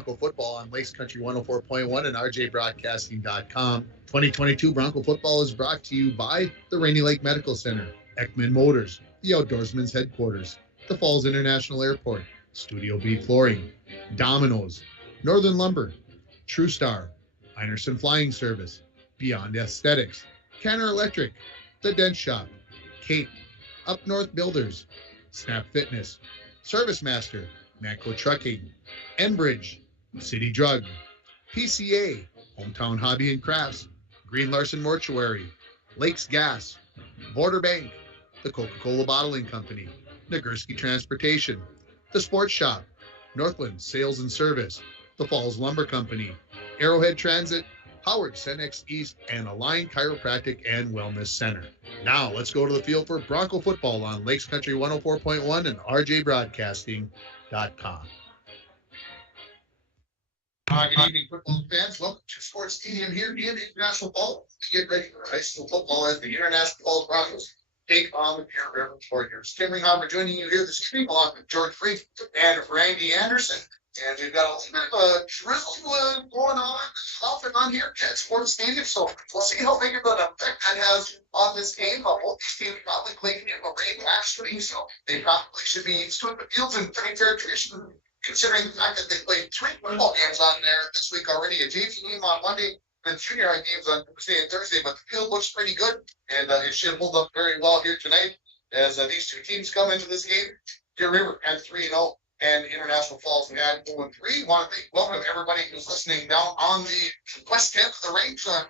Bronco football on Lakes Country 104.1 and rjbroadcasting.com. 2022 Bronco football is brought to you by the Rainy Lake Medical Center, Ekman Motors, the Outdoorsman's Headquarters, the Falls International Airport, Studio B Flooring, Domino's, Northern Lumber, TrueStar, Einerson Flying Service, Beyond Aesthetics, Canner Electric, The Dent Shop, Cape, Up North Builders, Snap Fitness, Service Master, Manco Trucking, Enbridge, City Drug, PCA, Hometown Hobby and Crafts, Green Larson Mortuary, Lakes Gas, Border Bank, the Coca-Cola Bottling Company, Nagurski Transportation, The Sports Shop, Northland Sales and Service, the Falls Lumber Company, Arrowhead Transit, Howard Cenex East, and Align Chiropractic and Wellness Center. Now, let's go to the field for Bronco football on Lakes Country 104.1 and rjbroadcasting.com. Good evening, football fans. Welcome to Sports Stadium here in International Falls to get ready for high school football as the International Falls Broncos take on the Pure River Warriors. Tim Ringheimer joining you here this evening along with George Freak and Randy Anderson. And we've got a little bit of a drizzle going on off and on here at Sports Stadium. So we'll see how big of an effect that has on this game. Both these teams probably played in a rain last week, so they probably should be used to it. But Fields in pretty fair tradition, considering the fact that they played 3 football games on there this week already. A JV game on Monday and junior high games on Tuesday and Thursday. But the field looks pretty good, and it should hold up very well here tonight as these two teams come into this game. Deer River at 3-0. And International Falls at 0-3. Want to welcome everybody who's listening down on the west end of the range on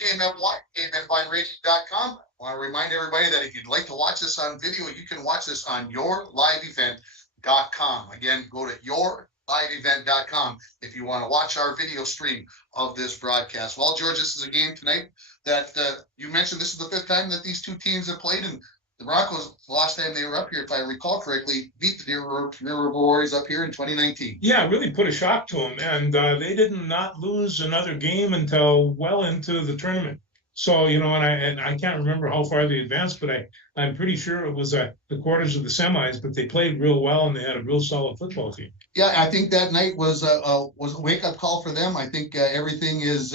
KMFY, KMFYradio.com. I want to remind everybody that if you'd like to watch this on video, you can watch this on yourliveevent.com. Again, go to yourliveevent.com if you want to watch our video stream of this broadcast. Well, George, this is a game tonight that you mentioned this is the 5th time that these two teams have played, and the Broncos, the last time they were up here, if I recall correctly, beat the Deer River Warriors up here in 2019. Yeah, really put a shock to them. And they did not lose another game until well into the tournament. So, and I can't remember how far they advanced, but I'm pretty sure it was the quarters of the semis, but they played real well and they had a real solid football team. Yeah, I think that night was a wake-up call for them. I think everything is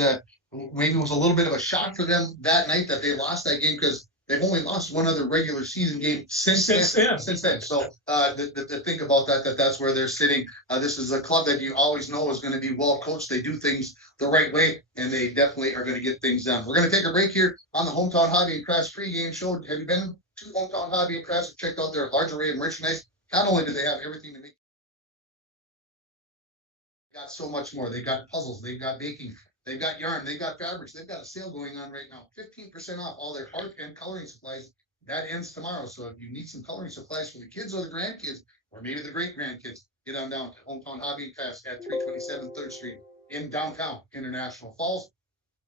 maybe it was a little bit of a shock for them that night that they lost that game because they've only lost one other regular season game since then. So to think about that's where they're sitting. This is a club that you always know is going to be well coached. They do things the right way, and they definitely are going to get things done. We're going to take a break here on the Hometown Hobby and Crafts pregame show. Have you been to Hometown Hobby and Crafts and checked out their large array of merchandise? Not only do they have everything to make, they got so much more. They got puzzles. They've got baking. They've got yarn, they've got fabrics, they've got a sale going on right now. 15% off all their art and coloring supplies. That ends tomorrow. So if you need some coloring supplies for the kids or the grandkids, or maybe the great grandkids, get on down to Hometown Hobby and Crafts at 327 3rd Street in downtown International Falls.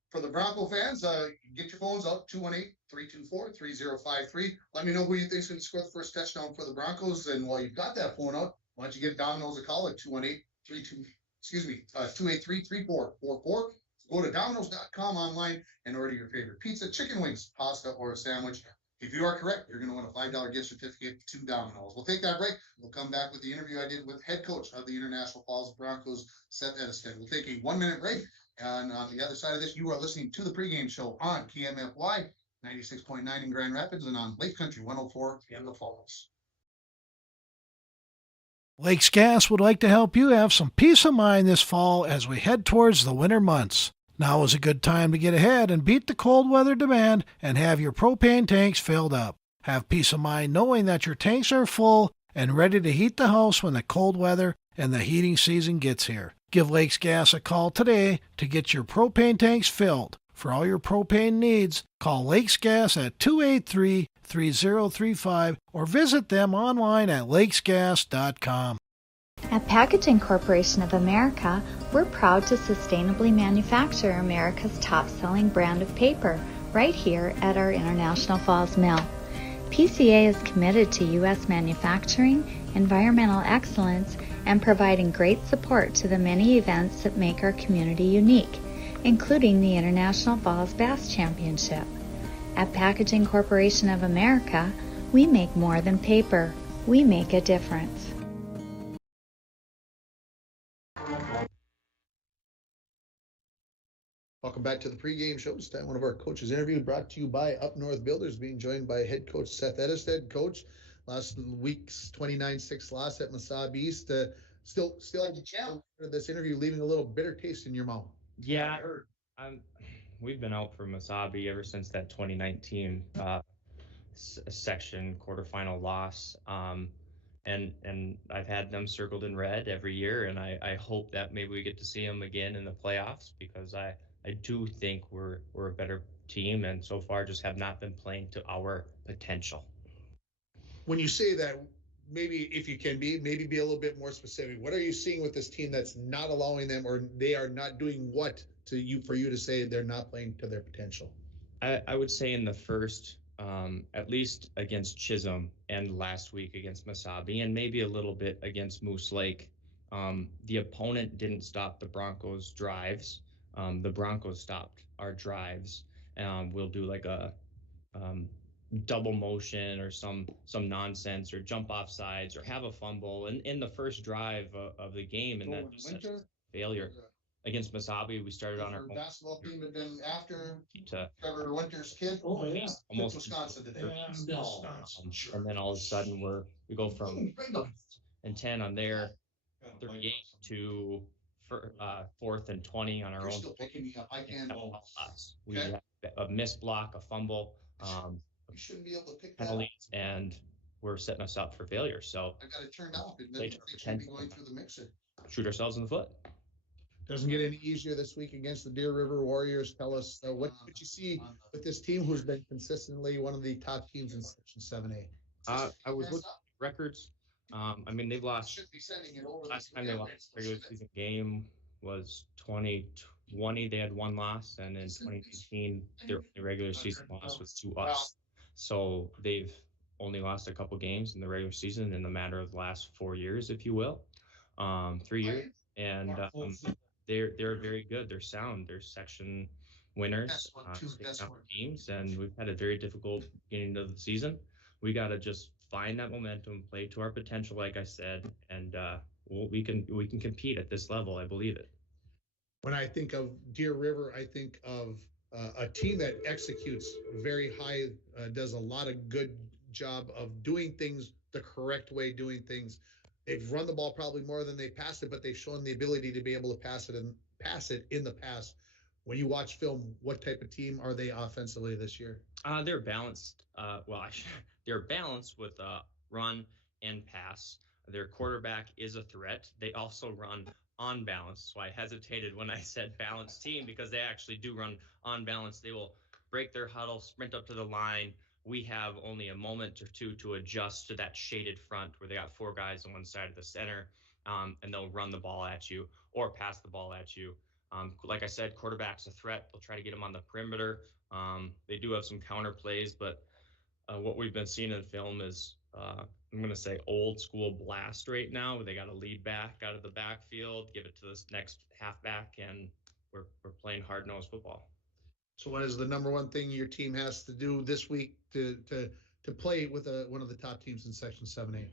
For the Bronco fans, get your phones up, 218-324-3053. Let me know who you think is going to score the first touchdown for the Broncos. And while you've got that phone out, why don't you give Domino's a call at 283-3444. Go to Domino's.com online and order your favorite pizza, chicken wings, pasta, or a sandwich. If you are correct, you're going to win a $5 gift certificate to Domino's. We'll take that break. We'll come back with the interview I did with head coach of the International Falls Broncos, Seth Edison. We'll take a 1-minute break. And on the other side of this, you are listening to the pregame show on KMFY 96.9 in Grand Rapids and on Lake Country 104 in the Falls. Lakes Gas would like to help you have some peace of mind this fall as we head towards the winter months. Now is a good time to get ahead and beat the cold weather demand and have your propane tanks filled up. Have peace of mind knowing that your tanks are full and ready to heat the house when the cold weather and the heating season gets here. Give Lakes Gas a call today to get your propane tanks filled. For all your propane needs, call Lakes Gas at 283-3035 or visit them online at lakesgas.com. At Packaging Corporation of America, we're proud to sustainably manufacture America's top-selling brand of paper right here at our International Falls Mill. PCA is committed to U.S. manufacturing, environmental excellence, and providing great support to the many events that make our community unique, including the International Falls Bass Championship. At Packaging Corporation of America, we make more than paper. We make a difference. Welcome back to the pregame show. This time, one of our coaches interviewed, brought to you by Up North Builders, being joined by head coach Seth Edison. Coach, last week's 29-6 loss at Massab East. Still this interview leaving a little bitter taste in your mouth. Yeah, we've been out for Masabi ever since that 2019 section quarterfinal loss. And I've had them circled in red every year, and I hope that maybe we get to see them again in the playoffs, because I do think we're a better team, and so far just have not been playing to our potential. When you say that, maybe if you can be a little bit more specific, what are you seeing with this team that's not allowing them, or they are not doing what to you for you to say they're not playing to their potential? I would say in the first, at least against Chisholm and last week against Masabi, and maybe a little bit against Moose Lake, the opponent didn't stop the Broncos' drives. The Broncos stopped our drives. We'll do like a double motion or some nonsense, or jump off sides, or have a fumble in the first drive of the game, and then failure. Against Masabi, we started on our basketball team had been after to Trevor Winter's kid. almost Wisconsin today. And then all of a sudden we go from 10 on their 38 to 4th and 20 on our You're own. still picking me up. I can't. We had a missed block, a fumble, You shouldn't be able to pick that up. penalties, and we're setting us up for failure. So I got it turned off. It doesn't should be going through the mixer. shoot ourselves in the foot. Doesn't get any easier this week against the Deer River Warriors. Tell us what you see with this team, who's been consistently one of the top teams in Section 7A. I was looking at records. I mean, they've lost. Should be sending it over. Last time they lost a regular season game was 2020. They had one loss, and in 2018, their only regular season loss was to us. So they've only lost a couple games in the regular season in the matter of the last 4 years, if you will, 3 years, and they're very good. They're sound. They're section winners, teams, and we've had a very difficult beginning of the season. We got to just find that momentum, play to our potential, like I said, and we can compete at this level. I believe it. When I think of Deer River, I think of a team that executes very high, does a lot of good job of doing things the correct way, doing things. They've run the ball probably more than they passed it, but they've shown the ability to be able to pass it in the past. When you watch film, what type of team are they offensively this year? They're balanced. They're balanced with run and pass. Their quarterback is a threat. They also run on balance. So I hesitated when I said balanced team, because they actually do run on balance. They will break their huddle, sprint up to the line. We have only a moment or two to adjust to that shaded front where they got 4 guys on one side of the center, and they'll run the ball at you or pass the ball at you. Like I said, quarterback's a threat. They'll try to get them on the perimeter. They do have some counter plays, but what we've been seeing in film is, I'm going to say, old school blast right now, where they got a lead back out of the backfield, give it to this next halfback, and we're playing hard-nosed football. So what is the number one thing your team has to do this week to play with one of the top teams in Section 7A?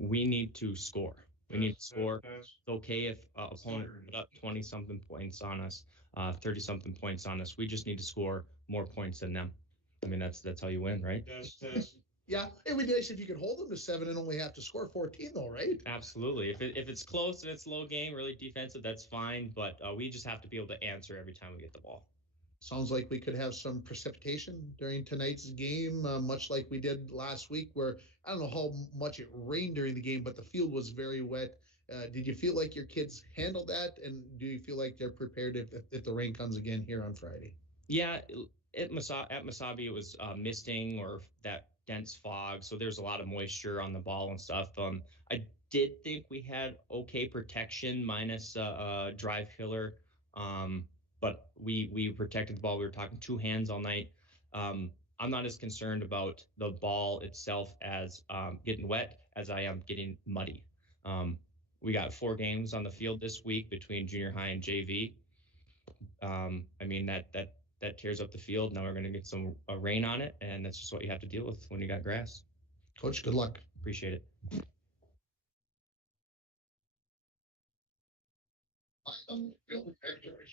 We need to score. We need to score. It's okay if opponent put up 20-something points on us, 30-something points on us. We just need to score more points than them. I mean, that's how you win, right? Yeah, it would be nice if you could hold them to 7 and only have to score 14, though, right? Absolutely. If it's close and it's low game, really defensive, that's fine. But we just have to be able to answer every time we get the ball. Sounds like we could have some precipitation during tonight's game, much like we did last week, where I don't know how much it rained during the game, but the field was very wet. Did you feel like your kids handled that? And do you feel like they're prepared if the rain comes again here on Friday? Yeah, at Masabi, it was misting or that dense fog. So there's a lot of moisture on the ball and stuff. I did think we had okay protection minus drive killer. But we protected the ball. We were talking 2 hands all night. I'm not as concerned about the ball itself as getting wet as I am getting muddy. We got 4 games on the field this week between junior high and JV. I mean, that tears up the field. Now we're going to get some rain on it, and that's just what you have to deal with when you got grass. Coach, good luck. Appreciate it.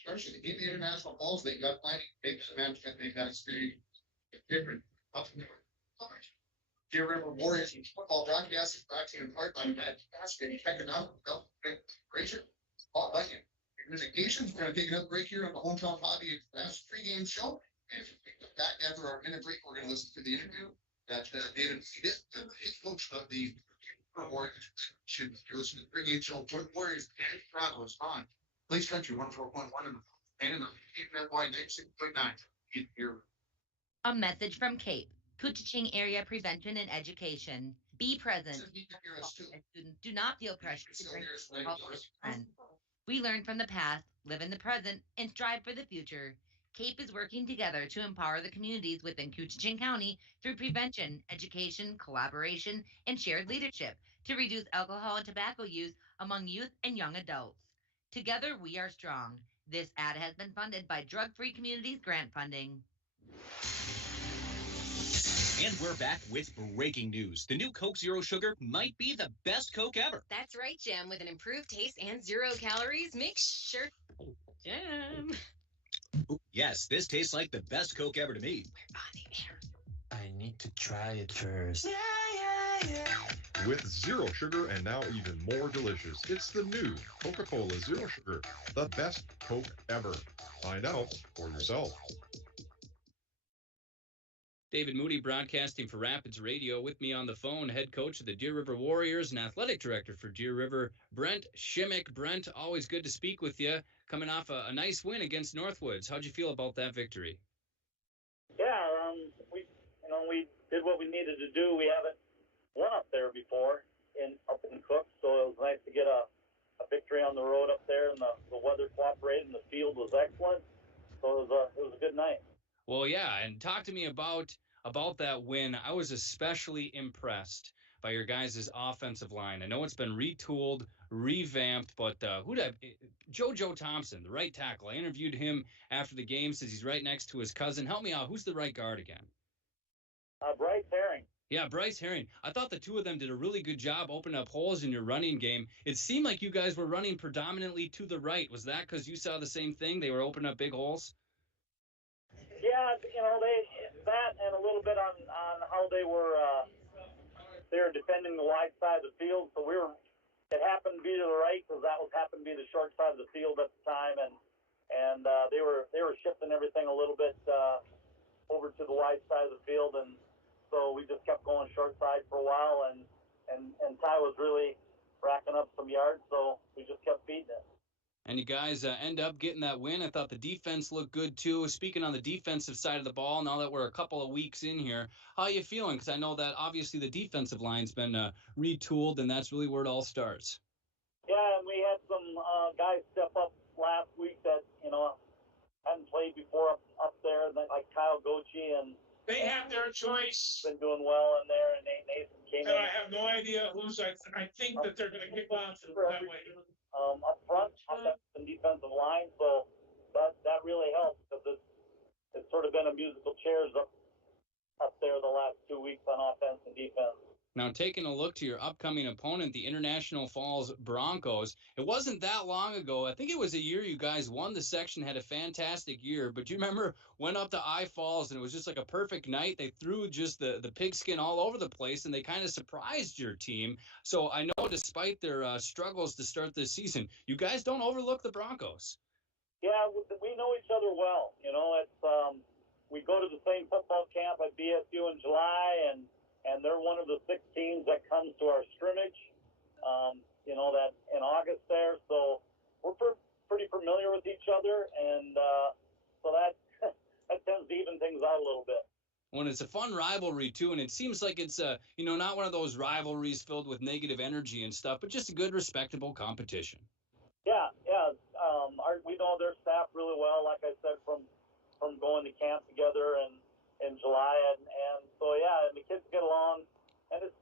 Especially in the international balls, they got plenty big management, they've got experience different. Deer River Warriors football broadcast is brought to you in part by Matt Basket, Economic Development Corporation. Communications, we're going to take another break here on the Hometown Hobby Express pregame show. And back after our minute break, we're going to listen to the interview that David Edison, the head coach of the Warriors, should listen to the pregame show for the Warriors and Broncos on Place Country 104.1 and the KFY 96.9 here. A message from CAPE, Coochin Area Prevention and Education. Be present. Students do not feel pressure to bring friends. We learn from the past, live in the present, and strive for the future. CAPE is working together to empower the communities within Coochin County through prevention, education, collaboration, and shared leadership to reduce alcohol and tobacco use among youth and young adults. Together, we are strong. This ad has been funded by Drug Free Communities Grant Funding. And we're back with breaking news. The new Coke Zero Sugar might be the best Coke ever. That's right, Jim. With an improved taste and 0 calories, make sure... Jim. Ooh, yes, this tastes like the best Coke ever to me. We're on the air. I need to try it first. Yeah. With zero sugar and now even more delicious, it's the new Coca-Cola Zero Sugar, the best Coke ever. Find out for yourself. David Moody broadcasting for Rapids Radio. With me on the phone, head coach of the Deer River Warriors and athletic director for Deer River, Brent Shimek. Brent, always good to speak with you. Coming off a nice win against Northwoods. How'd you feel about that victory? Yeah, we did what we needed to do. We haven't won up there before up in Cook, so it was nice to get a victory on the road up there, and the weather cooperated, and the field was excellent. So it was a good night. Well, yeah, and talk to me about that win. I was especially impressed by your guys' offensive line. I know it's been retooled, revamped, but JoJo Thompson, the right tackle. I interviewed him after the game, says he's right next to his cousin. Help me out. Who's the right guard again? Bryce Herring. Yeah, Bryce Herring. I thought the two of them did a really good job opening up holes in your running game. It seemed like you guys were running predominantly to the right. Was that because you saw the same thing? They were opening up big holes? Yeah, that and a little bit on how they were defending the wide side of the field. So it happened to be to the right because that happened to be the short side of the field at the time, and they were shifting everything a little bit over to the wide side of the field, and so we just kept going short side for a while, and Ty was really racking up some yards, so we just kept feeding it. And you guys end up getting that win. I thought the defense looked good, too. Speaking on the defensive side of the ball, now that we're a couple of weeks in here, how are you feeling? Because I know that obviously the defensive line's been retooled, and that's really where it all starts. Yeah, and we had some guys step up last week that, hadn't played before up there, like Kyle Gochi, and They have their choice. been doing well in there, and Nathan came And in. I have no idea who's. I think that they're going to kick off that way. Up front, offensive and defensive line, so that really helps because it's sort of been a musical chairs up there the last 2 weeks on offense and defense. Now, taking a look to your upcoming opponent, the International Falls Broncos, it wasn't that long ago. I think it was a year you guys won the section, had a fantastic year. But you remember, went up to I Falls, and it was just like a perfect night. They threw just the pigskin all over the place, and they kind of surprised your team. So I know despite their struggles to start this season, you guys don't overlook the Broncos. Yeah, we know each other well. It's we go to the same football camp at BSU in July, and they're one of the 6 teams that comes to our scrimmage, that in August there. So we're pretty familiar with each other, and so that tends to even things out a little bit. When it's a fun rivalry, too, and it seems like it's, not one of those rivalries filled with negative energy and stuff, but just a good, respectable competition. Yeah. We know their staff really well, like I said, from going to camp together in July, and so and the kids get along, and it's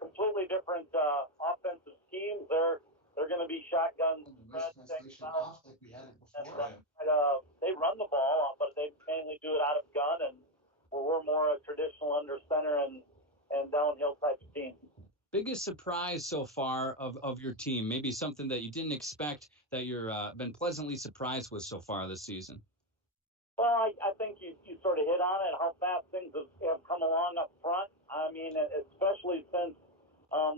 completely different offensive schemes. They're going to be shotgun things now, and they run the ball, but they mainly do it out of gun, and we're more a traditional under center and downhill type of team. Biggest surprise so far of your team? Maybe something that you didn't expect that you're been pleasantly surprised with so far this season. Well, I think you sort of hit on it, how fast things have come along up front. I mean, especially since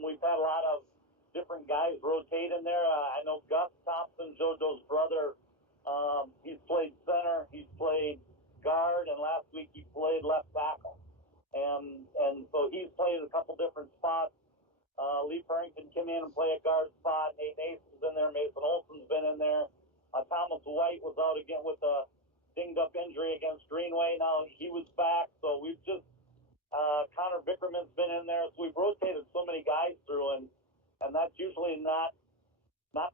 we've had a lot of different guys rotate in there. I know Gus Thompson, JoJo's brother, he's played center, he's played guard, and last week he played left tackle. And so he's played a couple different spots. Lee Farrington came in and played a guard spot. Nate Nason's in there. Mason Olson's been in there. Thomas White was out again with a dinged up injury against Greenway. Now he was back. So we've just, Connor Vickerman's been in there. So we've rotated so many guys through, and that's usually not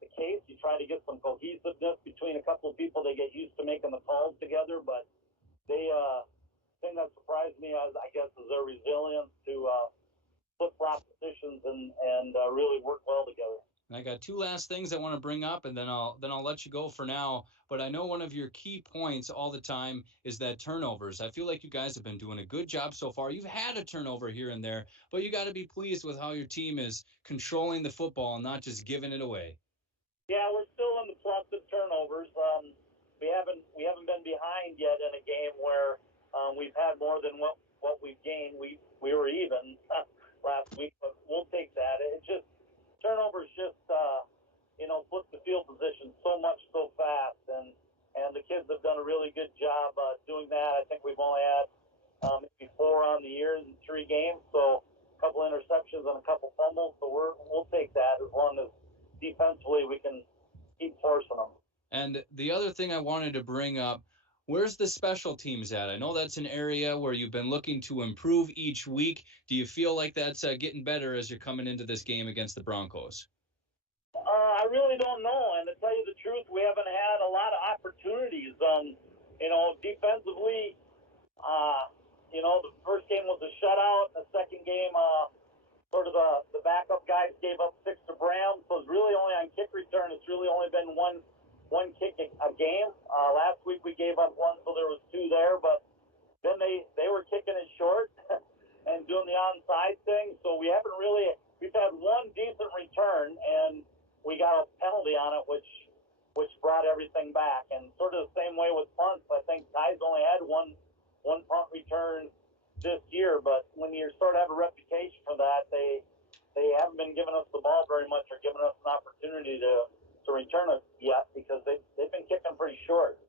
the case. You try to get some cohesiveness between a couple of people. They get used to making the calls together, but they, thing that surprised me, I guess, is their resilience to flip-flop positions and really work well together. I got two last things I want to bring up, and then I'll let you go for now. But I know one of your key points all the time is that turnovers. I feel like you guys have been doing a good job so far. You've had a turnover here and there, but you got to be pleased with how your team is controlling the football and not just giving it away. Yeah, we're still in the plus of turnovers. We haven't been behind yet in a game where we've had more than what we've gained. We were even last week, but we'll take that. It's just turnovers just flip the field position so much so fast, and the kids have done a really good job doing that. I think we've only had maybe 4 on the year in 3 games, so a couple interceptions and a couple fumbles. So we'll take that as long as defensively we can keep forcing them. And the other thing I wanted to bring up, where's the special teams at? I know that's an area where you've been looking to improve each week. Do you feel like that's getting better as you're coming into this game against the Broncos? I really don't know. And to tell you the truth, we haven't had a lot of opportunities. Defensively, the first game was a shutout. The second game, sort of the backup guys gave up 6 to Brown. So it's really only on kick return. It's really only been one kick a game. Last week we gave up 1, so there was 2 there. But then they were kicking it short and doing the onside thing. So we've had 1 decent return, and we got a penalty on it, which brought everything back. And sort of the same way with punts. I think Ty's only had one punt return this year, but when you sort of have a reputation for that, they haven't been giving us the ball very much or giving us an opportunity to return it yet, because they've been kicking pretty short.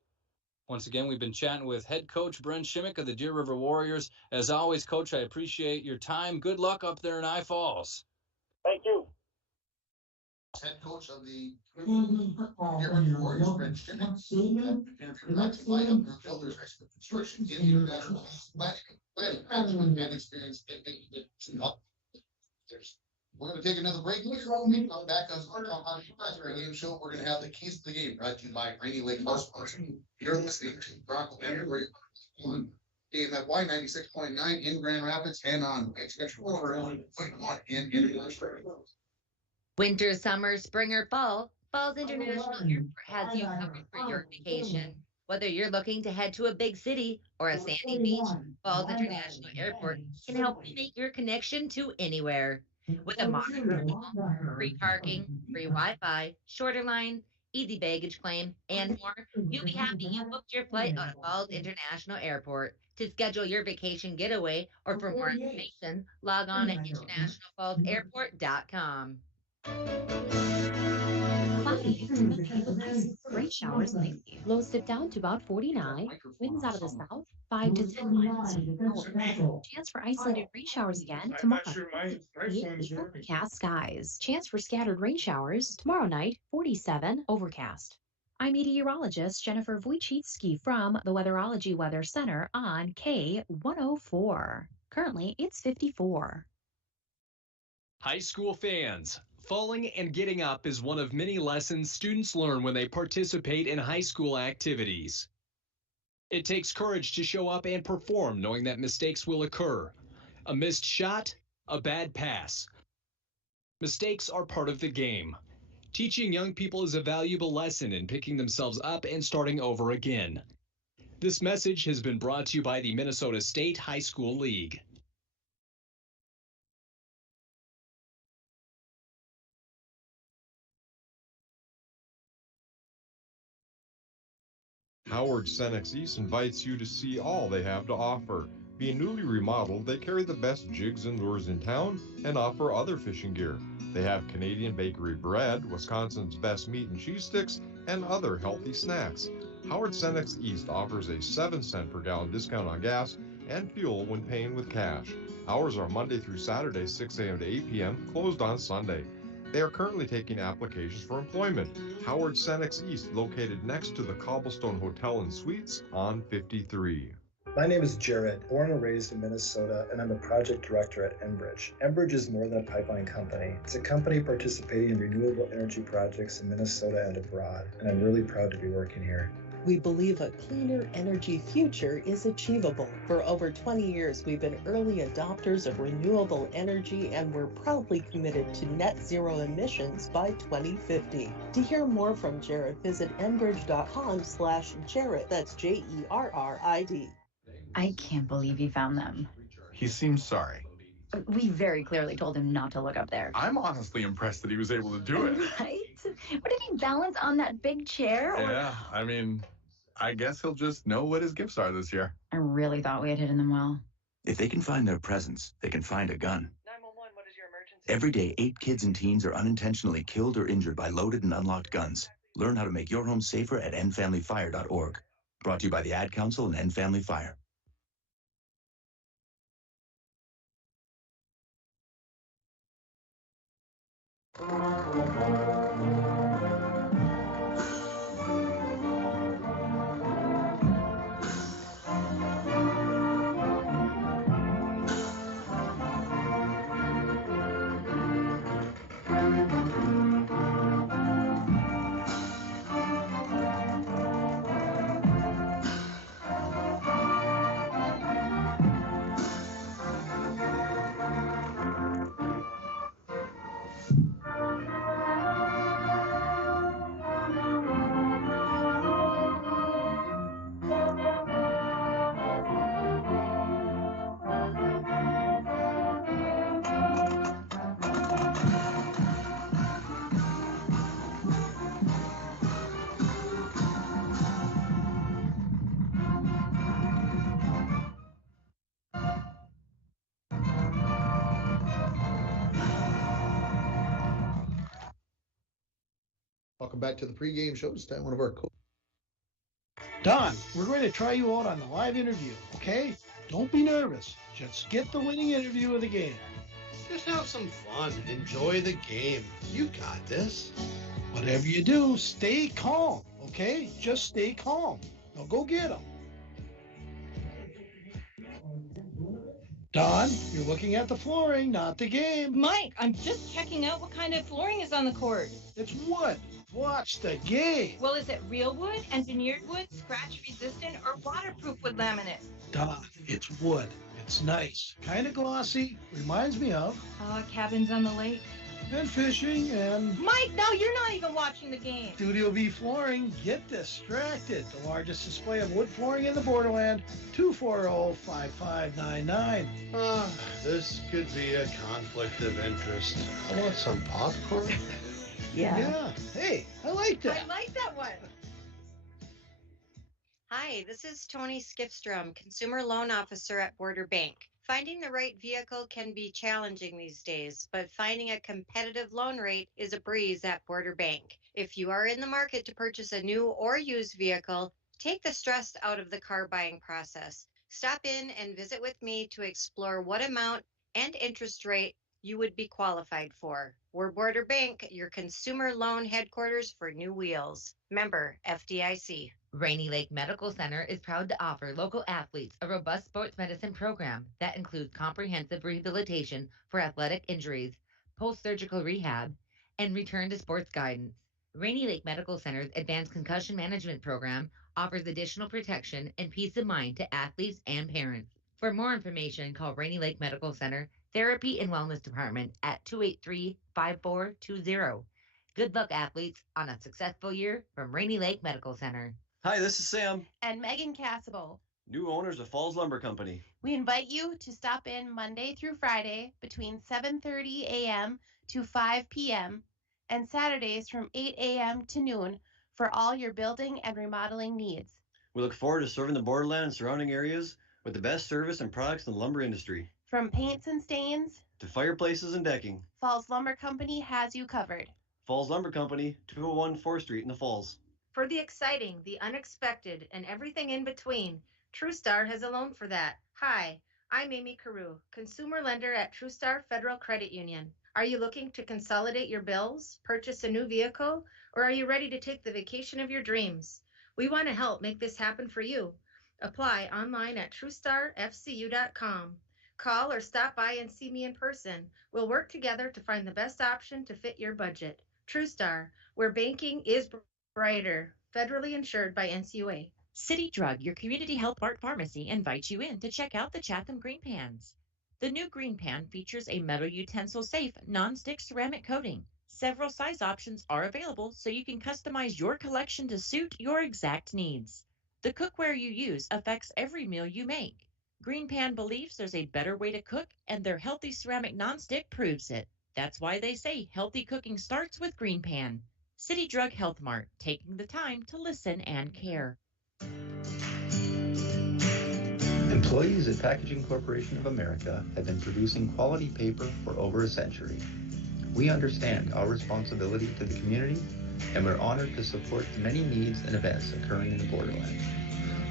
Once again, we've been chatting with head coach Brent Shimek of the Deer River Warriors. As always, Coach, I appreciate your time. Good luck up there in I Falls. Thank you. Head coach of the Deer River Warriors, Brent Shimek. And from that to find out builders expert construction in the international planning management and experience. We're going to take another break. We're going to come back on our game show. We're going to have the keys to the game brought to you by Rainy Lake House. You're listening to Bronco on KMF Y96.9 in Grand Rapids and on Extension 4.1 in International. Winter, summer, spring, or fall, Falls International Airport has you covered for your vacation. Whether you're looking to head to a big city or a sandy beach, Falls International Airport can help you make your connection to anywhere. With a modern terminal, free parking, free Wi-Fi, shorter line, easy baggage claim, and more, you'll be happy you booked your flight out of Falls International Airport. To schedule your vacation getaway or for more information, log on at internationalfallsairport.com. Cloudy, rain showers lately. Lows dip down to about 49. Winds out of the south, 5 to 10 miles per hour. Chance for isolated rain showers again tomorrow. Overcast skies. Chance for scattered rain showers tomorrow night, 47, overcast. I'm meteorologist Jennifer Wojcicki from the Weatherology Weather Center on K104. Currently, it's 54. High school fans, falling and getting up is one of many lessons students learn when they participate in high school activities. It takes courage to show up and perform knowing that mistakes will occur. A missed shot, a bad pass. Mistakes are part of the game. Teaching young people is a valuable lesson in picking themselves up and starting over again. This message has been brought to you by the Minnesota State High School League. Howard Senex East invites you to see all they have to offer. Being newly remodeled, they carry the best jigs and lures in town and offer other fishing gear. They have Canadian bakery bread, Wisconsin's best meat and cheese sticks, and other healthy snacks. Howard Senex East offers a 7-cent per gallon discount on gas and fuel when paying with cash. Hours are Monday through Saturday, 6 a.m. to 8 p.m., closed on Sunday. They are currently taking applications for employment. Howard Senex East, located next to the Cobblestone Hotel and Suites on 53. My name is Jared, born and raised in Minnesota, and I'm a project director at Enbridge. Enbridge is more than a pipeline company. It's a company participating in renewable energy projects in Minnesota and abroad, and I'm really proud to be working here. We believe a cleaner energy future is achievable. For over 20 years, we've been early adopters of renewable energy, and we're proudly committed to net zero emissions by 2050. To hear more from Jared, visit enbridge.com/Jared. That's Jerrid. I can't believe you found them. He seems sorry. We very clearly told him not to look up there. I'm honestly impressed that he was able to do it. Right? What did he balance on that big chair? Yeah, I mean, I guess he'll just know what his gifts are this year. I really thought we had hidden them well. If they can find their presents, they can find a gun. 911, what is your emergency? Every day, 8 kids and teens are unintentionally killed or injured by loaded and unlocked guns. Learn how to make your home safer at endfamilyfire.org. Brought to you by the Ad Council and End Family Fire. Welcome back to the pregame show. It's time one of our Don, we're going to try you out on the live interview, okay? Don't be nervous. Just get the winning interview of the game. Just have some fun. Enjoy the game. You got this. Whatever you do, stay calm, okay? Just stay calm. Now go get them. Don, you're looking at the flooring, not the game. Mike, I'm just checking out what kind of flooring is on the court. It's wood. Watch the game. Well, is it real wood, engineered wood, scratch resistant, or waterproof with laminate? Don, it's wood. It's nice. Kind of glossy. Reminds me of cabins on the lake. And fishing and... Mike, no, you're not even watching the game. Studio B Flooring. Get distracted. The largest display of wood flooring in the borderland. 240-5599. This could be a conflict of interest. I want some popcorn. Yeah. Hey, I like that. I like that one. Hi, this is Tony Skipstrom, Consumer Loan Officer at Border Bank. Finding the right vehicle can be challenging these days, but finding a competitive loan rate is a breeze at Border Bank. If you are in the market to purchase a new or used vehicle, take the stress out of the car buying process. Stop in and visit with me to explore what amount and interest rate you would be qualified for. We're Border Bank, your consumer loan headquarters for new wheels. Member FDIC. Rainy Lake Medical Center is proud to offer local athletes a robust sports medicine program that includes comprehensive rehabilitation for athletic injuries, post-surgical rehab, and return to sports guidance. Rainy Lake Medical Center's advanced concussion management program offers additional protection and peace of mind to athletes and parents. For more information, call Rainy Lake Medical Center Therapy and Wellness Department at 283-5420. Good luck, athletes, on a successful year from Rainy Lake Medical Center. Hi, this is Sam, And Megan Cassable. new owners of Falls Lumber Company. We invite you to stop in Monday through Friday between 7:30 a.m. to 5 p.m. and Saturdays from 8 a.m. to noon for all your building and remodeling needs. We look forward to serving the borderland and surrounding areas with the best service and products in the lumber industry. From paints and stains to fireplaces and decking, Falls Lumber Company has you covered. Falls Lumber Company, 201 4th Street in the Falls. For the exciting, the unexpected, and everything in between, TrueStar has a loan for that. Hi, I'm Amy Carew, consumer lender at TrueStar Federal Credit Union. Are you looking to consolidate your bills, purchase a new vehicle, or are you ready to take the vacation of your dreams? We want to help make this happen for you. Apply online at TrueStarFCU.com. Call or stop by and see me in person. We'll work together to find the best option to fit your budget. TrueStar, where banking is brighter, federally insured by NCUA. City Drug, your community health mart pharmacy, invites you in to check out the Chatham Green Pans. The new Green Pan features a metal utensil safe, non-stick ceramic coating. Several size options are available so you can customize your collection to suit your exact needs. The cookware you use affects every meal you make. Green Pan believes there's a better way to cook, and their healthy ceramic non-stick proves it. That's why they say healthy cooking starts with Green Pan. City Drug Health Mart, taking the time to listen and care. Employees at Packaging Corporation of America have been producing quality paper for over a century. We understand our responsibility to the community, and we're honored to support the many needs and events occurring in the borderland.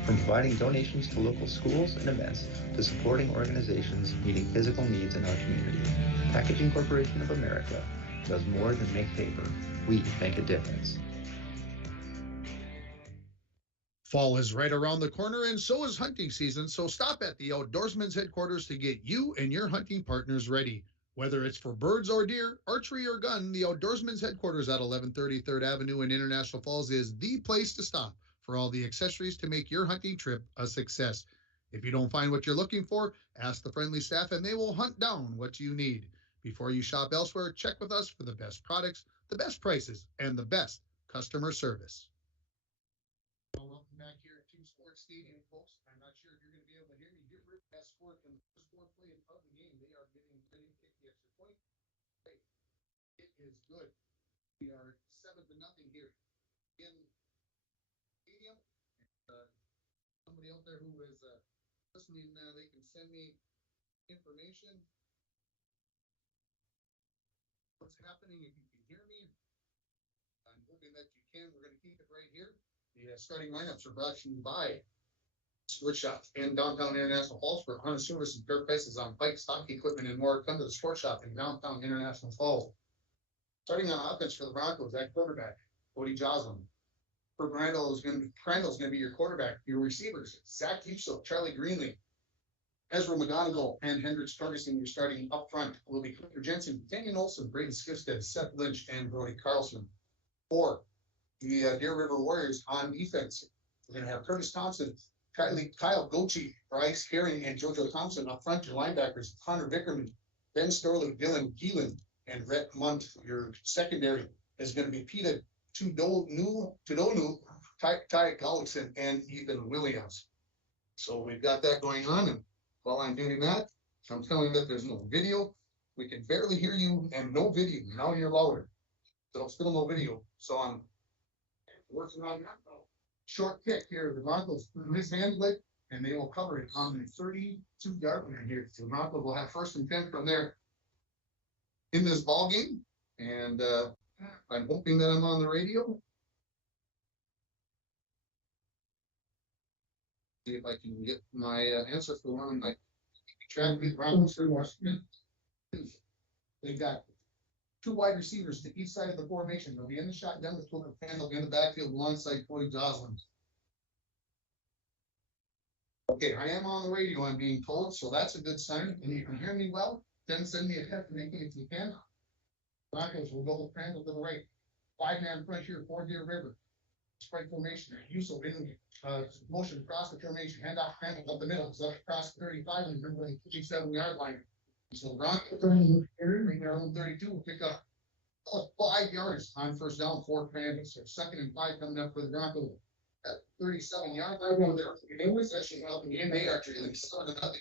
From providing donations to local schools and events to supporting organizations meeting physical needs in our community, Packaging Corporation of America does more than make paper. We make a difference. Fall is right around the corner, and so is hunting season, so stop at the Outdoorsman's headquarters to get you and your hunting partners ready. Whether it's for birds or deer, archery or gun, the Outdoorsman's headquarters at 1130 3rd Avenue in International Falls is the place to stop for all the accessories to make your hunting trip a success. If you don't find what you're looking for, ask the friendly staff and they will hunt down what you need. Before you shop elsewhere, check with us for the best products, the best prices, and the best customer service. Welcome back here at Team Sports Stadium, folks. I'm not sure if you're going to be able to hear me. Get rid of that score in the first foreplay of the game. They are getting ready to kick the extra point. Hey, it is good. We are 7-0 here in stadium. And, somebody out there who is listening, they can send me information. What's happening? If you can hear me, I'm hoping that you can. We're going to keep it right here. The starting lineups are brought to you by Sport Shop in downtown International Falls for hunting service and fair prices on bikes, stock equipment, and more. Come to the Sport Shop in downtown International Falls. Starting on offense for the Broncos, at quarterback, Cody Joslin. For Crandall's going to be your quarterback. Your receivers, Zach Hughes, Charlie Greenlee, Ezra McGonigal, and Hendricks Ferguson. You're starting up front will be Clifford Jensen, Daniel Olson, Braden Skifstead, Seth Lynch, and Brody Carlson. For the Deer River Warriors on defense, we're going to have Curtis Thompson, Kyle Gochi, Bryce Herring, and JoJo Thompson. Up front, your linebackers, Connor Vickerman, Ben Storley, Dylan Keelan, and Rhett Munt. Your secondary is going to be Peter Tudonu, Ty Gullickson, and Ethan Williams. So we've got that going on, and while I'm doing that, I'm telling you that there's no video. We can barely hear you, and no video. Now you're louder. So still no video. So I'm working on that. Short kick here. The Broncos mishandle it, and they will cover it on the 32-yard line here. So the Broncos will have 1st and 10 from there in this ball game, and I'm hoping that I'm on the radio. See if I can get my answer for one of my track meet Broncos for Washington. They've got 2 wide receivers to each side of the formation. They'll be in the shotgun with Clifford Crandall in the backfield alongside Cody Joslin. Okay, I am on the radio, I'm being told, so that's a good sign. And you can hear me well, then send me a text if you can. Broncos will go with Crandall to the right. 5-man front here, 4 Deer River. Spread formation. Uso in motion across the formation. Hand off Crandall up the middle. So across the 35 and bring the 57-yard line. So Broncos bring their own 32 will pick up 5 yards on 1st down for Crandall. So 2nd and 5 coming up for the Broncos. At 37-yard line over there. They was actually helping the NBA actually. Like 7-0.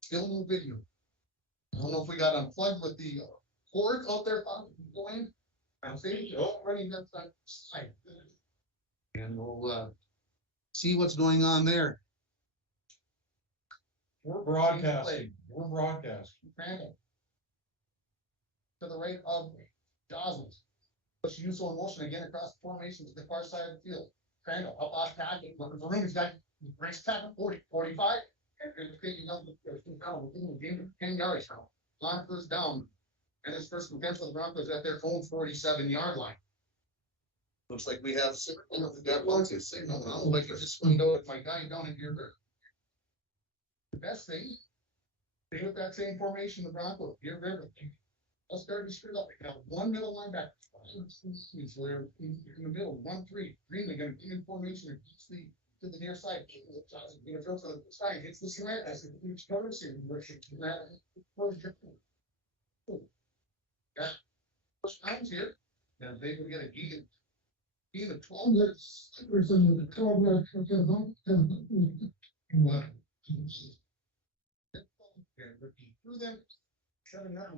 Still no video. I don't know if we got unplugged with the cord out there going. I'm saying, running that side. And we'll see what's going on there. We're broadcasting. We're broadcasting. Crandall. To the right of Joslin. Push useful motion again across the formation to the far side of the field. Crandall up off tackle. Looking for room. He's got ranks tackle 40, 45. And taking up the game 10 yards now. Broncos down. And his first defense for the Broncos at their own 47-yard line. Looks like we have that one signal now. Like I just swing out my guy down in here. The best thing, stay with that same formation, the Broncos. Here, River. Let's start to screw up. They have one middle linebacker. So they're in the middle, 1-3. Green, they're going to be in formation and to the near side. Going to throw for the side. Hits the slant as the huge bonus here. Got push times here. And they will get a gain of 12 yards. Through them. 7 yards.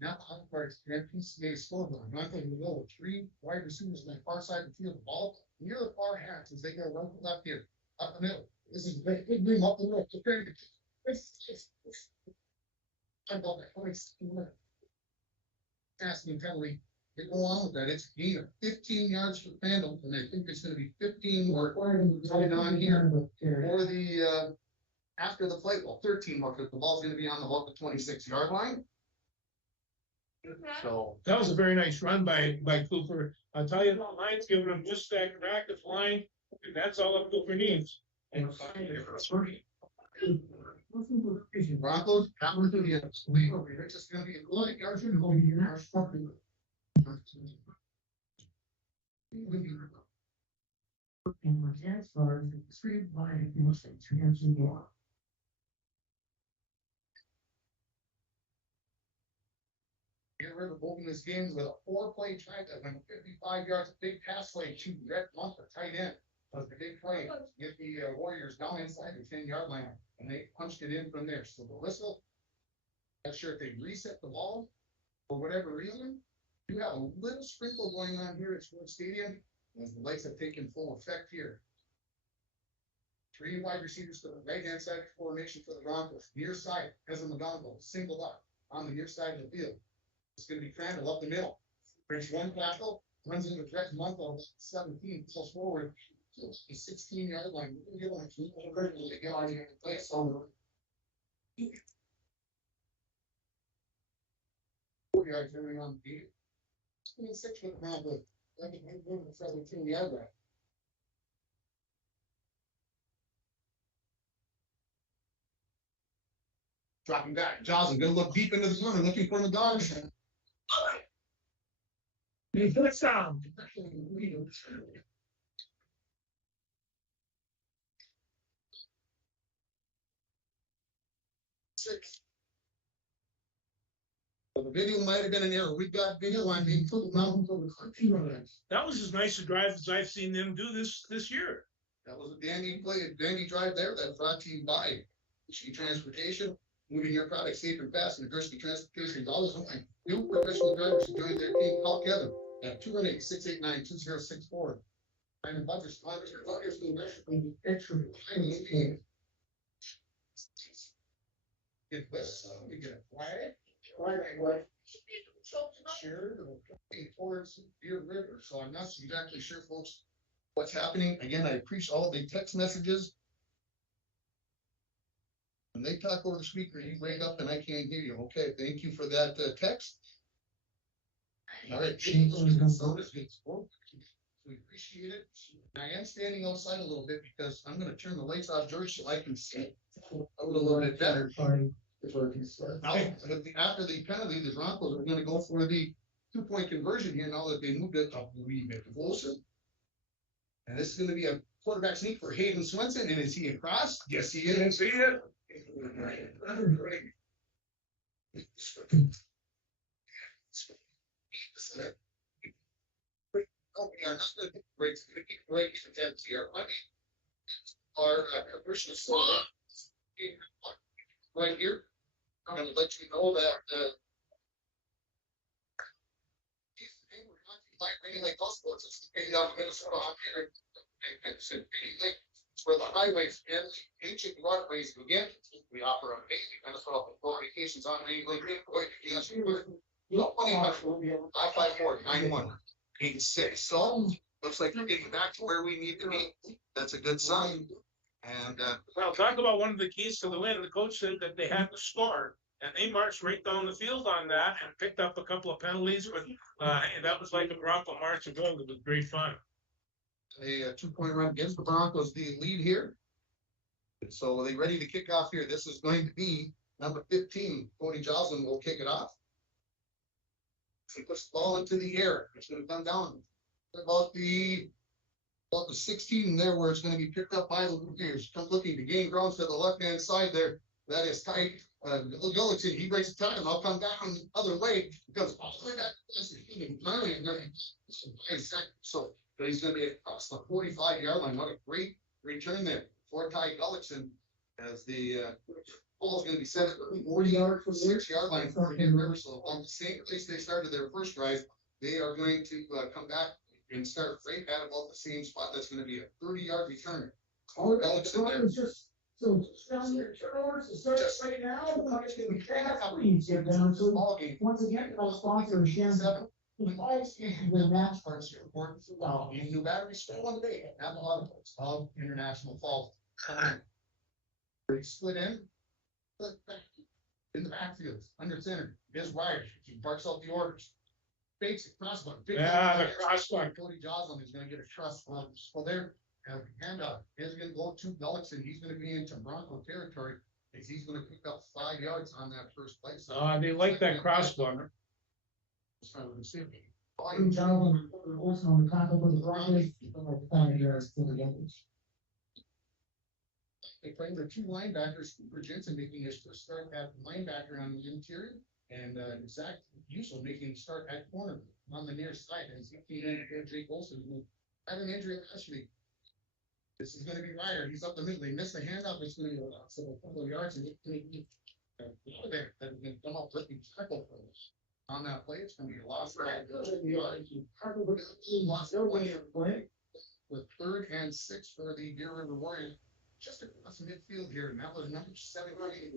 Now, upwards, PCA scoreboard. Broncos will go with 3 wide receivers on the far side of the field. The ball near the far half as they go right to left here. Up the middle. This is a big beam up the middle. Asking penalty. They go on with that. It's gain of 15 yards for Crandall, and I think it's going to be 15 more right on here for the after the play. Well, 13 more because the ball's going to be on about the 26-yard line. So that was a very nice run by Cooper. I'll tell you, the line's giving him just that active line, and that's all that Cooper needs. And Broncos, that was the it's just going to be a good yards and going to be our fucking. Get rid of open this game with a 4-play drive that went 55 yards, big pass play to Brett Monk, tight end. Was the big play. Get the Warriors down inside the 10-yard line, and they punched it in from there. So the whistle, not sure if they reset the ball for whatever reason. You have a little sprinkle going on here at Sports Stadium, as the lights have taken full effect here. 3 wide receivers to the right-hand side of the formation for the Broncos. Near side, Ezra McGonagall, singled up on the near side of the field. It's going to be Crandall up the middle. Brings one tackle, runs into Brett Monk on 17, pulls forward. The 16-yard line. We're going to get on here and play some 4 yards going on the field. 6 with the Broncos. I think we're going to 17-yard line. Dropping back. Joslin going to look deep into the corner, looking for the dogs. First down. 6. So the video might have been an error. We've got video on being put mountains over the That was as nice a drive as I've seen them do this year. That was a dandy play, a dandy drive there. That's brought to you by Gursky Transportation, moving your product safe and fast. And Gursky Transportation is always online. New professional drivers who join their team. Call Kevin at 218-689-2064. And Butters, get this, we get a flag. Shared towards Deer River. So I'm not exactly sure, folks, what's happening. Again, I appreciate all the text messages. When they talk over the speaker, you wake up and I can't hear you. Okay, thank you for that text. All right, we appreciate it. I am standing outside a little bit because I'm going to turn the lights off, George, so I can see a little bit better. Now, after the penalty, the Broncos are going to go for the 2-point conversion here now that they moved it up a wee bit closer. And this is going to be a quarterback sneak for Hayden Swenson. And is he across? Yes, he is. See it. Our commercial right here. I'm going to let you know that like Rainy Lake Golf Course, it's paid down to Minnesota up here. It's in Rainy Lake. It's where the highways and ancient waterways begin. We offer amazing Minnesota vacations on Rainy Lake. 554-9186. So looks like we're getting back to where we need to be. That's a good sign. And well, talk about one of the keys to the win. The coach said that they had to score, and they marched right down the field on that and picked up a couple of penalties. But and that was like a Bronco march of gold. It was great fun. A 2-point run against the Broncos, the lead here. So are they ready to kick off here? This is going to be number 15. Cody Joslin will kick it off. He puts the ball into the air. It's going to come down about the 16 there, where it's going to be picked up by the Warriors. Comes looking to gain ground to the left-hand side there. That is tight. Gullickson, he breaks the tackle. I'll come back on the other way. Goes all the way back. So but he's going to be across the 45-yard line. What a great return there for Ty Gullickson, as the ball is going to be set at the 40-yard from the 6-yard line for Indian River. So on the same place they started their first drive, they are going to come back and start right at about the same spot. That's going to be a 30-yard return. Gullickson there. So down your turnovers to start right now. Ball game. Once again, our sponsor is Shannon. The match parts here important for well. New battery still one day. Not a lot of International Falls. Split in the backfield under center. Biz Ryder. He barks out the orders. Fakes it, crossbar. Yeah, the crossbar. Cody Joslin is going to get a trust. So there, handoff is going to go to Gullickson. He's going to be into Bronco territory. He's going to pick up 5 yards on that first play. So they like that crossbar. Joslin also on the tackle for the Broncos. 5 yards for the others. They play their 2 linebackers. Cooper Jensen making his first start at linebacker on the interior, and Zach Uso making a start at corner on the near side. And Jake Olsen, who had an injury last week. This is going to be Ryder. He's up the middle. They missed the handoff. It's going to go a couple of yards, and it's going to be there that is going to come up with the tackle for us. On that play, it's going to be a loss with 3rd and 6 for the Deer River Warriors. Just across the midfield here, and that was number 7. Right,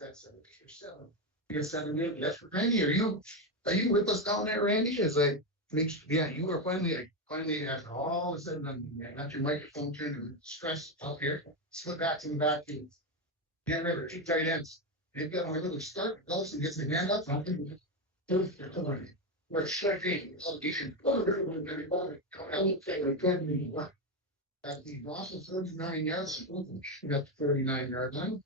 that's 7. You 7. That's for Randy. Are you with us down there, Randy? As I make you are finally after all of a sudden I got your microphone turned to stress up here. Slip back to the backfield. Deer River, 2 tight ends. They've got a little start. Gullickson gets the hand up. We're shutting at the Boston 39 yards. We got the 39-yard line.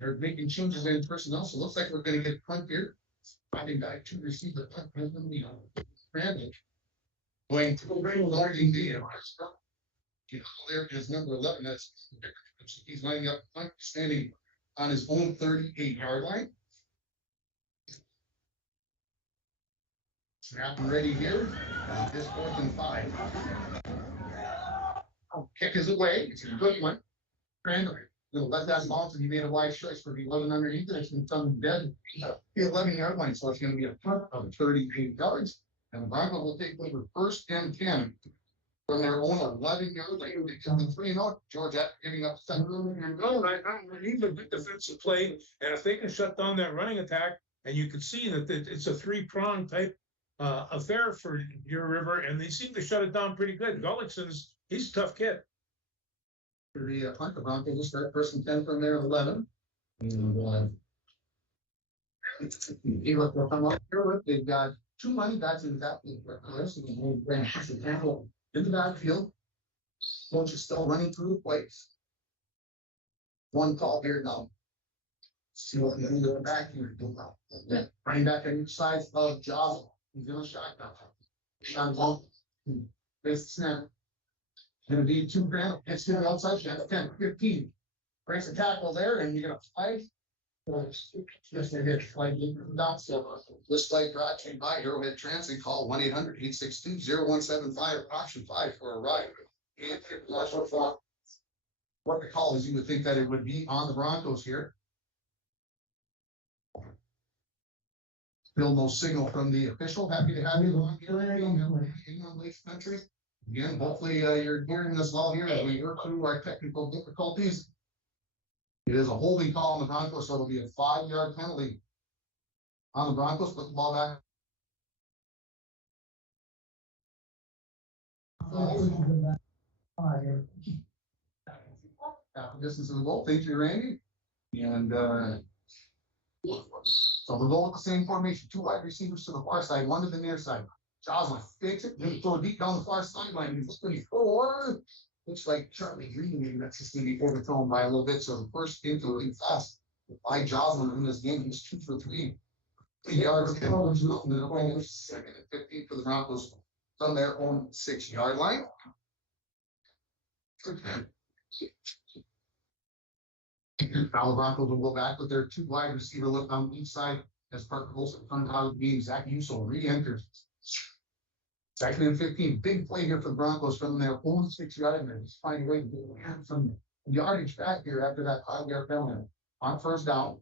They're making changes in personnel, so it looks like we're going to get a punt here. Finding back to receive the punt. Brandon going to guarding the there is number 11. That's he's lining up punt, standing on his own 38-yard line. Snap ready here. This 4th and 5. Kick is away. It's a good one. Brandon, you'll let that bounce, and he made a wide choice for the 11 underneath. It's going to come dead. The 11-yard line, so it's going to be a punt of 38 yards. And the Broncos will take over 1st and 10 from their own 11-yard line. They come in 3-0. Georgia giving up 7. I need a good defensive play, and if they can shut down that running attack, and you can see that it's a 3-pronged type affair for Deer River, and they seem to shut it down pretty good. Gullickson's he's a tough kid. For the punt, the Broncos will start 1st and 10 from their 11. And will come up here. They've got 2 running backs in the backfield. In the backfield, coach is still running through the plays. 1 call here now. See what they're going to go back here. Running back on each side of Joslin. He's going to shotgun. Sean Long. Base snap. Going to be 2 ground. It's going to outside. 10, 15. Breaks the tackle there, and you're going to fight. Just a hit. Down. So this play brought to you by Arrowhead Transit. Call 1-800-862-0175. Option 5 for a ride. And what the call is, you would think that it would be on the Broncos here. Still no signal from the official. Happy to have you on here in Lake Country. Again, hopefully you're hearing us well here as we work through our technical difficulties. It is a holding call on the Broncos, so it'll be a 5-yard penalty on the Broncos. Put the ball back. Half the distance of the goal. Thank you, Randy. And so we'll go with the same formation. 2 wide receivers to the far side, 1 to the near side. Joslin fakes it, then throw deep down the far sideline. He's looking forward. Looks like Charlie Green, maybe that's just going to be overthrown by a little bit. So the first into really fast by Joslin in this game. He's 2 for 3. 3 yards. Second and 15 for the Broncos from their own 6-yard line. Now the Broncos will go back with their 2 wide receiver look on each side as Parker Olsen comes out of the game. Zach Uso re-enters. Second and 15. Big play here for the Broncos from their own 6-yard line. Just find a way to get some yardage back here after that 5-yard penalty. On first down,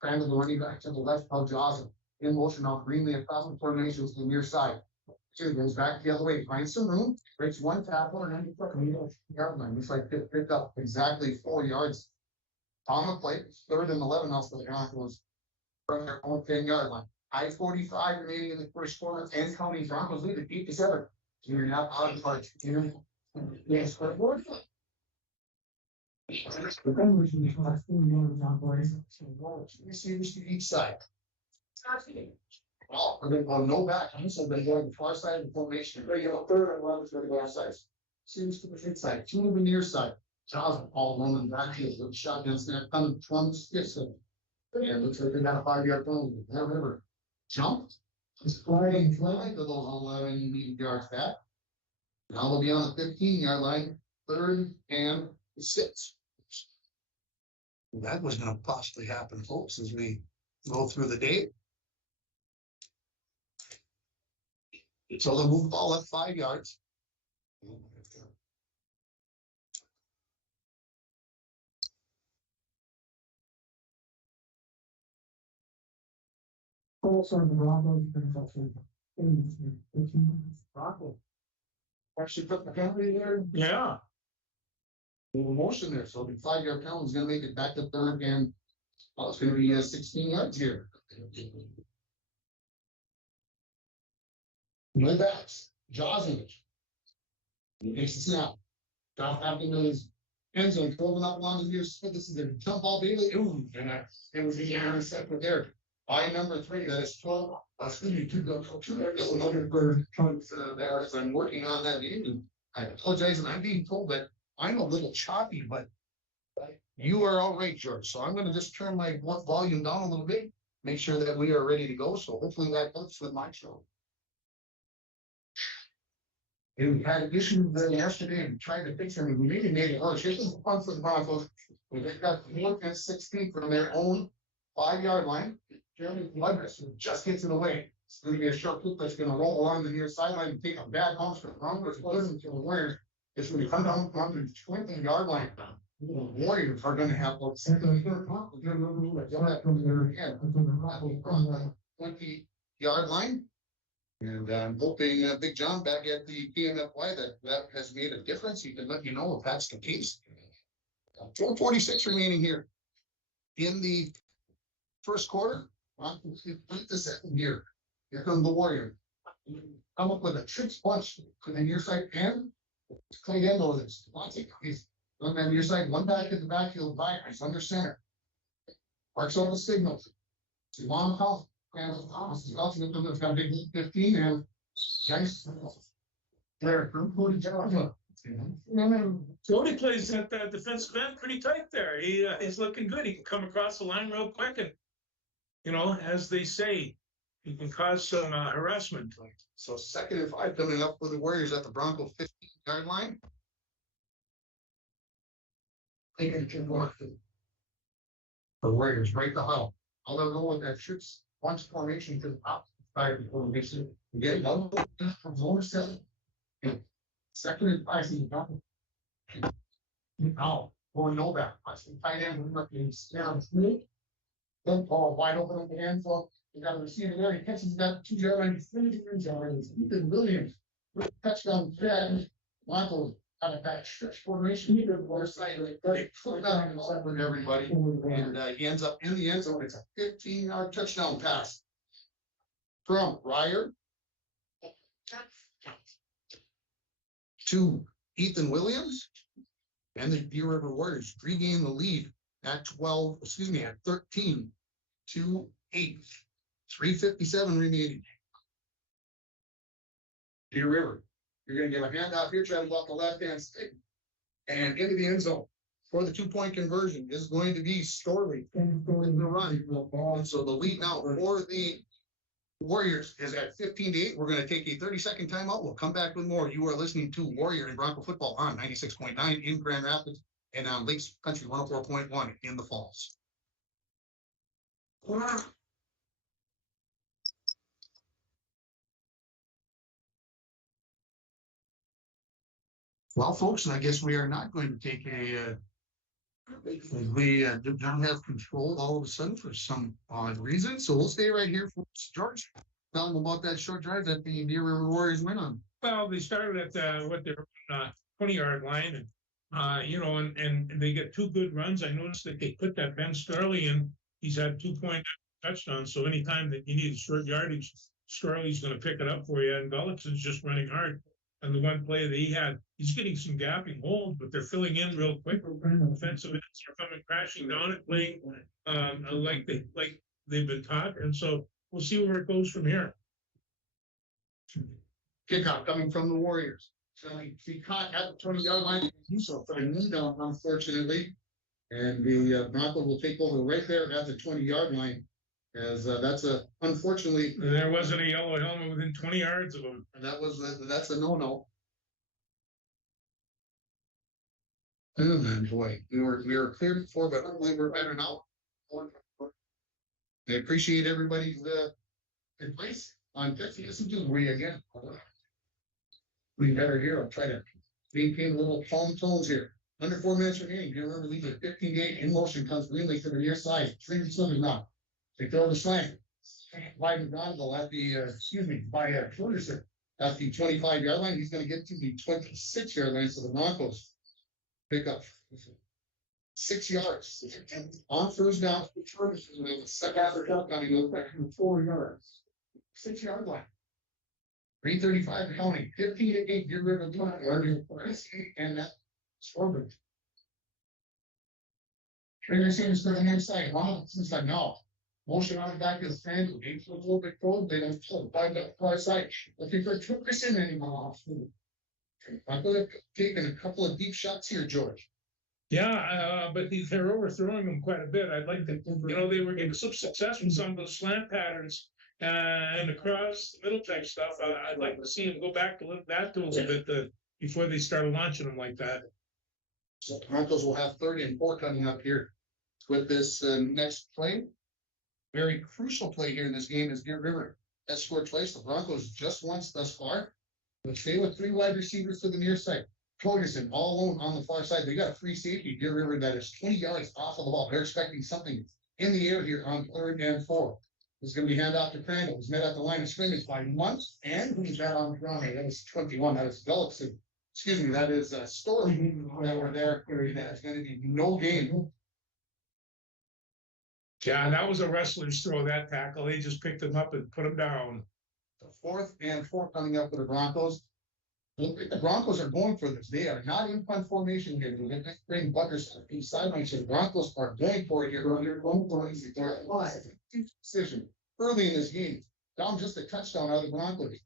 Crandall the running back to the left of Johnson. In motion now, Greenlee across the formations to the near side. Here goes back the other way, finds some room, breaks 1 tackle, and then he took a yard line. Looks like it picked up exactly 4 yards on the plate. 3rd and 11 now for the Broncos from their own 10-yard line. I-45 remaining in the first quarter, and counting. Broncos lead it 8-7. You're now out of touch. Yes, but what? Receivers to each side. Well, we're going to go no back. So they're going to the far side of the formation. They're going to 3rd and 11 for the far side. Seems to the inside, 2 to the near side. Johnson all running back here with shotgun snap coming from Skipson. And looks like they got a 5-yard penalty. However, jump. It's sliding to those 11 yards back. Now they'll be on the 15-yard line, 3rd and 6. That was going to possibly happen, folks, as we go through the day. So they'll move the ball up 5 yards. Also, the Broncos Actually put the penalty there. Yeah. Motion there. So the 5-yard penalty is going to make it back to 3rd and it's going to be 16 yards here. No backs. Joslin. Makes the snap. Drop back into his end zone, throwing up along the near side. This is a jump ball, baby. Ooh, and it was the interceptor there. By number 3, that is 12. Excuse me, 2 another bird there as I'm working on that game. I apologize, and I'm being told that I'm a little choppy, but you are all right, George. So I'm going to just turn my volume down a little bit, make sure that we are ready to go. So hopefully that helps with my show. And we had issues yesterday and tried to fix them. And we really made it worse. This is fun for the Broncos. We got 4th and 16 from their own 5-yard line. Jeremy Bloodress just gets in the way. It's going to be a short loop that's going to roll along the near sideline and take a bad bounce from the Broncos. To the Warriors. It's going to come down on the 20-yard line. The Warriors are going to have about 2nd and 3rd. They're going to move it. They'll have to come there again. 20-yard line. And I'm hoping Big John back at the PMFY that has made a difference. He can let you know if that's the case. 4:46 remaining here in the first quarter. The second here. Here comes the Warrior. Come up with a trick punch to the near side and tight end over this. He's on that near side. 1 back in the backfield. He's under center. Marks on the signals. Long call. Thomas is also going to got a big 15 and Jace. There, Cody Johnson. Cody plays at that defensive end pretty tight there. He's looking good. He can come across the line real quick, and as they say, he can cause some harassment. So 2nd and 5 coming up for the Warriors at the Bronco 15-yard line. The Warriors break the huddle. I'll go with that shoots punch formation to the top side of the formation. Get one from zone 7. 2nd and 5. Now, going no back. Tight end, then ball wide open in the end zone. You got to receive it there. He catches that 2 yard line. Ethan Williams, touchdown catch. Michael out of that stretch formation. He did the side right. Put that on the side with everybody. And he ends up in the end zone. It's a 15-yard touchdown pass from Ryer to Ethan Williams. And the Deer River Warriors regain the lead at 13 to 8. 3:57 remaining. Deer River, you're going to get a handoff here, trying to block the left-hand stick. And into the end zone for the 2-point conversion is going to be Storley in the run. And so the lead now for the Warriors is at 15-8. We're going to take a 30-second timeout. We'll come back with more. You are listening to Warrior and Bronco Football on 96.9 in Grand Rapids and on Lakes Country 104.1 in the Falls. Well, folks, I guess we are not going to take we don't have control all of a sudden for some odd reason. So we'll stay right here for George. Tell them about that short drive that the Deer River Warriors went on. Well, they started at their 20-yard line, and and they get 2 good runs. I noticed that they put that Ben Starley in. He's had 2-point touchdowns. So anytime that you need a short yardage, Starley's going to pick it up for you. And Gullickson's just running hard. And the one play that he had, he's getting some gapping hold, but they're filling in real quick. Offensive ends are coming crashing down and playing like they've been taught. And so we'll see where it goes from here. Kickoff coming from the Warriors. So he caught at the 20-yard line. So for a knee down, unfortunately. And the Bronco will take over right there at the 20-yard line. As that's unfortunately. There wasn't a yellow helmet within 20 yards of him. And that's a no-no. Oh man, boy, we were clear before, but hopefully we're better now. I appreciate everybody's advice on fixing this and doing we again. We better here. I'll try to maintain a little calm tones here. Under 4 minutes remaining. You remember leaving 15-8 in motion comes Greenlee to the near side. Swinging now. They throw the slant. By McGonigal at the by Ferguson at the 25-yard line. He's going to get to the 26-yard line. So the Broncos pick up 6 yards on first down. Ferguson with a second after jump coming over 4 yards. 6-yard line. 3:35 counting. 15-8. Deer River and that scoreboard. Trigger seems to the near side. It's like no. Motion on the back of the fan, 8 foot a little bit cold, they don't by the far side. Looking for Ferguson anymore. I could have taken a couple of deep shots here, George. Yeah, but they're overthrowing them quite a bit. I'd like to, they were getting some success with some of those slant patterns and across the middle type stuff. I'd like to see them go back to that to a little bit before they start launching them like that. So the Broncos will have 3rd and 4 coming up here with this next play. Very crucial play here in this game is Deer River has scored twice. The Broncos just once thus far. They stay with 3 wide receivers to the near side. Torgerson all alone on the far side. They got a free safety, Deer River, that is 20 yards off of the ball. They're expecting something in the air here on 3rd and 4. It's going to be handoff to Crandall. He's met at the line of scrimmage by Muntz. And who's that on the ground? That is 21. That is Gullickson. That is Storley that were there. That's going to be no game. Yeah, that was a wrestler's throw, that tackle. They just picked him up and put him down. So 4th and 4 coming up for the Broncos. The Broncos are going for this. They are not in punt formation here. They're going to bring Butters to the sideline. So the Broncos are going for it here. They're going for it. Decision early in this game. Down just a touchdown out of the Broncos.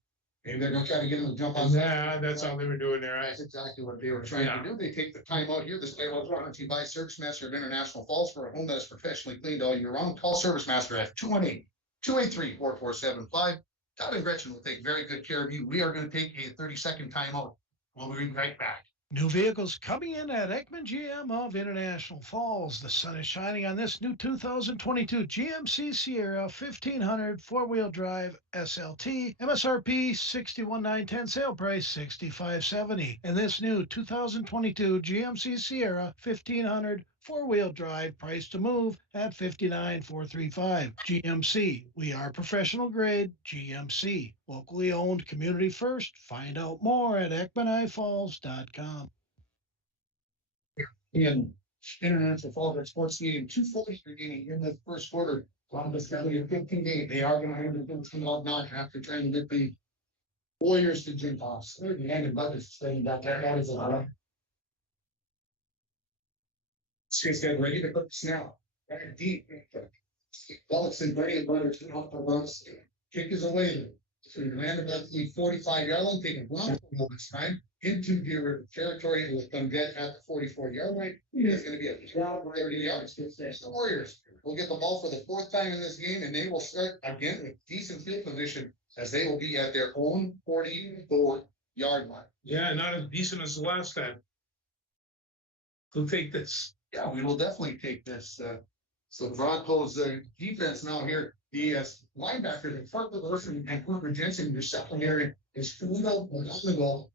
Maybe they're going to try to get him to jump on. Yeah, that's all they were doing there. That's exactly what they were trying to do. They take the time out here. This play was brought to you by Service Master of International Falls for a home that is professionally cleaned all year round. Call Service Master at 218-283-4475. Todd and Gretchen will take very good care of you. We are going to take a 30-second timeout. We'll be right back. New vehicles coming in at Ekman GM of International Falls. The sun is shining on this new 2022 GMC Sierra 1500 4-wheel drive SLT. MSRP $61,910, sale price $65,770. And this new 2022 GMC Sierra 1500 4-wheel drive, price to move at $59,435. GMC, we are professional grade. GMC, locally owned, community first. Find out more at EckmanIFalls.com. In International Fall Sports Stadium, 2:40 remaining in the first quarter. Columbus got a 15-8. They are going to have to come out not after trying to get the Warriors to drink off. Third and ended budget staying back there. That is a lot. Skins getting ready to put the snap. Back deep. Wallison ready to run off the runs. Kick is away. So he landed at the 45-yard line, taking one this time into Deer territory. It was going to get at the 44-yard line. It's going to be a 30 yards. The Warriors will get the ball for the fourth time in this game, and they will start again with decent field position as they will be at their own 44-yard line. Yeah, not as decent as the last time. We'll take this. Yeah, we will definitely take this. So Broncos defense now here. The linebackers in front of the person and Cooper Jensen, your secondary is Filippo Madonigal,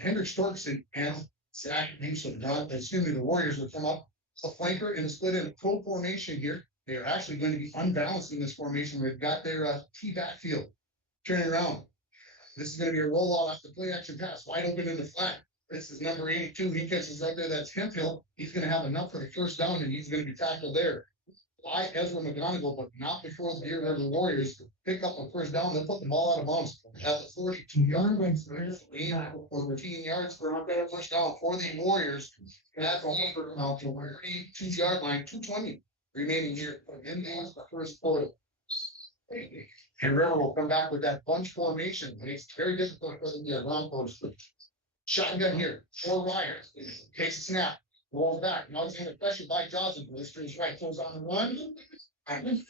Hendrik Storkson, and Zach Newsom. The Warriors will come up a flanker and split in a pro formation here. They are actually going to be unbalanced in this formation. They've got their T backfield turning around. This is going to be a rollout off the play action pass, wide open in the flat. This is number 82. He catches right there. That's Hemphill. He's going to have enough for the first down, and he's going to be tackled there by Ezra McGonigal, but not before the Deer River Warriors pick up a first down. They'll put the ball out of bounds at the 42-yard line. 14 yards for a first down for the Warriors. That's over the 32-yard line, 2:20 remaining here in the first quarter. And River will come back with that bunch formation. It makes it very difficult for the Broncos. Shotgun here, 4 wires. Takes a snap. Rolls back. Now it's under pressure by Johnson. This straight right goes on the run. And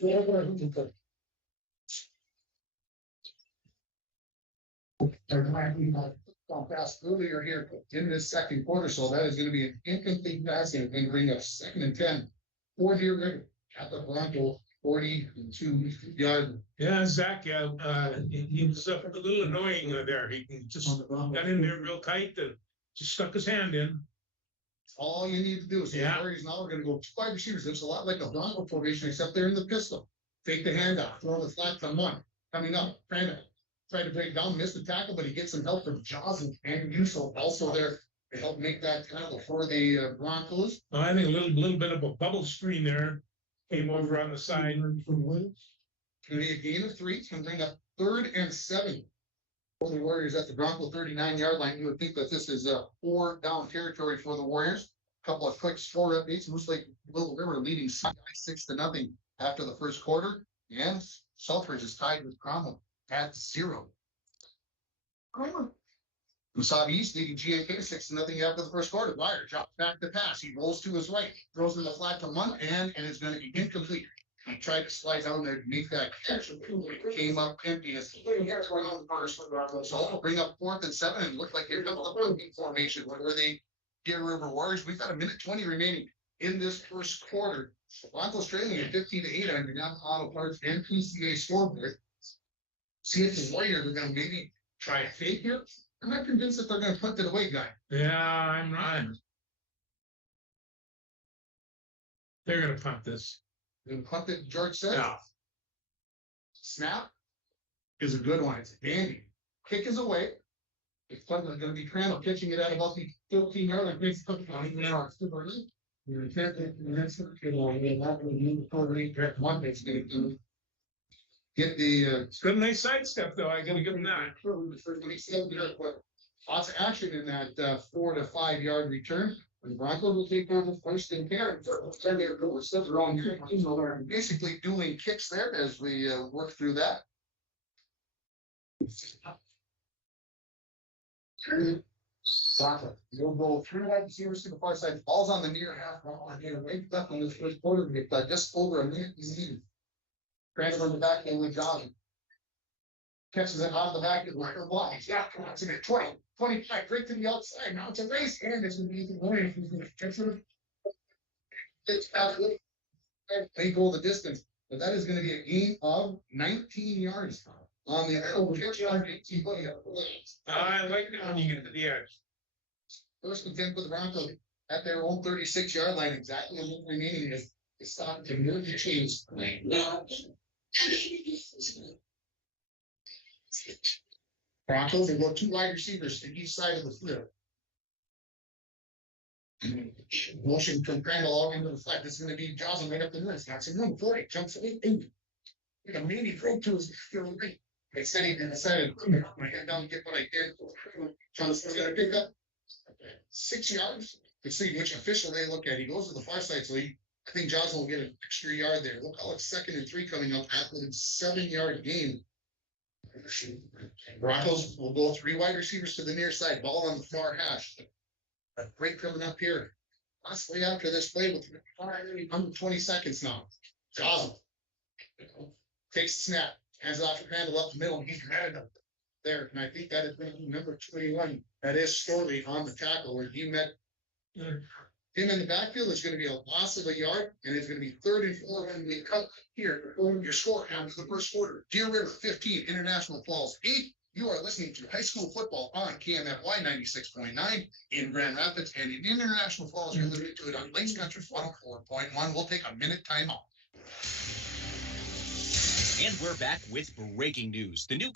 pass earlier here in this second quarter, so that is going to be an incomplete pass and going to bring up 2nd and 10 for Deer River at the Bronco 42-yard. Yeah, Zach, he was a little annoying there. He just got in there real tight and just stuck his hand in. All you need to do is the Warriors now are going to go 2 wide receivers. It's a lot like a Bronco formation, except they're in the pistol. Fake the handoff, throw the flat to one. Coming up, try to break down, miss the tackle, but he gets some help from Jaws and Andrew Yuso also there to help make that tackle for the Broncos. I think a little bit of a bubble screen there came over on the side. It's going to be a gain of 3. It's going to bring up 3rd and 7. For the Warriors at the Bronco 39-yard line. You would think that this is 4 down territory for the Warriors. A couple of quick score updates. Moose Lake Little River leading 6-0 after the first quarter. And Southbridge is tied with Cromwell at 0. Wasabi East leading GNK 6-0 after the first quarter. Wire drops back to pass. He rolls to his right. Throws in the flat to Munt, and it's going to be incomplete. He tried to slide down there beneath that catch. Came up empty. So bring up 4th and 7 and look like here comes the punting formation for the Deer River Warriors. We've got a minute 20 remaining in this first quarter. Broncos trailing at 15-8 on your Young Auto Parts and PCA scoreboard. See if the Warriors are going to maybe try a fake here. I'm not convinced that they're going to punt it away, guy. Yeah, I'm not. They're going to punt this. The punt that George said. Yeah. Snap is a good one. It's dandy. Kick is away. It's going to be Crandall catching it at about the 15-yard line. It's going to get the. It's got a nice sidestep, though. I got to give him that. Lots of action in that 4 to 5 yard return. The Broncos will take over 1st and 10. Basically doing kicks there as we work through that. You'll go 3 wide receivers to the far side. Ball's on the near half. Right left in this first quarter. We've got just over a minute needed. Crandall in the back end with Johnson. Catches it out of the back of the block. Yeah, it's in at 20. 25, right to the outside. Now it's a race, and it's going to be even more. It's out good. They go the distance, but that is going to be a gain of 19 yards on the I like it when you get to the edge. 1st and 10 for the Broncos. at their own 36-yard line, exactly on the remaining is stop to move the chains. Broncos will go 2 wide receivers to each side of the field. Motion from Crandall all into the flat. This is going to be Johnson right up the nuts. Got some room for it. Jumps in. Like a maybe throw to his feeling great. They said he decided to head down and get what I did. Johnson's going to pick up 6 yards. Let's see which official they look at. He goes to the far side, so I think Johnson will get an extra yard there. We'll call it 2nd and 3 coming up after the 7-yard gain. Broncos will go 3 wide receivers to the near side. Ball on the far hash. A break coming up here. Last play after this play with under 20 seconds now. Johnson takes the snap. Hands off the handle up the middle. And he's mad up there. And I think that is number 21. That is Storley on the tackle where he met him in the backfield. Is going to be a loss of a yard, and it's going to be 3rd and 4 when we cut here. Your score after the first quarter. Deer River 15, International Falls 8. You are listening to high school football on KMFY 96.9 in Grand Rapids, and in International Falls, you're listening to it on Lakes Country 104.1. We'll take a minute timeout. And we're back with breaking news. The new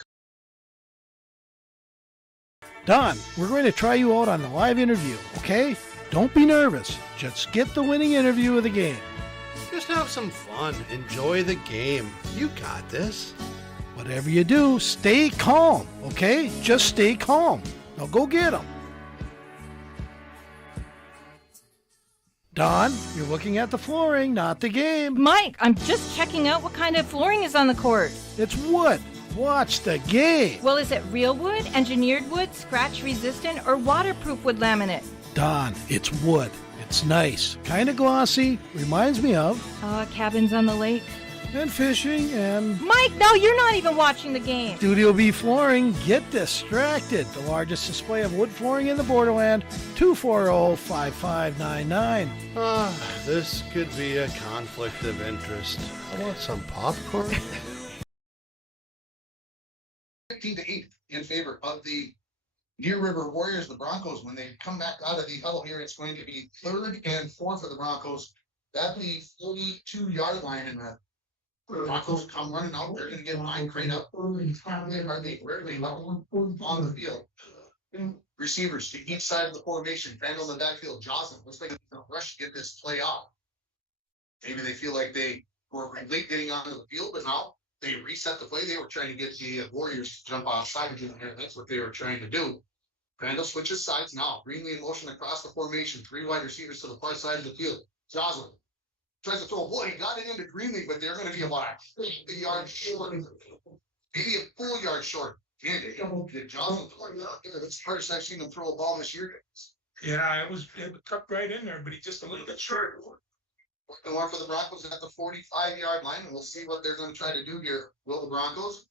Don, we're going to try you out on the live interview, okay? Don't be nervous. Just get the winning interview of the game. Just have some fun. Enjoy the game. You got this. Whatever you do, stay calm, okay? Just stay calm. Now go get them. Don, you're looking at the flooring, not the game. Mike, I'm just checking out what kind of flooring is on the court. It's wood. Watch the game. Well, is it real wood, engineered wood, scratch resistant, or waterproof wood laminate? Don, it's wood. It's nice. Kind of glossy. Reminds me of... cabins on the lake. And fishing and... Mike, no, you're not even watching the game. Studio B Flooring, get distracted. The largest display of wood flooring in the borderland, 240-5599. This could be a conflict of interest. I want some popcorn. 15-8 in favor of the Deer River Warriors, the Broncos. When they come back out of the huddle here, it's going to be 3rd and 4 for the Broncos. That's the 42-yard line, and the Broncos come running out. They're going to get line crane up. Are they rarely level on the field? Receivers to each side of the formation. Crandall in the backfield. Johnson looks like a rush to get this play off. Maybe they feel like they were late getting onto the field, but now they reset the play. They were trying to get the Warriors to jump outside and get there. That's what they were trying to do. Crandall switches sides now. Greenlee in motion across the formation. 3 wide receivers to the far side of the field. Joslin tries to throw a boy. He got it into Greenlee, but they're going to be about a yard short. Maybe a full yard short. Man, did Joslin throw it out there? That's the hardest I've seen him throw a ball this year. Yeah, it was tucked right in there, but he just a little bit short. Working on for the Broncos at the 45-yard line, and we'll see what they're going to try to do here. Will the Broncos?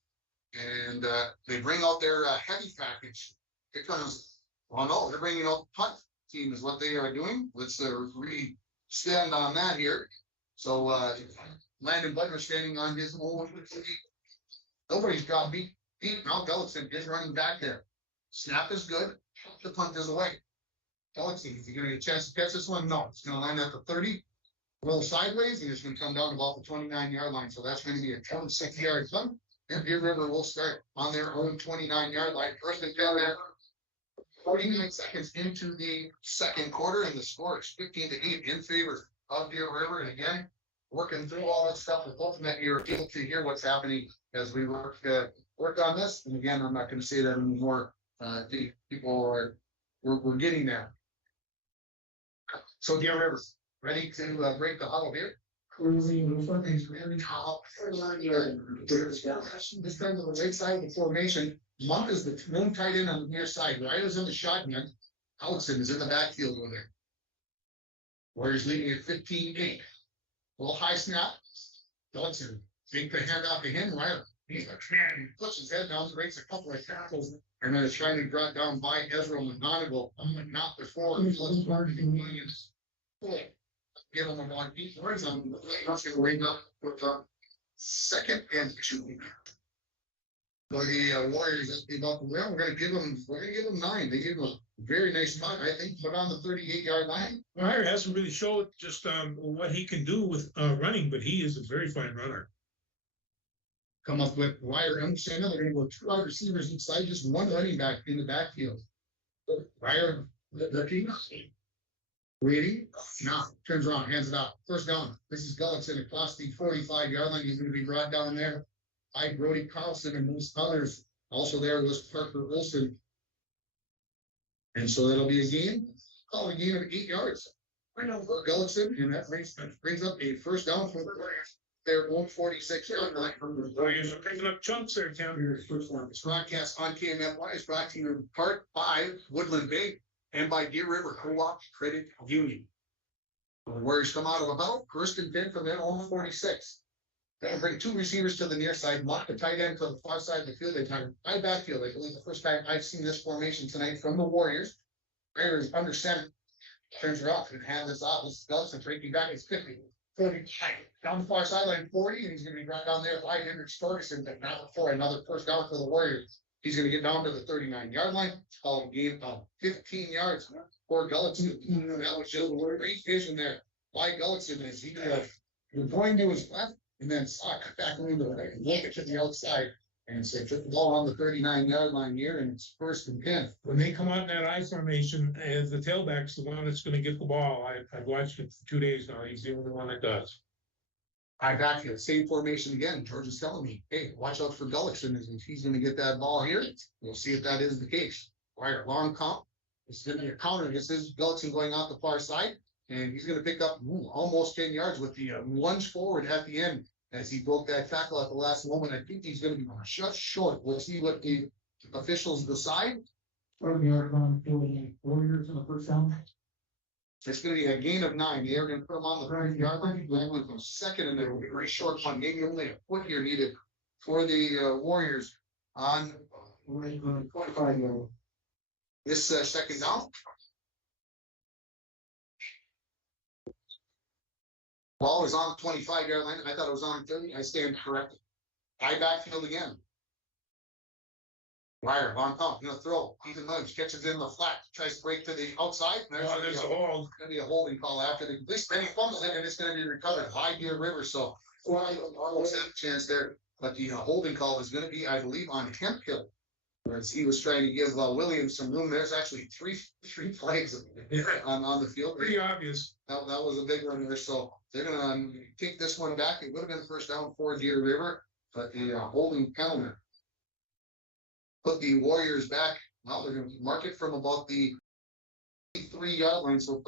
And they bring out their heavy package. Here comes, well, no, they're bringing out punt team is what they are doing. Let's stand on that here. So Landon Butler standing on his own. Nobody's got beat. Mount Gullickson is running back there. Snap is good. The punt is away. Gullickson, is he going to get a chance to catch this one? No. It's going to land at the 30. Roll sideways, and it's going to come down about the 29-yard line. So that's going to be a 26-yard punt. And Deer River will start on their own 29-yard line. 1st and 10 there. 49 seconds into the second quarter, and the score is 15-8 in favor of Deer River. And again, working through all that stuff with Ultimate, you're able to hear what's happening as we work on this. And again, I'm not going to say that anymore. The people we're getting there. So Deer River ready to break the huddle here. This time to the right side of the formation. Monk is the lone tight end on the near side. Ryder's in the shotgun. Allison is in the backfield over there. Warriors leading at 15-8. Little high snap. Allison take the hand off to him. Ryder. He puts his head down, breaks a couple of tackles, and then is trying to brought down by Ezra McGonigal. Not before. Give him a 1 beat. Where's going to ring up with 2nd and 2. For the Warriors, they thought, well, we're gonna give them 9. They gave them a very nice time. I think put on the 38-yard line. Meyer hasn't really showed just what he can do with running, but he is a very fine runner. Come up with Wire understanding they're gonna go 2 wide receivers each side, just one running back in the backfield. Wire looking, waiting, now turns around, hands it out. First down. This is Gullickson across the 45-yard line. He's gonna be brought down there by Brody Carlson and most others. Also there was Parker Wilson. And so that'll be a gain. Call a gain of 8 yards. Right now for Gullickson, and that brings up a first down for the Warriors. Their own 46-yard line. The Warriors are picking up chunks there, Tim. This broadcast on KMFY is brought to you in part by Woodland Bay and by Deer River Co-op Credit Union. The Warriors come out of about first and 10 from their own 46. They'll bring 2 receivers to the near side, lock the tight end to the far side of the field. They time high backfield. I believe the first time I've seen this formation tonight from the Warriors. Warriors under center. Turns her off and hand this off. This is Gullickson breaking back. It's 50. 40. Down the far sideline 40, and he's going to be brought down there by Henrik Storgerson. But now for another first down for the Warriors. He's going to get down to the 39-yard line. It's called a gain of 15 yards for Gullickson. That was just great vision there by Gullickson as he was going to his left. And then cut back into the right and look it to the outside. And so took the ball on the 39-yard line here, and it's first and 10. When they come out in that I formation, as the tailback's the one that's going to get the ball. I've watched it for 2 days now. He's the only one that does. High backfield, same formation again. George is telling me, hey, watch out for Gullickson. If he's going to get that ball here, we'll see if that is the case. Right, long count. It's going to be a counter. This is Gullickson going out the far side. And he's going to pick up almost 10 yards with the lunge forward at the end as he broke that tackle at the last moment. I think he's going to be just short. We'll see what the officials decide. 30-yard line for the Warriors in the first down. It's going to be a gain of 9. They are going to put him on the 30-yard line. That was a second, and it will be a very short one. Maybe only a foot here needed for the Warriors on 25 this second down. Ball is on the 25-yard line. I thought it was on 30. I stand corrected. High backfield again. Wire, long count, gonna throw. Ethan Muggs catches in the flat, tries to break to the outside. There's a hold. Gonna be a holding call after the least then he fumbles it, and it's gonna be recovered by Deer River. So almost had a chance there. But the holding call is gonna be, I believe, on Hemphill. Whereas he was trying to give Williams some room. There's actually three flags on the field. Pretty obvious. That was a big one there. So they're gonna take this one back. It would have been first down for Deer River, but the holding penalty put the Warriors back. Well, they're going to mark it from about the 3-yard line. So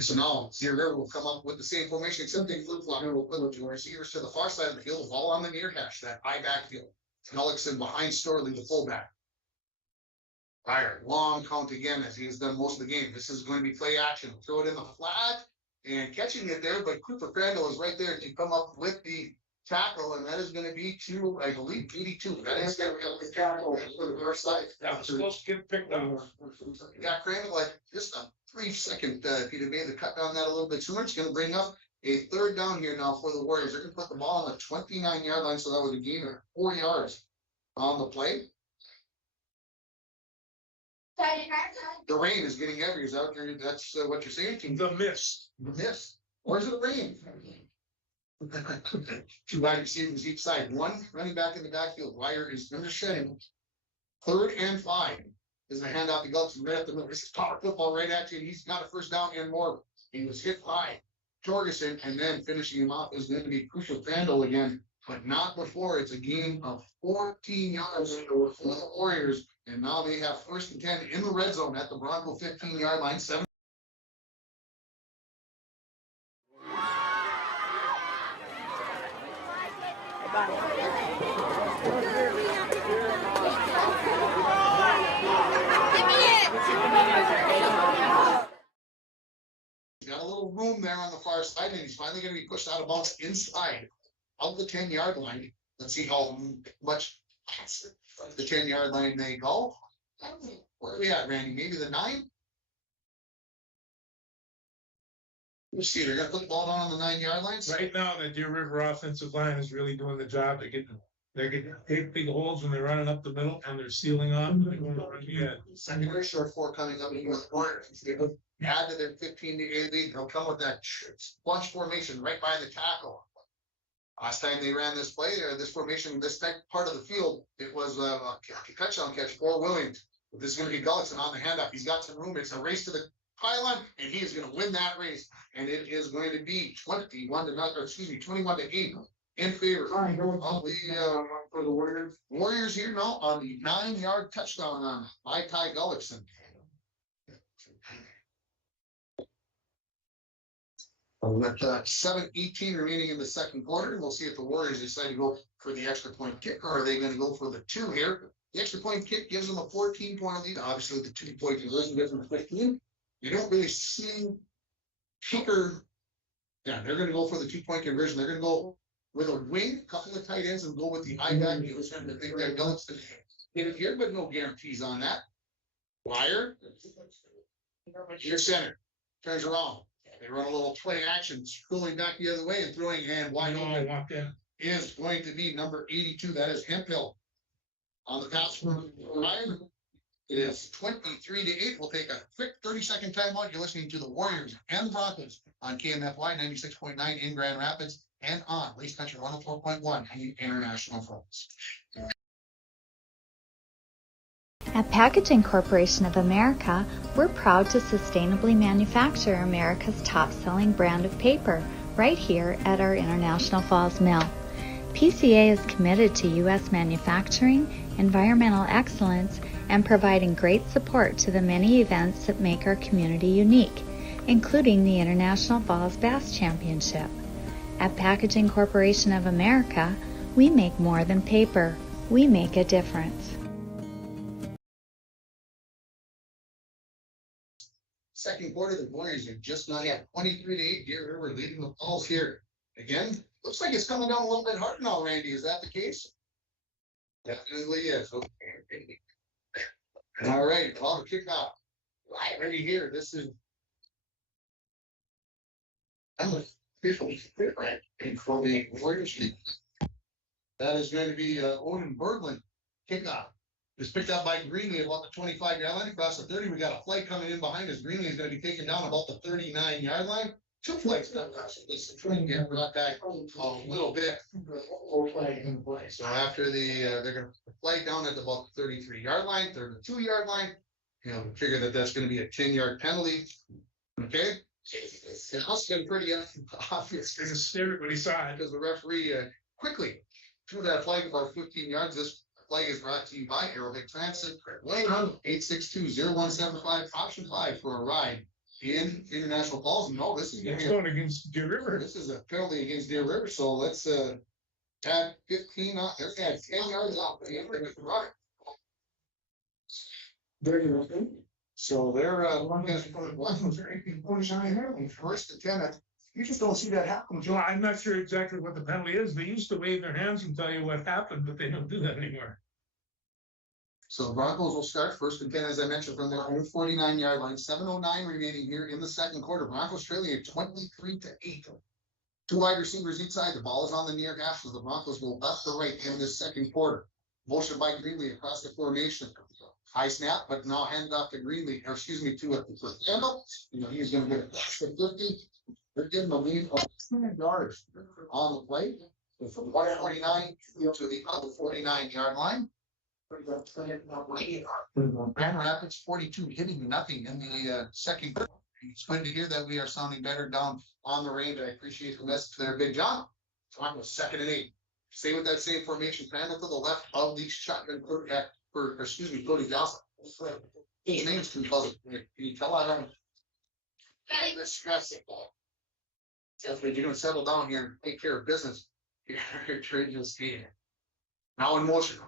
so now Deer River will come up with the same formation, except they flip-flop. We'll put the receivers to the far side of the field, all on the near hash, that high backfield. Gullickson behind Storley, the fullback. Fire, long count again, as he has done most of the game. This is going to be play action. Throw it in the flat and catching it there, but Cooper Crandall is right there to come up with the tackle, and that is going to be to, I believe, 82. That is going to be the tackle for the far side. That was supposed to get picked up. Got Crandall like just a brief second. If he'd have made the cut down that a little bit sooner, it's going to bring up a third down here now for the Warriors. They're going to put the ball on the 29-yard line, so that was a gain of 4 yards on the play. The rain is getting heavier. Is that that's what you're saying? The mist. The mist. Where's the rain? 2 wide receivers each side. 1 running back in the backfield. Wire is under shedding. 3rd and 5 is a handoff to Gullickson right up the middle. This is power football right at you. He's got a first down and more. He was hit by Jorgensen, and then finishing him off is going to be Cooper Crandall again, but not before. It's a gain of 14 yards for the Warriors, and now they have 1st and 10 in the red zone at the Bronco 15-yard line. 7. Got a little room there on the far side, and he's finally going to be pushed out of bounds inside of the 10-yard line. Let's see how much the 10-yard line they go. Where are we at, Randy? Maybe the 9? Let's see, they're gonna put the ball down on the 9-yard line. Right now, the Deer River offensive line is really doing the job. They're getting big holes when they're running up the middle and they're sealing off. Secondary short 4 coming up in the corner. Add to their 15 to 8 lead. They'll come with that bunch formation right by the tackle. Last time they ran this play, this formation, this part of the field, it was a touchdown catch for Williams. This is going to be Gullickson on the handoff. He's got some room. It's a race to the pylon, and he is going to win that race. And it is going to be 21 to 8 in favor of the for the Warriors here now on the 9-yard touchdown on by Ty Gullickson. With 7:18 remaining in the second quarter, we'll see if the Warriors decide to go for the extra point kick, or are they going to go for the 2 here? The extra point kick gives them a 14-point lead. Obviously, the 2-point conversion gives them a 15. You don't really see kicker. Yeah, they're going to go for the 2-point conversion. They're going to go with a wing, a couple of tight ends, and go with the high back. You tend to think that Gullickson hit it here, but no guarantees on that. Wire. Your center turns around. They run a little play action, scrolling back the other way and throwing, and wide open is going to be number 82. That is Hemphill. On the pass from Ryan, it is 23 to 8. We'll take a quick 30-second timeout. You're listening to the Warriors and the Broncos on KMFY 96.9 in Grand Rapids and on Race Country 104.1 and International Focus. At Packaging Corporation of America, we're proud to sustainably manufacture America's top-selling brand of paper right here at our International Falls Mill. PCA is committed to U.S. manufacturing, environmental excellence, and providing great support to the many events that make our community unique, including the International Falls Bass Championship. At Packaging Corporation of America, we make more than paper. We make a difference. Second quarter, the Warriors are just not at 23 to 8. Deer River leading the Falls here. Again, looks like it's coming down a little bit harder now, Randy. Is that the case? Definitely is. Okay. All right, well, the kickoff. Right here. This is official for the Warriors. That is going to be Owen Berglund kickoff. It's picked up by Greenlee about the 25-yard line. Across the 30, we got a flight coming in behind us. Greenlee is going to be taken down about the 39-yard line. 2 flights coming across this. Trying to get brought back a little bit. So after they're going to flight down at about the 33-yard line, 32-yard line. You know, figure that's going to be a 10-yard penalty. Okay. It must have been pretty obvious. Everybody saw it because the referee quickly threw that flag about 15 yards. This flag is brought to you by Arrowhead Transit. 862-0175, option 5 for a ride in International Falls. No, this is going against Deer River. This is a penalty against Deer River. So let's add 15 on. There's that 10 yards off the end of the run. So they're first and 10. You just don't see that happen. Well, I'm not sure exactly what the penalty is. They used to wave their hands and tell you what happened, but they don't do that anymore. So the Broncos will start first and 10, as I mentioned, from their own 49-yard line. 7:09 remaining here in the second quarter. Broncos trailing at 23 to 8. 2 wide receivers each side. The ball is on the near hash, so the Broncos go left to right in this second quarter. Motion by Greenlee across the formation. High snap, but now handed off to Greenlee, or excuse me, to Campbell. You know, he's going to get it past the 50. They're giving a lead of 2 yards on the play. From 149 to the other 49-yard line. Grand Rapids 42 hitting nothing in the second quarter. It's good to hear that we are sounding better down on the range. I appreciate the message there, Big John. Broncos 2nd and 8. Stay with that same formation. Crandall to the left of the shotgun quarterback. Cody Johnson. His name's too puzzled. Can you tell I don't? This stress. If you're going to settle down here and take care of business, you're trading this game. Now in motion.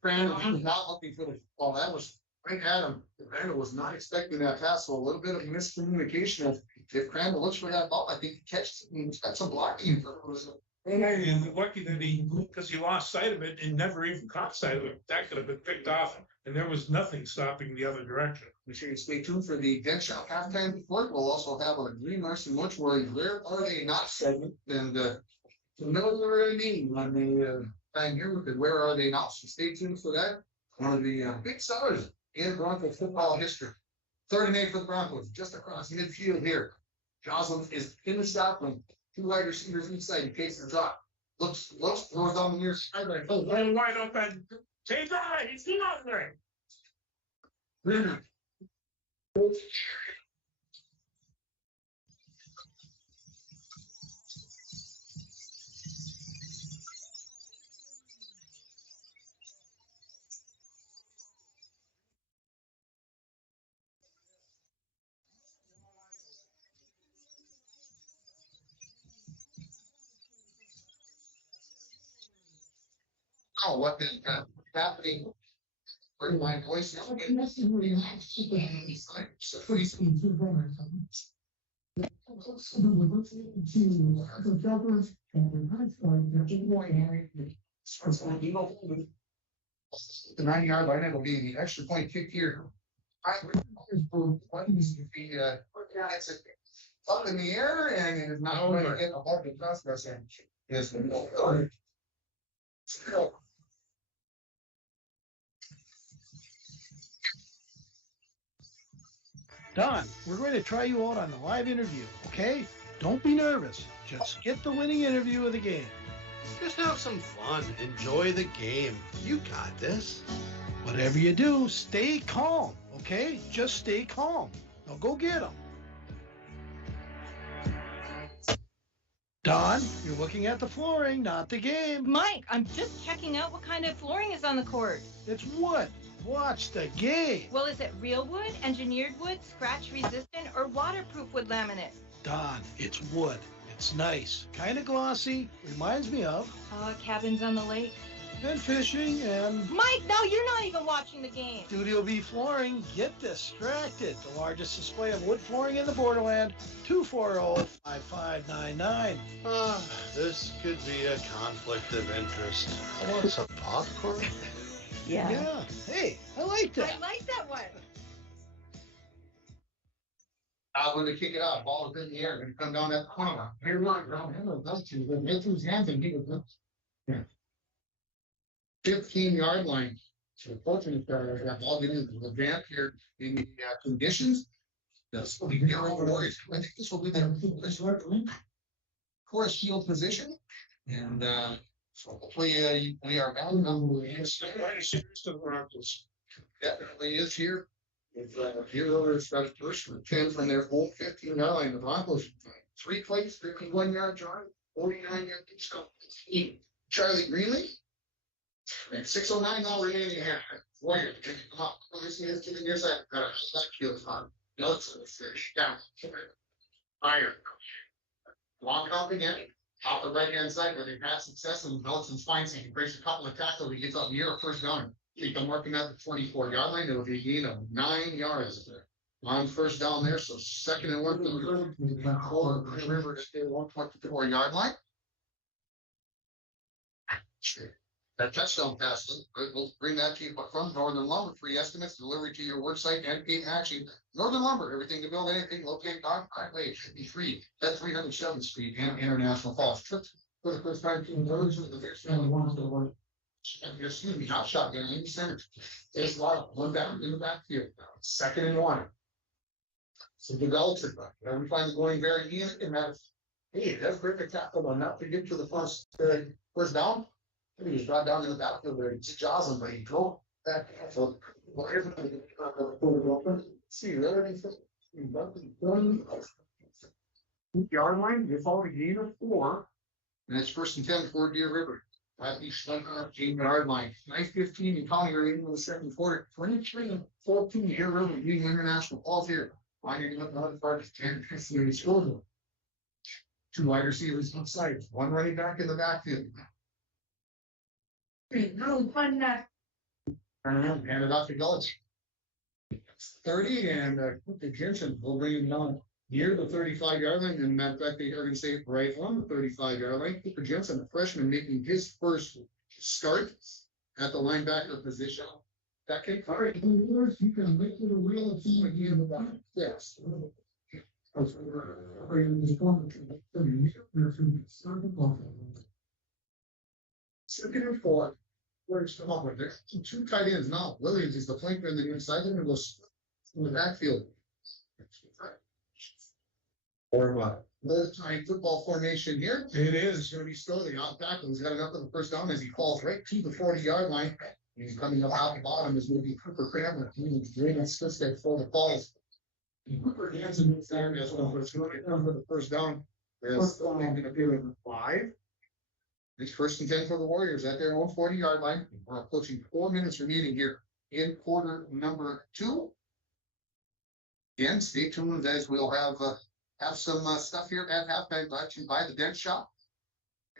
Crandall not looking for the ball. That was right at him. Crandall was not expecting that pass, so a little bit of miscommunication. If Crandall looks for that ball, I think he catches it and he's got some blocking And lucky that because he lost sight of it and never even caught sight of it. That could have been picked off, and there was nothing stopping the other direction. Make sure you stay tuned for the Dead Shop halftime report. We'll also have a Green Marks and Mortuary Where Are They Not segment, and familiar name on the time here with the Where Are They Not. So stay tuned for that. One of the big sellers in Bronco football history. 3rd and 8 for the Broncos, just across midfield here. Joslin is in the shotgun. 2 wide receivers inside. He takes the drop. Looks, throws down the near sideline. Oh, wide open. Take that. He's not there. Oh, what is happening? Bring my voice down. The 9-yard line, it'll be the extra point kick here. It's up in the air and it is not going to get above the cross end. Yes, Don, we're going to try you out on the live interview, okay? Don't be nervous. Just get the winning interview of the game. Just have some fun. Enjoy the game. You got this. Whatever you do, stay calm, okay? Just stay calm. Now go get them. Don, you're looking at the flooring, not the game. Mike, I'm just checking out what kind of flooring is on the court. It's wood. Watch the game. Well, is it real wood, engineered wood, scratch resistant, or waterproof wood laminate? Don, it's wood. It's nice. Kind of glossy. Reminds me of cabins on the lake. And fishing and... Mike, now you're not even watching the game. Studio B Flooring. Get distracted. The largest display of wood flooring in the borderland. 240-5599. This could be a conflict of interest. I want some popcorn. Yeah. Hey, I like that. I like that one. I'm going to kick it out. Ball is in the air. Going to come down that corner. Here, look. Those two. Hit his hands and he was 15-yard line. So fortunate that ball getting into the ramp here in the conditions. This will be your Warriors. I think this will be their course field position. And so hopefully we are back. Definitely is here. Here over first for 10 from their whole 15-yard line. The Broncos 3 plays, 51-yard drive, 49-yard discount. Charlie Greenlee. And 6:09 now remaining half. Warriors come up. This is to the near side. That feels hot. No, it's down. Fire. Long count again. Off the right hand side where they've had success and Belton's fine, so he breaks a couple of tackles. He gets up near a first down. He come working at the 24-yard line. It'll be a gain of 9 yards there. On first down there, so 2nd and 1 for the River to stay 124-yard line. That touchdown pass, we'll bring that to you from Northern Lumber. Free estimates, delivery to your work site, and paid action. Northern Lumber, everything to build anything, locate on highway, should be free. That's 307th Street and International Falls. Trips for the first time to the first family ones to the one. Excuse me, not shotgun in the center. There's a lot of one down in the backfield. 2nd and 1. So develops it, but every time going very easy, and that's that's perfect tackle, but not to get to the first down. He was brought down in the backfield there. It's Joslin, but he drove back. So, see, yard line, you follow the gain of 4. And it's 1st and 10 for Deer River. At least 1 yard line. 9:15 in county remaining in the 2nd quarter. 23-14 Deer River leading International Falls here. Winding up the other part of 10-15 school. 2 wide receivers inside. 1 running back in the backfield. And it off to Gulch. 30 and the Jensen will bring him down near the 35-yard line. And matter of fact, they are going to say right on the 35-yard line. Cooper Jensen, a freshman, making his first start at the linebacker position. That can cover it. You can make it a real team again about this. Second and 4. Where's come up with there? Two tight ends now. Williams is the flanker in the inside and goes in the backfield. Or what? Old-time football formation here. It is. It's going to be Storley off tackle. He's got enough of the first down as he falls right to the 40-yard line. He's coming up out the bottom is going to be Cooper Cranmer. He's doing his footstep for the falls. Cooper Hansen moves there. That's what I'm going to get down for the first down. There's going to be 5. It's 1st and 10 for the Warriors at their own 40-yard line. We're approaching 4 minutes remaining here in quarter number 2. Again, stay tuned as we'll have some stuff here at halftime brought to you by the Dent Shop.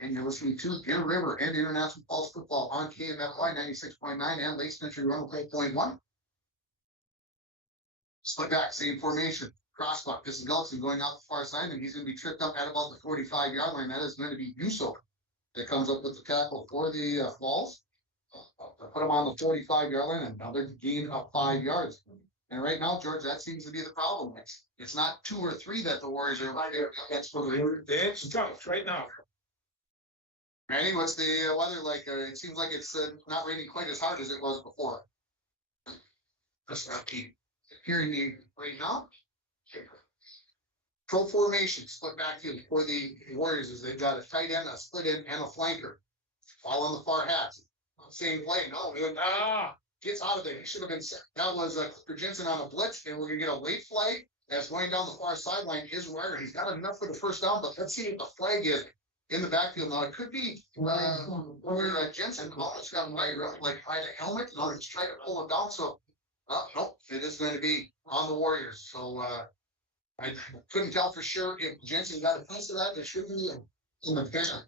And you're listening to Deer River and International Falls Football on KMFY 96.9 and Lakes Country 103.1. Split back, same formation. Crossbuck. This is Gullickson going out the far side, and he's going to be tripped up at about the 45-yard line. That is going to be Yuso that comes up with the tackle for the Falls. Put him on the 45-yard line, another gain of 5 yards. And right now, George, that seems to be the problem. It's not 2 or 3 that the Warriors are against for the It's tough right now. Randy, what's the weather like? It seems like it's not raining quite as hard as it was before. That's not keep hearing me right now. Pro formation, split backfield for the Warriors is they've got a tight end, a split end, and a flanker. All on the far hats. Same play. No, gets out of there. He should have been set. That was Cooper Jensen on a blitz, and we're going to get a late flag that's going down the far sideline. Is Wire. He's got enough for the first down, but let's see what the flag is in the backfield. Now, it could be where Jensen almost got Wire up, like by the helmet. Now, he's trying to pull him down. So, nope, it is going to be on the Warriors. So, I couldn't tell for sure if Jensen got a piece of that. There should be in the back.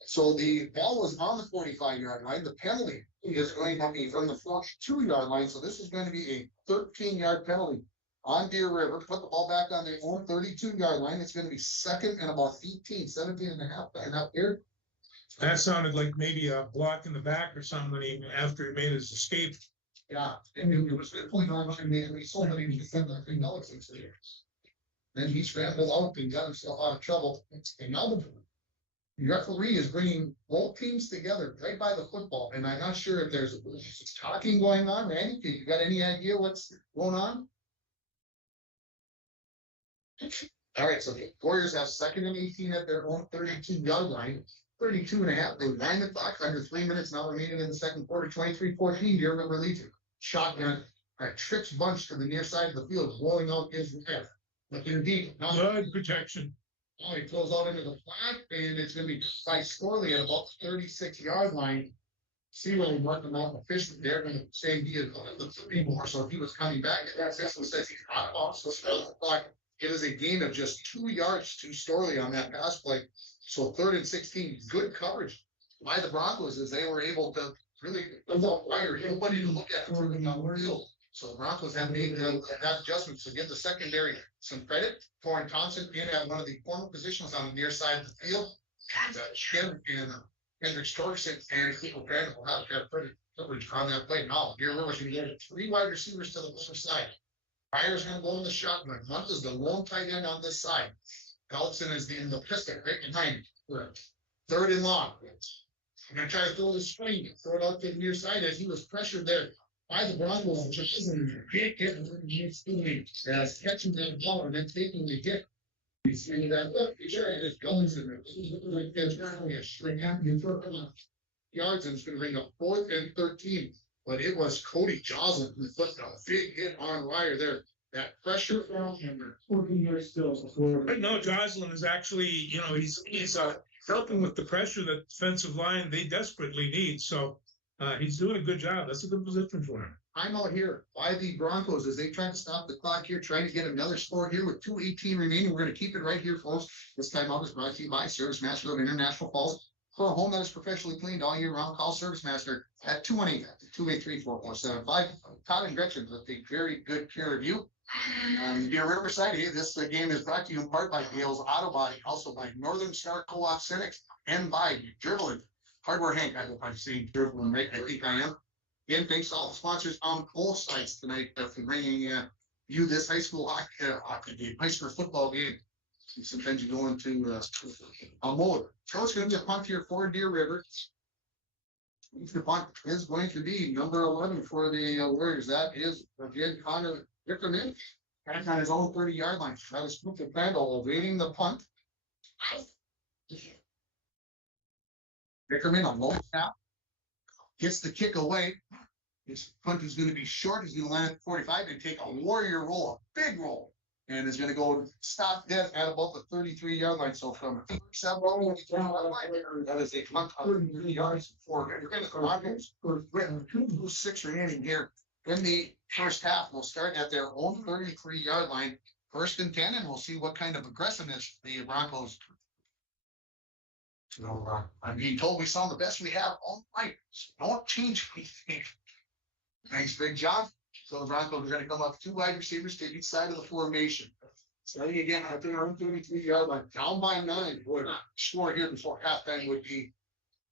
So the ball was on the 45-yard line. The penalty is going to be from the 42-yard line. So this is going to be a 13-yard penalty on Deer River. Put the ball back on their own 32-yard line. It's going to be second and about 17 and a half back out here. That sounded like maybe a block in the back or something after he made his escape. Yeah, and it was a good point on line. We saw that he was defending Gullickson there. Then he scrambled out and got himself out of trouble. And now the referee is bringing both teams together right by the football. And I'm not sure if there's talking going on. Randy, you got any idea what's going on? All right, so the Warriors have 2nd and 18 at their own 32-yard line. 32 and a half. They 9 o'clock under 3 minutes now remaining in the second quarter. 23-14. Deer River Legion. Shotgun. Trips bunch to the near side of the field. Rolling out his left. But indeed, good protection. Now he throws out into the flat, and it's going to be by Storley at about the 36-yard line. See where he marked him out efficient there, and saying he is the 3 more, so he was coming back. That's what says he's out of bounds. So it is a gain of just 2 yards to Storley on that pass play. So 3rd and 16, good coverage by the Broncos as they were able to really wire nobody to look at further down the field. So the Broncos have made that adjustment. So give the secondary some credit. Torrin Thompson in at one of the corner positions on the near side of the field. Shem and Hendrick Storkson and Cooper Brandon will have pretty coverage on that play. Now, Deer River's going to get 3 wide receivers to the other side. Pryor's going to go in the shotgun. Munt is the lone tight end on this side. Gullickson is in the pistol right behind him. 3rd and long. I'm going to try to throw the screen, throw it out to the near side as he was pressured there by the Broncos. Just hit catching that ball and then taking the hit. You see that? Look, it's Gullickson. Yards, and it's going to bring up 4th and 13. But it was Cody Joslin who put a big hit on Wire there. That pressure from him. 14 years still before. But no, Joslin is actually, he's helping with the pressure that defensive line they desperately need. So he's doing a good job. That's a good position for him. I'm out here by the Broncos as they try to stop the clock here, trying to get another score here with 2:18 remaining. We're going to keep it right here, folks. This time out is brought to you by Service Master of International Falls. For a home that is professionally cleaned all year round, call Service Master at 218-283-4475. Todd and Gretchen will take very good care of you. Dear Riverside, hey, this game is brought to you in part by Gale's Auto Body, also by Northern Star Co-op Cynics, and by Dribbling. Hardware Hank, I hope I'm saying Dribbling right. I think I am. Again, thanks to all the sponsors on both sides tonight for bringing you this high school hockey game, high school football game. Sometimes you go into a motor. So it's going to be a punt here for Deer River. The punt is going to be number 11 for the Warriors. That is again Connor Dickerman. Back on his own 30-yard line. That is Cooper Crandall awaiting the punt. Dickerman on low snap. Gets the kick away. His punt is going to be short. He's going to land at 45 and take a Warrior roll, a big roll. And is going to go stop dead at about the 33-yard line. So from 7 that is a punt of 30 yards for the Rockets. With 6 remaining here in the first half. We'll start at their own 33-yard line, 1st and 10, and we'll see what kind of aggressiveness the Broncos. So I'm being told we saw the best we have all night. So don't change anything. Thanks, Big John. So the Broncos are going to come up 2 wide receivers to each side of the formation. Starting again at their own 33-yard line, down by 9. Boy, score here before halftime would be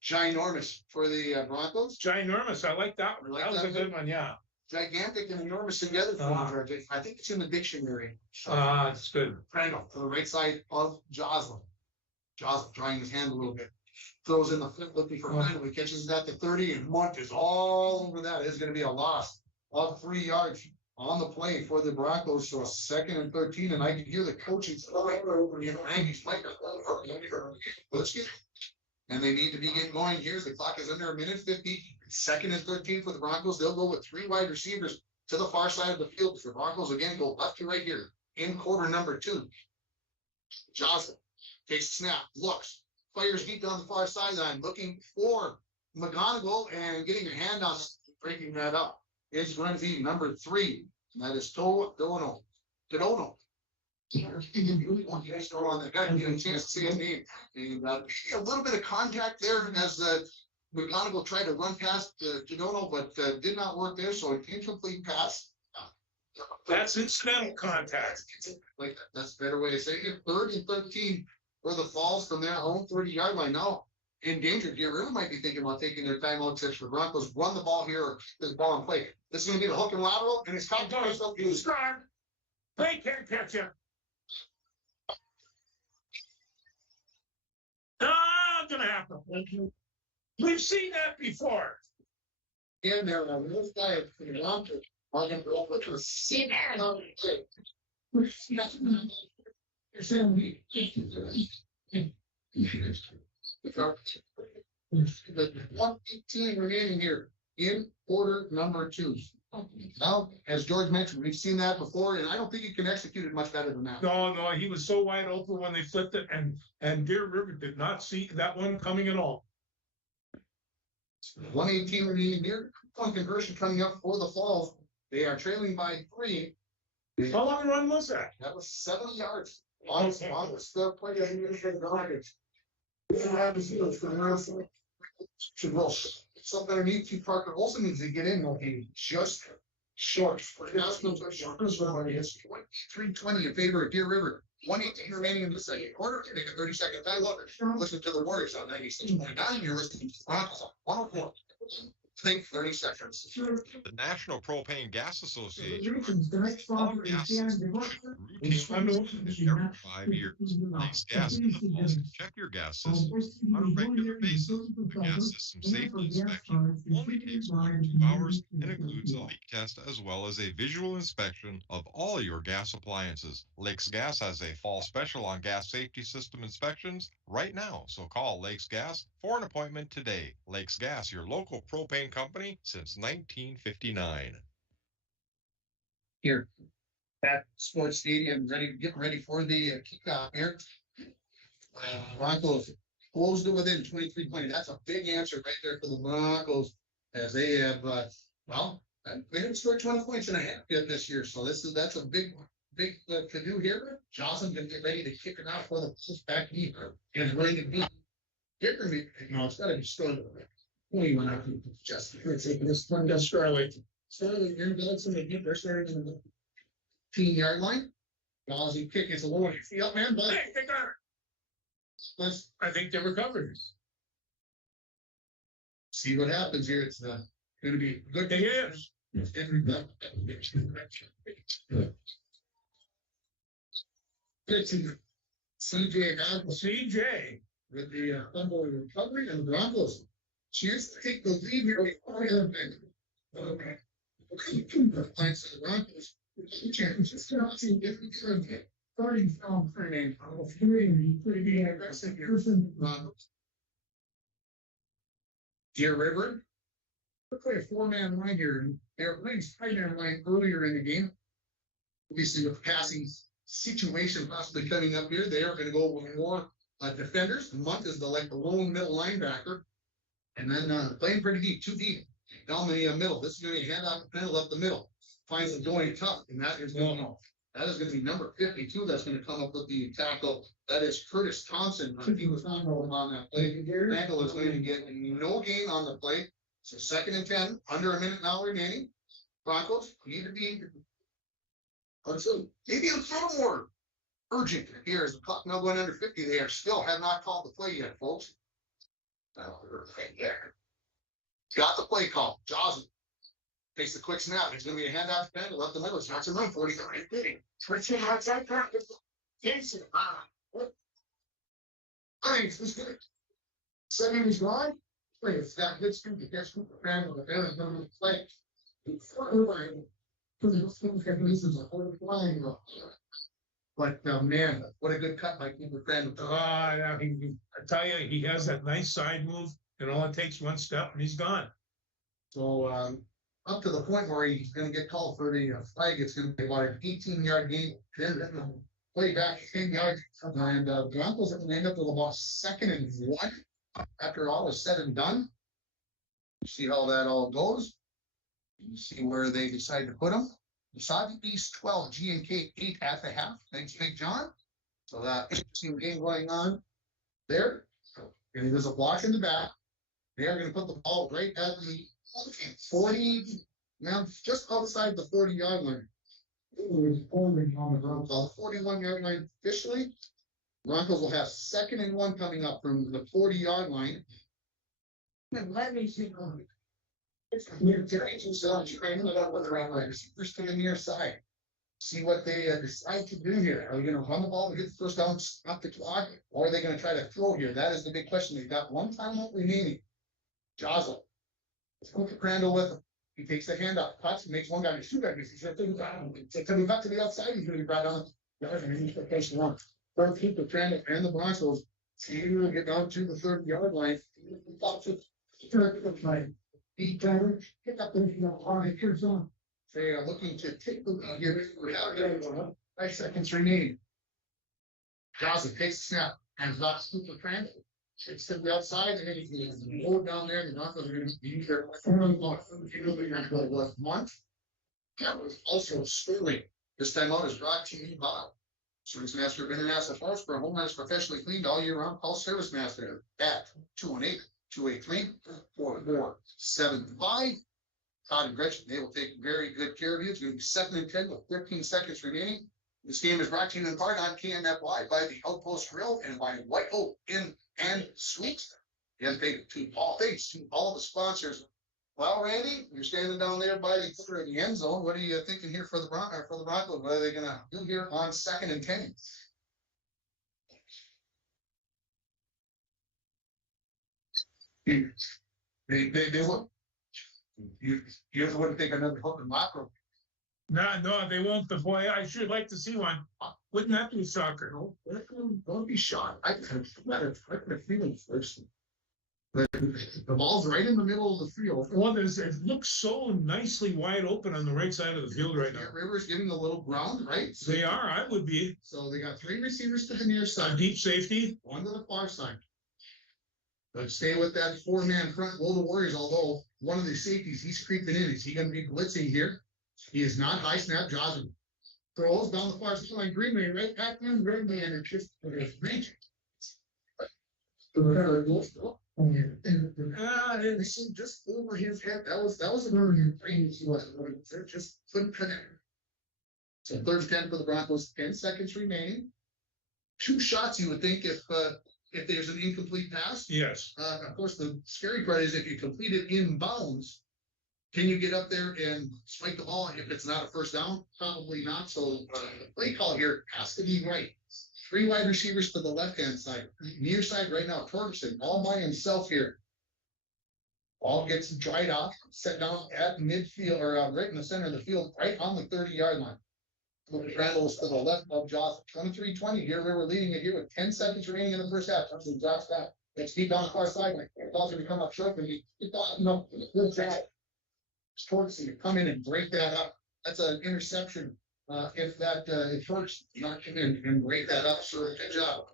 ginormous for the Broncos. Ginormous. I like that one. That was a good one, yeah. Gigantic and enormous together for I think it's in the dictionary. It's good. Crandall to the right side of Joslin. Joslin trying his hand a little bit. Throws in the flip looking for Crandall. He catches it at the 30 and Munt is all over that. It's going to be a loss of 3 yards on the play for the Broncos. So 2nd and 13, and I can hear the coaching over in Andy's microphone. Let's get. And they need to be getting going here. The clock is under a minute 50. 2nd and 13 for the Broncos. They'll go with 3 wide receivers to the far side of the field. The Broncos again go left to right here in quarter number 2. Johnson takes a snap, looks, fires deep down the far sideline, looking for McGonigal and getting a hand on breaking that up. It's going to be number 3, and that is Dono. You guys go on that guy, get a chance to see his name. And a little bit of contact there as McGonigal tried to run past Dono, but did not work there, so an incomplete pass. That's incidental contact. Like that's a better way to say it. 3rd and 13 for the Falls from their own 30-yard line. Now, in danger. Deer River might be thinking about taking their timeout. Since the Broncos run the ball here, this ball in play. This is going to be the hook and lateral, and it's caught. They can't catch him. Not gonna happen. We've seen that before. And there are this guy from the Broncos. I'm going to go over to the seat. The 118 remaining here in quarter number 2. Now, as George mentioned, we've seen that before, and I don't think he can execute it much better than that. No, he was so wide open when they flipped it, and Deer River did not see that one coming at all. 118 remaining here. Point conversion coming up for the Falls. They are trailing by 3. How long a run was that? That was 7 yards. On the step play, I think it's going to go. Something underneath to Parker Olsen needs to get in. Okay, just short. 3:20 in favor of Deer River. 118 remaining in the second quarter. Take a 30-second time look. Listen to the Warriors on 96.9. You're listening to the Broncos on 104. Think 30 seconds. The National Propane Gas Association all gas systems routine every 5 years. Lakes Gas in the Falls check your gas system on a regular basis. The gas system safety inspection only takes 1 to 2 hours and includes a leak test as well as a visual inspection of all your gas appliances. Lakes Gas has a fall special on gas safety system inspections right now, so call Lakes Gas for an appointment today. Lakes Gas, your local propane company since 1959. Here at Sports Stadium, getting ready for the kickoff here. Broncos closed it within 23-20. That's a big answer right there for the Broncos, as they have they haven't scored 20 points and a half yet this year. So that's a big to do here. Johnson gonna get ready to kick it out for the back knee and ready to beat. It's got to be strong. You went out and just taking this one down Starlight. So you're going to get their starting. 15-yard line. Ballsy kick, it's a low one. See up, man, but Hey, they got it. I think they recovered. See what happens here. It's going to be good. It is. CJ with the fumble recovery, and the Broncos chance to take the lead here. Plants of the Broncos. Just not seeing different starting from pretty aggressive here. Deer River. Quickly a 4-man line here. They were playing 5-man line earlier in the game. Obviously, with passing situation possibly coming up here, they are going to go with more defenders. Monk is the lone middle linebacker, and then playing pretty deep, too deep down the middle. This is going to be a handoff to Pendle up the middle. Finds it going tough, and that is going to be number 52. That's going to come up with the tackle. That is Curtis Thompson. He was not rolling on that play. Pendle is going to get no gain on the play. So 2nd and 10, under a minute now remaining. Broncos need to be so maybe a little more urgent here as the clock now going under 50. They still have not called the play yet, folks. Got the play call. Johnson takes the quick snap. It's going to be a handoff to Pendle up the middle. Starts a run. 45. Switching outside practice. Jensen. Thanks. This good. 7 is gone. Play. It's got good speed to catch Cooper Crandall. But there is no play. But man, what a good cut by Cooper Crandall. I tell you, he has that nice side move, and all it takes one step, and he's gone. So up to the point where he's going to get called for the flag, it's going to be about an 18-yard gain. Then play back 10 yards, and Broncos are going to end up with about 2nd and 1 after all is said and done. See how that all goes. You see where they decide to put them. Wasabi East 12, G&K 8 at the half. Thanks, Big John. So that interesting game going on there. And there's a block in the back. They are going to put the ball right at the 40, now just outside the 40-yard line. The 41-yard line officially. Broncos will have 2nd and 1 coming up from the 40-yard line. Let me see. First to the near side. See what they decide to do here. Are they going to run the ball and get the first down, stop the clock, or are they going to try to throw here? That is the big question. They've got 1 timeout remaining. Jostle. Let's go to Crandall with him. He takes the hand up, cuts, makes 1 guy, 2 guys. He's coming back to the outside. He's going to be right on. Both keep the Crandall and the Broncos. See who will get down to the 30-yard line. Pick up the they are looking to take the lead here. 5 seconds remaining. Johnson takes the snap and drops Cooper Crandall. It's to the outside, and then he can go down there, and the Broncos are going to use their month. That was also Sterling. This time out is brought to you by Service Master of International Force for a home that is professionally cleaned all year round. Call Service Master at 218-283-4475. Todd and Gretchen, they will take very good care of you. It's going to be 2nd and 10 with 15 seconds remaining. This game is brought to you in part on KNFY by the Outpost Grill and by White Oak Inn and Suites. Again, thanks to all the sponsors. Well, Randy, you're standing down there by the corner of the end zone. What are you thinking here for the Broncos? What are they going to do here on 2nd and 10? They will. You wouldn't think another hook and macro. No, they won't. The boy, I should like to see one. Wouldn't that be soccer? No, don't be shot. I can feel it first. The ball's right in the middle of the field. Well, it looks so nicely wide open on the right side of the field right now. Rivers getting a little ground, right? So they are. I would be. So they got 3 receivers to the near side. Deep safety. 1 to the far side. But stay with that 4-man front. Well, the Warriors, although one of the safeties, he's creeping in. Is he going to be blitzing here? He is not. High snap. Johnson throws down the far line. Greenway right back in. Greenway and it's just reach. Just over his head. That was a very just couldn't connect. So 3rd and 10 for the Broncos, 10 seconds remaining. 2 shots, you would think, if there's an incomplete pass. Yes. Of course, the scary part is if you complete it in bounds, can you get up there and spike the ball if it's not a first down? Probably not. So the play call here has to be right. 3 wide receivers to the left-hand side. Near side right now, Torgerson all by himself here. Ball gets dried off, set down at midfield or right in the center of the field, right on the 30-yard line. Randall's to the left of Joss, 23-20. Here we were leading it here with 10 seconds remaining in the first half. Johnson drops back. It's deep down the far sideline. Ball's going to come up short, but good job. Torgerson to come in and break that up. That's an interception. If Torgerson not come in and break that up, so good job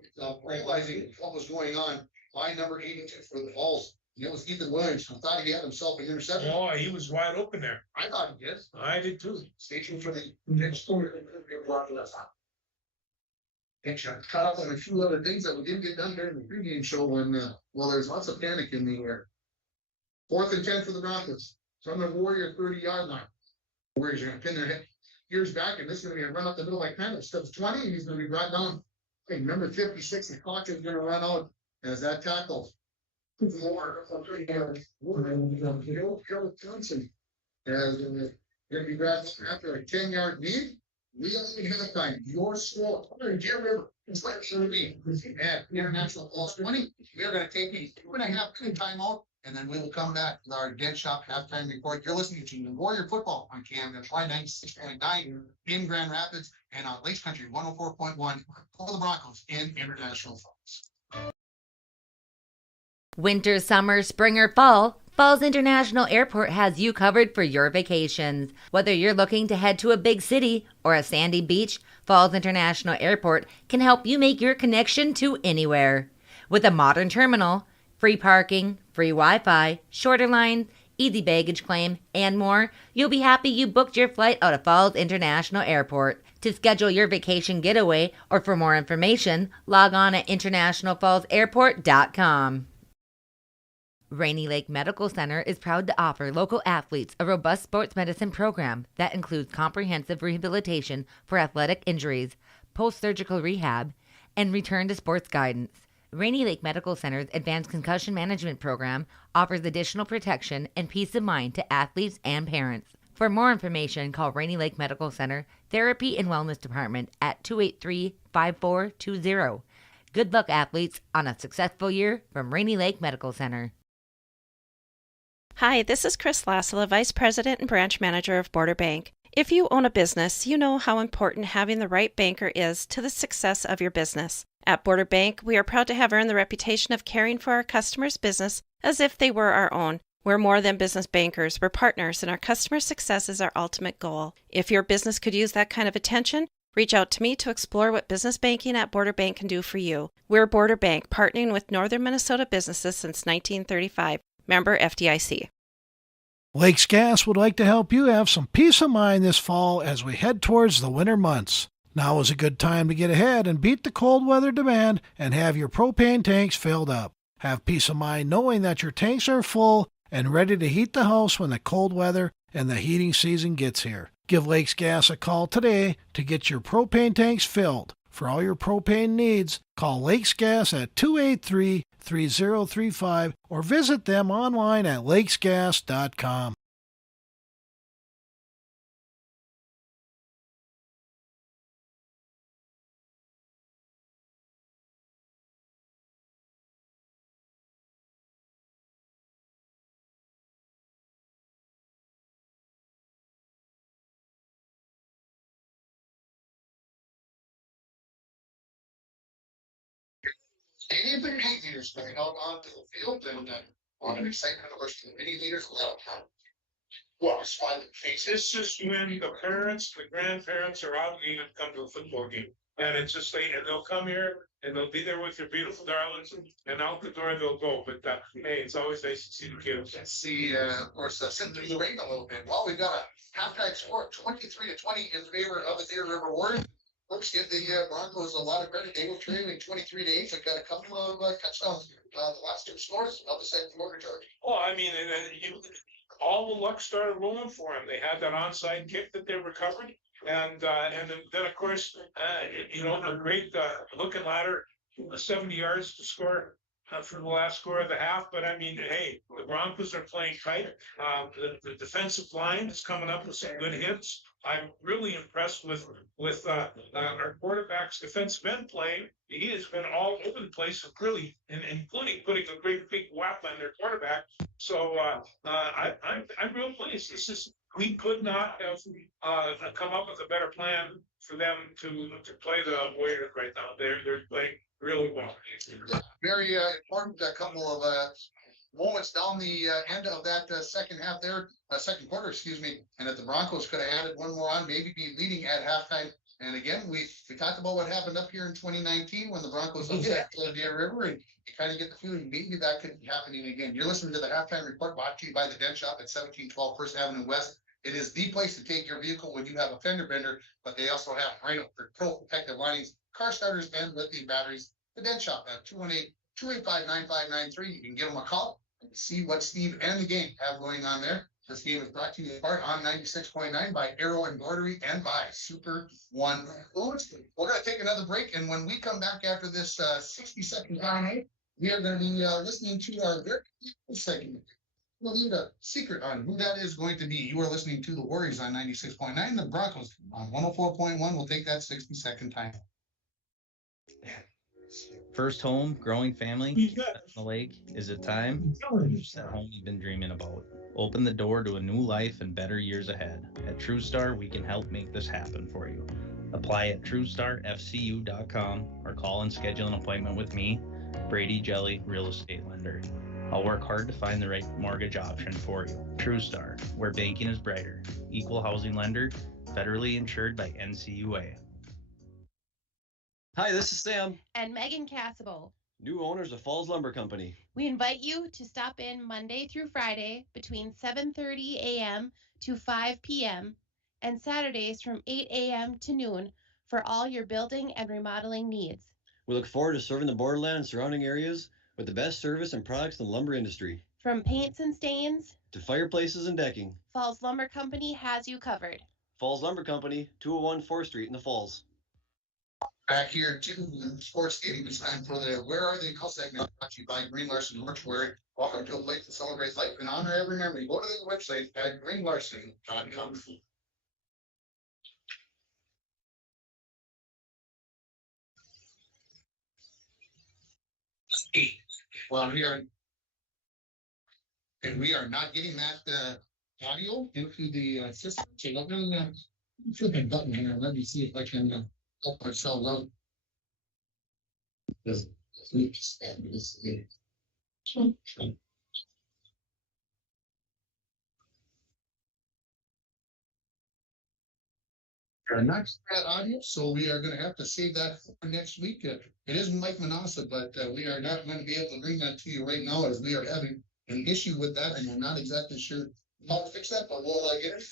realizing what was going on. Line number 82 for the Falls. It was Ethan Williams who thought he had himself an interception. Oh, he was wide open there. I thought he did. I did too. Stay tuned for the next story. Cut off on a few other things that we didn't get done during the pregame show when, there's lots of panic in the air. 4th and 10 for the Broncos. From the Warrior 30-yard line. Warriors are going to pin their head ears back, and this is going to be a run up the middle like Panda. Stubbs 20, and he's going to be brought down. Hey, number 56, the clock is going to run out as that tackle. More Johnson as going to be grabbed after a 10-yard lead. We only have time. Your score, Deer River, it's like it's going to be at International Falls 20. We are going to take a 2.5-minute timeout, and then we will come back with our Dead Shop halftime report. You're listening to Warrior Football on Canada, Try 96.9 in Grand Rapids and on Lakes Country 104.1 for the Broncos in International Falls. Winter, summer, spring, or fall, Falls International Airport has you covered for your vacations. Whether you're looking to head to a big city or a sandy beach, Falls International Airport can help you make your connection to anywhere. With a modern terminal, free parking, free Wi-Fi, shorter lines, easy baggage claim, and more, you'll be happy you booked your flight out of Falls International Airport. To schedule your vacation getaway or for more information, log on at internationalfallsairport.com. Rainy Lake Medical Center is proud to offer local athletes a robust sports medicine program that includes comprehensive rehabilitation for athletic injuries, post-surgical rehab, and return to sports guidance. Rainy Lake Medical Center's Advanced Concussion Management Program offers additional protection and peace of mind to athletes and parents. For more information, call Rainy Lake Medical Center Therapy and Wellness Department at 283-5420. Good luck, athletes, on a successful year from Rainy Lake Medical Center. Hi, this is Chris Lassila, Vice President and Branch Manager of Border Bank. If you own a business, you know how important having the right banker is to the success of your business. At Border Bank, we are proud to have earned the reputation of caring for our customers' business as if they were our own. We're more than business bankers, we're partners, and our customer success is our ultimate goal. If your business could use that kind of attention, reach out to me to explore what business banking at Border Bank can do for you. We're Border Bank, partnering with Northern Minnesota businesses since 1935. Member FDIC. Lakes Gas would like to help you have some peace of mind this fall as we head towards the winter months. Now is a good time to get ahead and beat the cold weather demand and have your propane tanks filled up. Have peace of mind knowing that your tanks are full and ready to heat the house when the cold weather and the heating season gets here. Give Lakes Gas a call today to get your propane tanks filled. For all your propane needs, call Lakes Gas at 283-3035 or visit them online at lakesgas.com. Any of the mini leaders coming out onto the field and on an excitement, of course, the mini leaders will well, smiling faces. This is when the parents, the grandparents are obligated to come to a football game. And it's just they'll come here and they'll be there with their beautiful darlings and out the door they'll go. But hey, it's always nice to see the kids. Let's see, of course, sitting through the rain a little bit. Well, we've got a halftime score 23-20 in favor of the Deer River Warriors. Folks, give the Broncos a lot of credit. They were trailing 23-8. They've got a couple of touchdowns. The last two scores of the second quarter charge. Oh, I mean, all the luck started rolling for them. They had that onside kick that they recovered, And then of course, a great looking ladder, 70 yards to score for the last score of the half. But I mean, hey, the Broncos are playing tight. The defensive line is coming up with some good hits. I'm really impressed with our quarterback's defensive end playing. He has been all over the place, really, including putting a great big whap on their quarterback. So I'm real pleased. We could not have come up with a better plan for them to play the Warriors right now. They're playing really well. Very important couple of moments down the end of that second half there, second quarter, excuse me, and that the Broncos could have added one more on, maybe be leading at halftime. And again, we talked about what happened up here in 2019 when the Broncos upset Deer River, and you kind of get the feeling maybe that could be happening again. You're listening to the halftime report brought to you by the Dent Shop at 1712 First Avenue West. It is the place to take your vehicle when you have a fender bender, but they also have Rhino for Pro Protective Linings, car starters, and lithium batteries. The Dent Shop at 218-285-9593. You can give them a call and see what Steve and the gang have going on there. This game is brought to you in part on 96.9 by Arrow Embroidery and by Super One Foods. We're going to take another break, and when we come back after this 60-second time, we are going to be listening to our very segment. We'll leave a secret on who that is going to be. You are listening to the Warriors on 96.9, the Broncos on 104.1. We'll take that 60-second time. First home, growing family, on the lake. Is it time? It's that home you've been dreaming about. Open the door to a new life and better years ahead. At TrueStar, we can help make this happen for you. Apply at TrueStarFCU.com or call and schedule an appointment with me, Brady Jelly, Real Estate Lender. I'll work hard to find the right mortgage option for you. TrueStar, where banking is brighter. Equal housing lender, federally insured by NCUA. Hi, this is Sam. And Megan Cassable. New owners of Falls Lumber Company. We invite you to stop in Monday through Friday between 7:30 a.m. to 5 p.m. and Saturdays from 8 a.m. to noon for all your building and remodeling needs. We look forward to serving the borderland and surrounding areas with the best service and products in the lumber industry. From paints and stains to fireplaces and decking, Falls Lumber Company has you covered. Falls Lumber Company, 201 4th Street in the Falls. Back here to Sports Stadium, it's time for the Where Are They Now segment, brought to you by Green Larson Mortuary. Welcome to a place to celebrate life and honor every memory. Go to the website at greenlarson.com. Well, I'm here, and we are not getting that audio into the system. So let me flip a button here. Let me see if I can help myself out. Are not that audio, so we are going to have to save that for next week. It is Mike Manassa, but we are not going to be able to bring that to you right now as we are having an issue with that, and we're not exactly sure how to fix that, but we'll get it.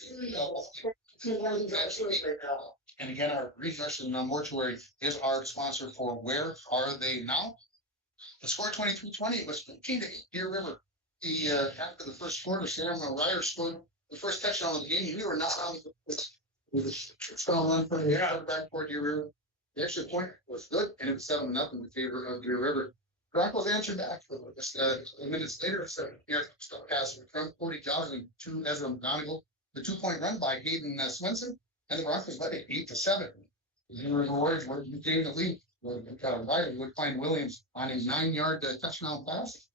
And again, our resource and mortuary is our sponsor for Where Are They Now? The score 23-20 was 15-8 Deer River. After the first quarter, Sam Ryer scored the first touchdown of the game. We were not on with a strong run from the back for Deer River. The extra point was good, and it was 7-0 in favor of Deer River. Broncos answered back for just minutes later. Pass from Cody Johnson to Ezra McGonigal. The 2-point run by Hayden Swenson, and the Broncos led it 8-7. The Warriors were gaining the lead. Ryder would find Williams on a 9-yard touchdown pass.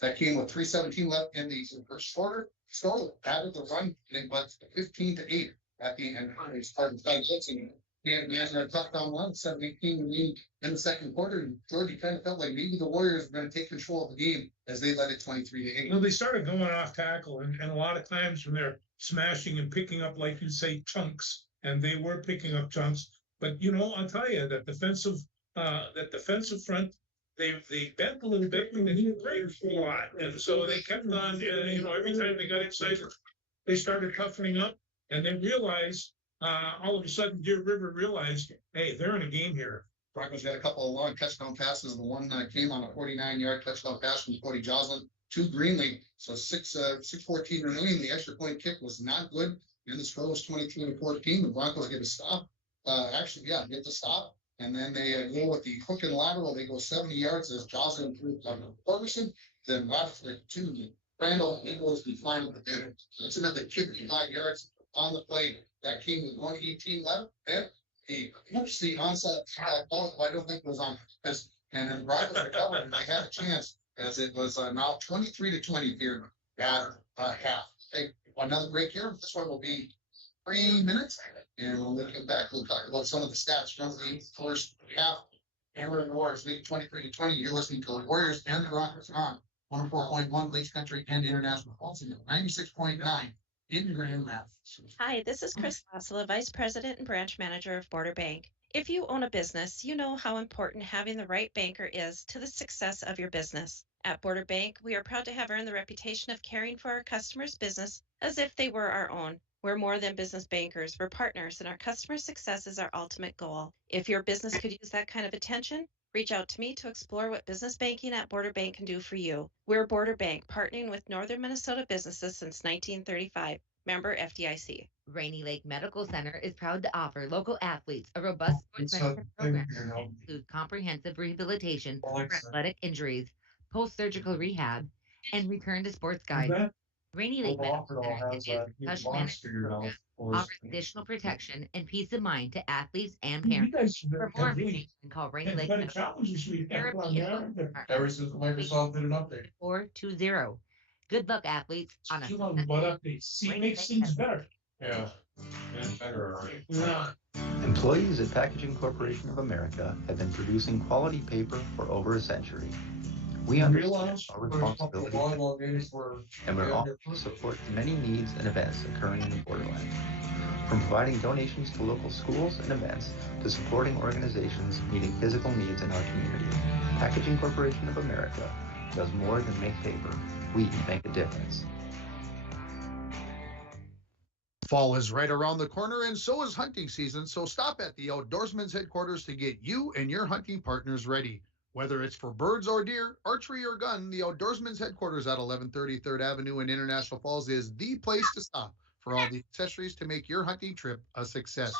That came with 3:17 left in the first quarter. Still added the run, and it was 15-8 at the end. They started blitzing. And a touchdown run, 7-18 lead in the second quarter. And Georgie kind of felt like maybe the Warriors were going to take control of the game as they led it 23-8. Well, they started going off tackle, and a lot of times when they're smashing and picking up, like you say, chunks, and they were picking up chunks. But I'll tell you that defensive front, they bent a little bit and they didn't break a lot, and so they kept on. Every time they got inside, they started toughening up, and they realized. All of a sudden, Deer River realized, hey, they're in a game here. Broncos had a couple of long touchdown passes. The one came on a 49-yard touchdown pass from Cody Joslin to Greenlee. So 6-14 remaining. The extra point kick was not good. and the score was 23-14. The Broncos get a stop. Get the stop. And then they go with the hook and lateral. They go 70 yards as Jocelyn improved on Ferguson. Then Radford to Randall Eagles decline at the bid. That's another 55 yards on the play. That came with 118 left. And the onside ball, I don't think was on. And then Radford recovered, and they had a chance as it was now 23-20 here at half. Hey, another break here. This one will be 3 minutes. And when we come back, we'll talk about some of the stats from the first half. Hammer Warriors lead 23-20. You're listening to the Warriors and the Rockets on 104.1 Lakes Country and International Falls, 96.9 in Grand Rapids. Hi, this is Chris Lassila, Vice President and Branch Manager of Border Bank. If you own a business, you know how important having the right banker is to the success of your business. At Border Bank, we are proud to have earned the reputation of caring for our customers' business as if they were our own. We're more than business bankers, we're partners, and our customer success is our ultimate goal. If your business could use that kind of attention, reach out to me to explore what business banking at Border Bank can do for you. We're Border Bank, partnering with Northern Minnesota businesses since 1935. Member FDIC. Rainy Lake Medical Center is proud to offer local athletes a robust sports medicine program that includes comprehensive rehabilitation for athletic injuries, post-surgical rehab, and return to sports guide. Rainy Lake Medical Center is a concussion management program, offers additional protection and peace of mind to athletes and parents. For more information, call Rainy Lake Medical Therapy Ever since Microsoft did an update. 420. Good luck, athletes. On a What updates? See, it makes things better. Yeah. Employees at Packaging Corporation of America have been producing quality paper for over a century. We understand our responsibility and we're honored to support the many needs and events occurring in the borderland. From providing donations to local schools and events to supporting organizations meeting physical needs in our community, Packaging Corporation of America does more than make paper. We make a difference. Fall is right around the corner, and so is hunting season, so stop at the Outdoorsman's headquarters to get you and your hunting partners ready. Whether it's for birds or deer, archery or gun, the Outdoorsman's headquarters at 1130 3rd Avenue in International Falls is the place to stop for all the accessories to make your hunting trip a success.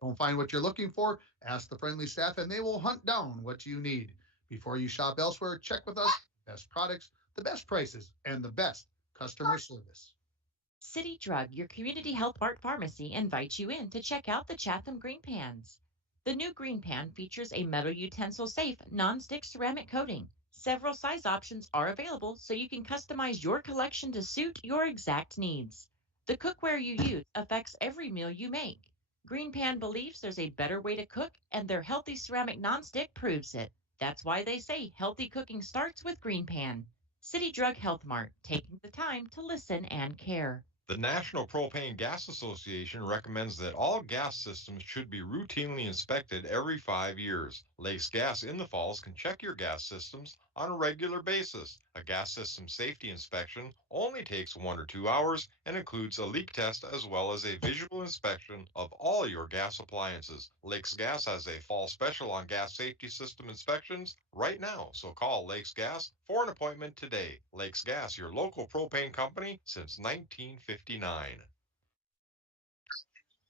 Don't find what you're looking for? Ask the friendly staff and they will hunt down what you need. Before you shop elsewhere, check with us. Best products, the best prices, and the best customer service. City Drug, your community health Bart pharmacy, invites you in to check out the Chatham Green Pans. The new Green Pan features a metal utensil safe, non-stick ceramic coating. Several size options are available so you can customize your collection to suit your exact needs. The cookware you use affects every meal you make. Green Pan believes there's a better way to cook, and their healthy ceramic non-stick proves it. That's why they say healthy cooking starts with Green Pan. City Drug Health Mart, taking the time to listen and care. The National Propane Gas Association recommends that all gas systems should be routinely inspected every 5 years. Lakes Gas in the Falls can check your gas systems on a regular basis. A gas system safety inspection only takes 1 or 2 hours and includes a leak test as well as a visual inspection of all your gas appliances. Lakes Gas has a fall special on gas safety system inspections right now, so call Lakes Gas for an appointment today. Lakes Gas, your local propane company since 1959.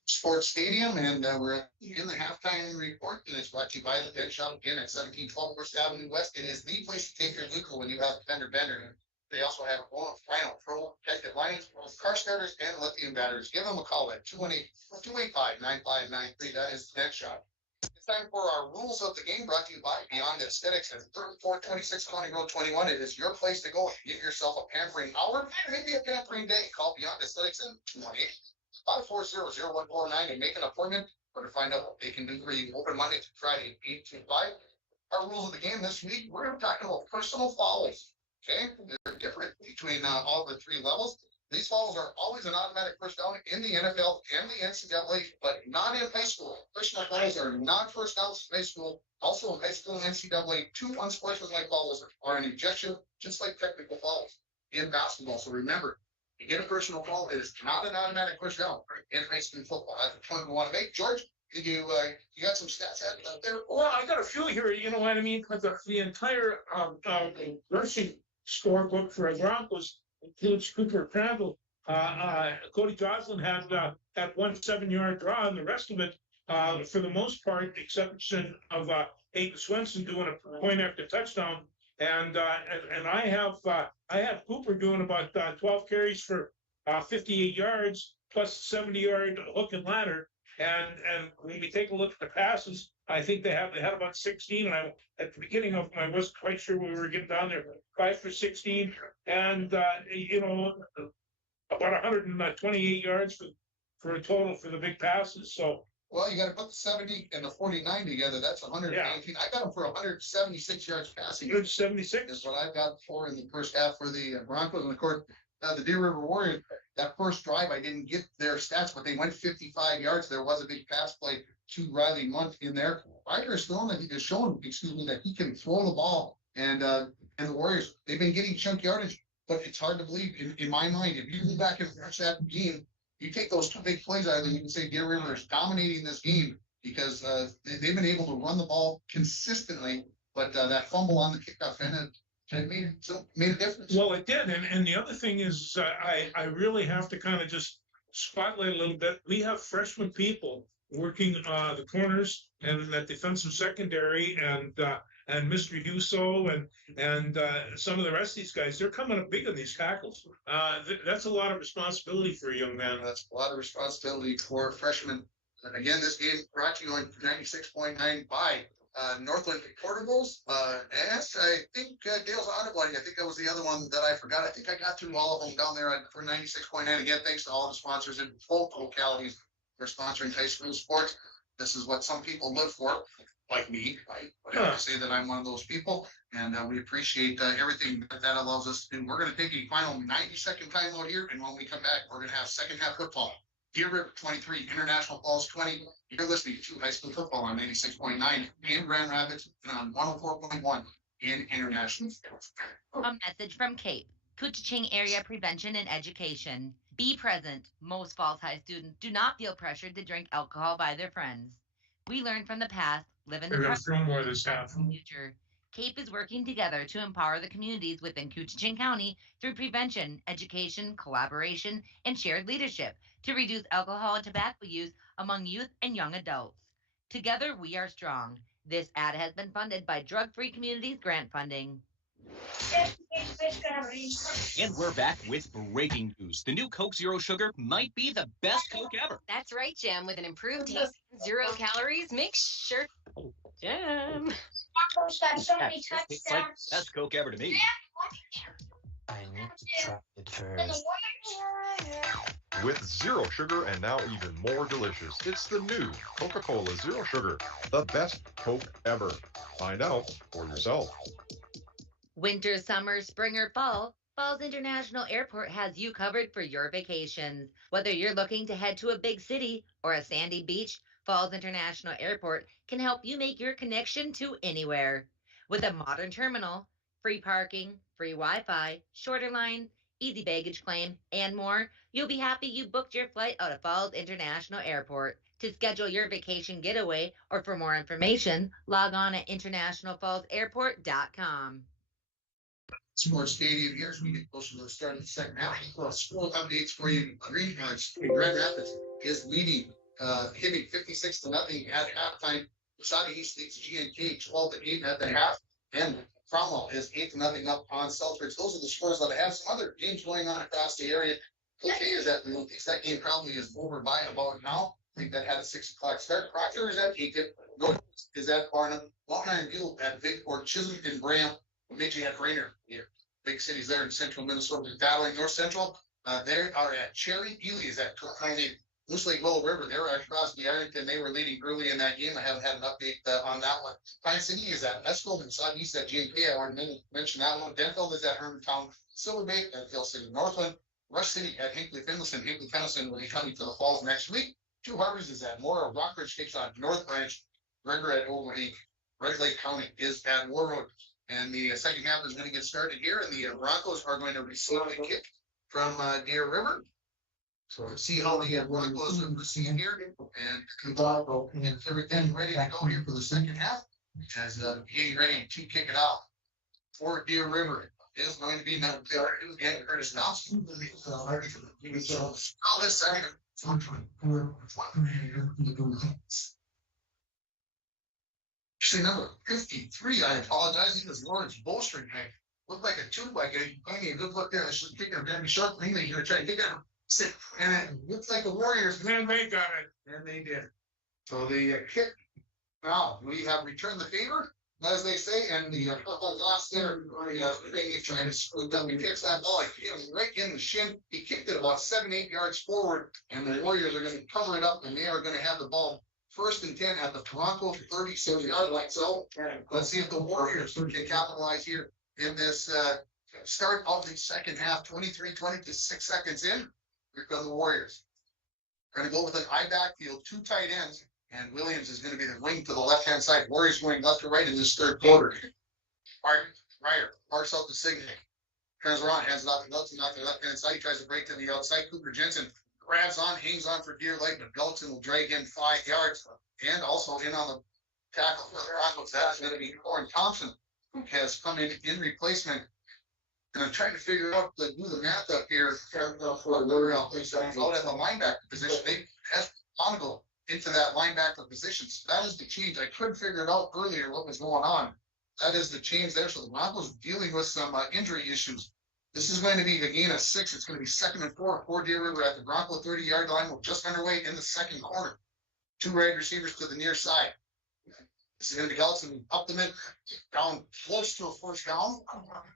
Sports Stadium, and we're in the halftime report, and it's brought to you by the Pet Shop again at 1712 First Avenue West. It is the place to take your vehicle when you have a fender bender. They also have final pro protected lines, car starters, and lithium batteries. Give them a call at 218-285-9593. That is the Pet Shop. It's time for our rules of the game, brought to you by Beyond Aesthetics at 3426 County Road 21. It is your place to go. Give yourself a pampering hour, maybe a pampering day. Call Beyond Aesthetics at 218-540-0149 and make an appointment or to find out what they can do for you. Open Monday through Friday, 8 to 5. Our rules of the game this week, we're talking about personal fouls. Okay, they're different between all the three levels. These fouls are always an automatic first down in the NFL and the NCAA, but not in high school. Personal fouls are not first downs in high school. Also in high school and NCAA, 2 unsportsmanlike fouls are an ejection, just like technical fouls in basketball. So remember, you get a personal foul, it is not an automatic first down in high school football. That's the point we want to make. George, did you got some stats out there? Well, I got a few here, you know what I mean? Because the entire rushing scorebook for the Broncos includes Cooper Crandall, Cody Joslin had one 7-yard draw, and the rest of it, for the most part, exception of Hayden Swenson doing a point after touchdown, and I have Cooper doing about 12 carries for 58 yards plus 70-yard hook and ladder. And when we take a look at the passes, I think they had about 16. And at the beginning of them, I wasn't quite sure we were getting down there. 5 for 16, and about 128 yards for a total for the big passes. So. Well, you got to put the 70 and the 49 together. That's 119. Yeah. I got them for 176 yards passing. 176 is what I've got for in the first half for the Broncos. And of course, the Deer River Warriors, that first drive, I didn't get their stats, but they went 55 yards. There was a big pass play to Riley Munt in there. Ryder is showing that he can throw the ball. And the Warriors, they've been getting chunk yardage, but it's hard to believe in my mind. If you go back and watch that game, you take those two big plays out of it, you can say Deer River is dominating this game because they've been able to run the ball consistently, but that fumble on the kickoff and it made a difference. Well, it did, and the other thing is I really have to kind of just spotlight a little bit. We have freshman people working the corners and that defensive secondary, and Mr. Huso and some of the rest of these guys, they're coming up big on these tackles. That's a lot of responsibility for a young man. That's a lot of responsibility for freshmen. And again, this game brought to you on 96.9 by Northland Portables. And I think Dale's Autobody, I think that was the other one that I forgot. I think I got through all of them down there for 96.9. Again, thanks to all the sponsors in both localities for sponsoring high school sports. This is what some people live for. Like me, I would have to say that I'm one of those people, and we appreciate everything that allows us to do. We're going to take a final 90-second timeout here, and when we come back, we're going to have second half football. Deer River 23, International Falls 20. You're listening to high school football on 96.9 in Grand Rapids and on 104.1 in International. A message from Cape, Koochiching Area Prevention and Education. Be present. Most Falls High students do not feel pressured to drink alcohol by their friends. We learn from the past, live in the future. CAPE is working together to empower the communities within Koochiching County through prevention, education, collaboration, and shared leadership to reduce alcohol and tobacco use among youth and young adults. Together, we are strong. This ad has been funded by Drug-Free Communities Grant Funding. And we're back with breaking news. The new Coke Zero Sugar might be the best Coke ever. That's right, Jim. With an improved taste, 0 calories, make sure. Jim. Tastes like best Coke ever to me. I need to try it first. With zero sugar and now even more delicious, it's the new Coca-Cola Zero Sugar, the best Coke ever. Find out for yourself. Winter, summer, spring, or fall, Falls International Airport has you covered for your vacations. Whether you're looking to head to a big city or a sandy beach, Falls International Airport can help you make your connection to anywhere. With a modern terminal, free parking, free Wi-Fi, shorter line, easy baggage claim, and more, you'll be happy you booked your flight out of Falls International Airport. To schedule your vacation getaway or for more information, log on at internationalfallsairport.com. Sports Stadium here as we get closer to the start of the second half. School updates for you. Grand Rapids is leading, hitting 56-0 at halftime. Saudi East leads GNK 12-8 at the half, and Cromwell is 8-0 up on Selfridge. Those are the scores that I have. Some other games going on across the area. Okay, that game probably is over by about now. I think that had a 6 o'clock start. Proctor is at Aiken. North is at Barnum. Long Iron Guild at Bigport. Chisholm and Graham. Midget at Rainer. Here. Big cities there in central Minnesota. Battling North Central. They are at Cherry. Ely is at Cook County. Moose Lake Willow River. They were across the Arlington. They were leading early in that game. I haven't had an update on that one. Pine City is at Escombe and Southeast at GNK. I already mentioned that one. Denfeld is at Hermantown. Silver Bay at Hill City Northland. Rush City at Hinkley Finlayson. Hinkley Finlayson will be coming to the Falls next week. Two Harbors is at Mora. Rockridge takes on North Branch. Gregor at Old Lake. Red Lake County is at Warroad. And the second half is going to get started here, and the Broncos are going to receive a kick from Deer River. So we'll see how the Broncos are receiving here, and everything ready to go here for the second half, as getting ready to kick it out for Deer River. is going to be Curtis Nelson. All this second. Actually, number 53, I apologize. He was Lawrence Bolstering. Looked like a tube, like a good look there. I should kick it very short. Maybe you're going to try to kick it. Sit. And it looked like the Warriors. Man, they got it. And they did. So the kick. Now, we have returned the favor, as they say, and the last there, trying to screw up. He kicks that ball, he hit him right in the shin. He kicked it about 7-8 yards forward, and the Warriors are going to cover it up, and they are going to have the ball 1st and 10 at the Toronto 37-yard line. So let's see if the Warriors can capitalize here in this start of the second half. 23-20 to 6 seconds in. Here come the Warriors. We're going to go with an I backfield, 2 tight ends. And Williams is going to be the wing to the left-hand side. Warriors going left to right in this third quarter. Ryder parks out the signal. Turns around, hands it off to Gultson off the left-hand side. He tries to break to the outside. Cooper Jensen grabs on, hangs on for dear life, but Gultson will drag in 5 yards. And also in on the tackle for the Broncos. That's going to be Corin Thompson, who has come in replacement. And I'm trying to figure out do the math up here for L'Oreal. Out at the linebacker position. They have Monaco into that linebacker position. So that is the change. I couldn't figure it out earlier what was going on. That is the change there. So the Broncos dealing with some injury issues. This is going to be a gain of 6. It's going to be 2nd and 4 for Deer River at the Bronco 30-yard line. We're just underway in the second quarter. 2 wide receivers to the near side. This is going to be Gultson up the mid, down close to a first down.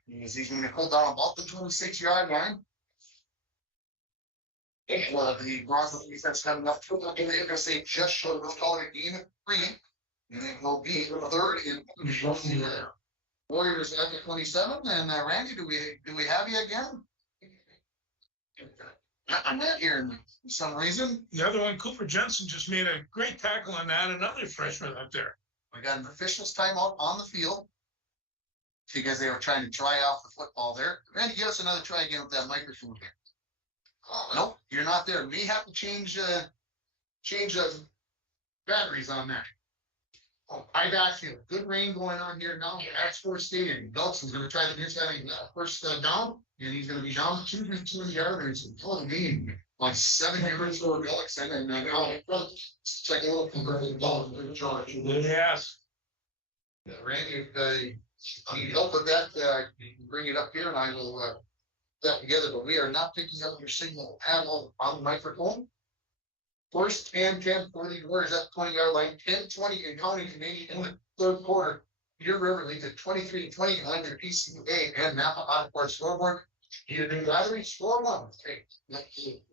He's going to hold down about the 26-yard line. The Broncos defense coming up. They're going to say just short. We'll call it a gain of 3. And it will be 3rd and Warriors at the 27. And Randy, do we have you again? I'm not hearing for some reason. The other one, Cooper Jensen, just made a great tackle on that. Another freshman up there. We got an official's timeout on the field because they were trying to dry off the football there. Randy, give us another try again with that microphone here. Nope, you're not there. May have to change batteries on that. I got you. Good rain going on here now at Sports Stadium. Gultson's going to try the near side first down, and he's going to be down 2 yards. It's a game. Like 7 yards for Gultson, and now check a little converted ball. Yes. Randy, if you help with that, you can bring it up here, and I will that together, but we are not picking up your signal at all on the microphone. 1st and 10 for the Warriors at the 20-yard line. 10-20 and counting Canadian in the third quarter. Deer River leads at 23-20 on your PCA and Napa on-court scoreboard. Either new battery, score 1. Okay.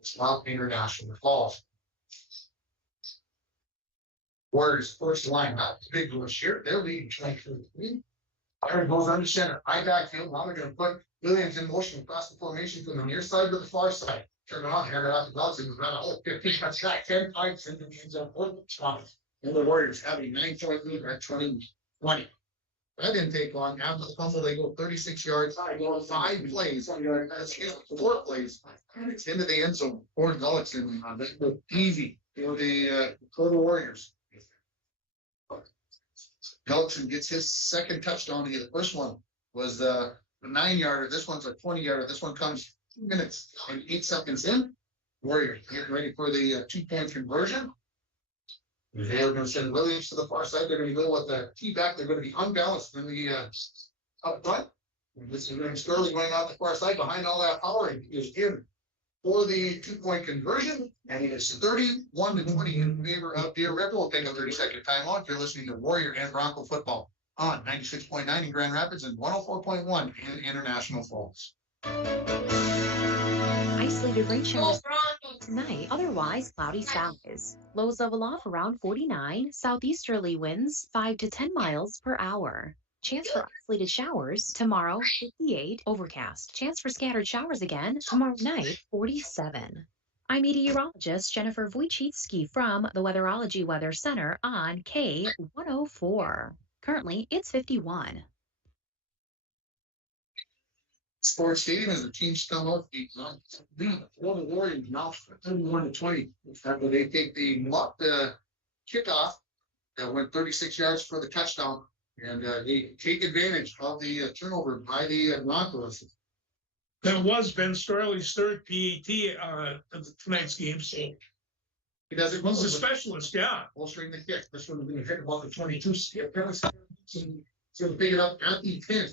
Smile International Falls. Warriors first line, not the big rush here. They're leading 23. Iron goes under center. I backfield. Now they're going to put Williams in motion across the formation from the near side to the far side. Turn it on, hand it out to Gultson. We've got a whole 15 cuts back, 10 points in the hands of and the Warriors having 9-point lead at 20-20. That didn't take long. After the fumble, they go 36 yards, 5 plays, 4 plays into the end zone for Gultson. That was easy for the Warriors. Gultson gets his second touchdown here. The first one was a 9-yarder. This one's a 20-yarder. This one comes 2 minutes and 8 seconds in. Warriors getting ready for the 2-point conversion. They're going to send Williams to the far side. They're going to go with the T-back. They're going to be unbalanced in the up front. This is Sterling going out the far side. Behind all that power, he is in for the 2-point conversion. And it is 31-20 in favor of Deer River. We'll take a 30-second timeout. You're listening to Warrior and Bronco football on 96.9 in Grand Rapids and 104.1 in International Falls. Isolated rain showers tonight, otherwise cloudy skies. Lows level off around 49, southeasterly winds 5 to 10 miles per hour. Chance for isolated showers tomorrow, 58, overcast. Chance for scattered showers again tomorrow night, 47. I'm meteorologist Jennifer Wojcicki from the Weatherology Weather Center on K104. Currently, it's 51. Sports Stadium as the teams come up, the Warriors now 31-20. After they take the kickoff that went 36 yards for the touchdown. And they take advantage of the turnover by the Broncos. That was Ben Starley's third PAT of tonight's game, so He does it. he's a specialist, yeah. Bolstering the kick. This one will be hit about the 22. So to pick it up at the 10,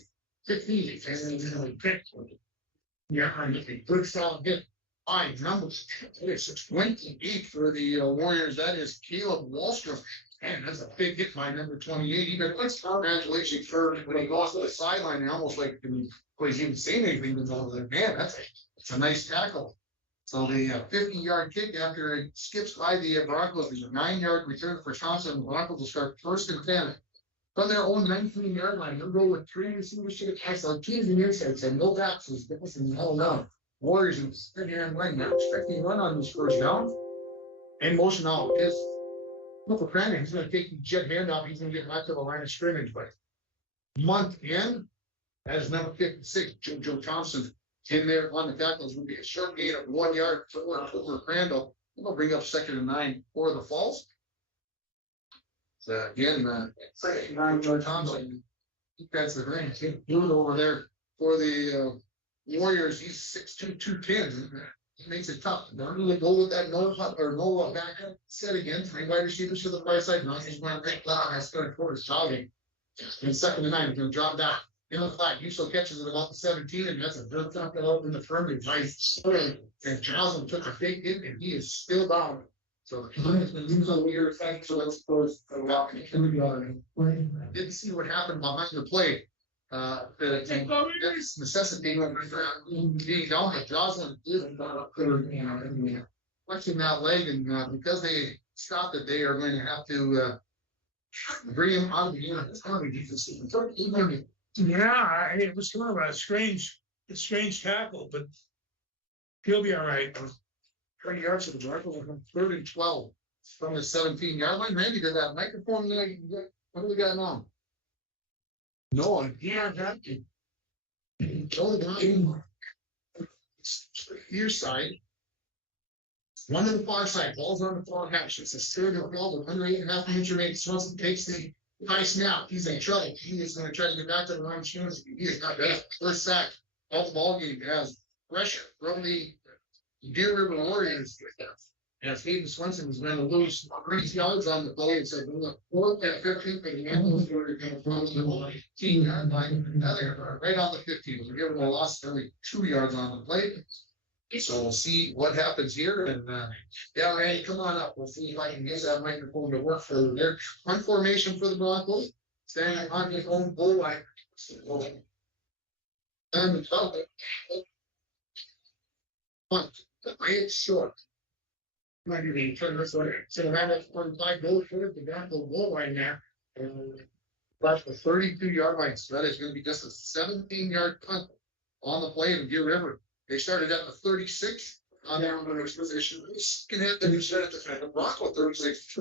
15, and then pick. Yeah, and a good solid hit. Five numbers. It's 28 for the Warriors. That is Caleb Wallstrom. Man, that's a big hit by number 28. Even congratulations for when he goes to the sideline. And almost like before he's even saying anything, man, that's a nice tackle. So the 50-yard kick after it skips by the Broncos is a 9-yard return for Thompson. The Broncos will start 1st and 10 from their own 19-yard line. They'll go with 3 receivers to the pass on teams and insights and no taxes. This is hell no. Warriors in 2nd line now expecting run on this first down. And motion out is for granted. He's going to take the jet handoff. He's going to get back to the line of scrimmage. But month in, that is number 56, Joe Thompson. In there on the tackles will be a short gain of 1 yard over Crandall. We'll bring up 2nd and 9 for the Falls. So again, 2nd and 9, Joe Thompson. Defensive range. Do it over there for the Warriors. He's 6'2", 210. It makes it tough. Don't really go with that no back set again. 3 wide receivers to the far side. Now he's going to break loud. That's going to his jogging. In 2nd and 9, he's going to drop down. In the flat, Uso catches it about the 17, and that's a good top that open the firm and nice. And Johnson took a fake hit, and he is still down. So he's going to lose on the year effect. So let's close the walk. Didn't see what happened behind the play. That's necessitating being down, but Jocelyn did flexing that leg, and because they stopped it, they are going to have to bring him out of the game. It's going to be defensive. Yeah, it was kind of a strange tackle, but he'll be all right. 20 yards to the Broncos are 3rd and 12 from the 17-yard line. Randy did that microphone. What do we got now? No one. Yeah, that. Near side. One on the far side. Ball's on the far hash. It's a 3rd and 12 with under 8.5 inch remaining. Swanson takes the high snap. He's in trouble. He is going to try to get back to the line of scrimmage. He is not bad. First sack of the ball game has pressure from the Deer River Warriors. As Hayden Swenson is going to lose 3 yards on the play. It's a 4th and 15 for the Animals. We're going to throw the 15-yard line. Right on the 15. We're giving a loss only 2 yards on the play. So we'll see what happens here. And yeah, Randy, come on up. We'll see if I can get that microphone to work for their punt formation for the Broncos. Standing on his own goal line. And the top. Punt. It's short. Might even turn this way. So that's 45 goals for the Bronco goal line now. And that's the 32-yard line. So that is going to be just a 17-yard punt on the play in Deer River. They started at the 36 on their own position. They started at the Bronco 36,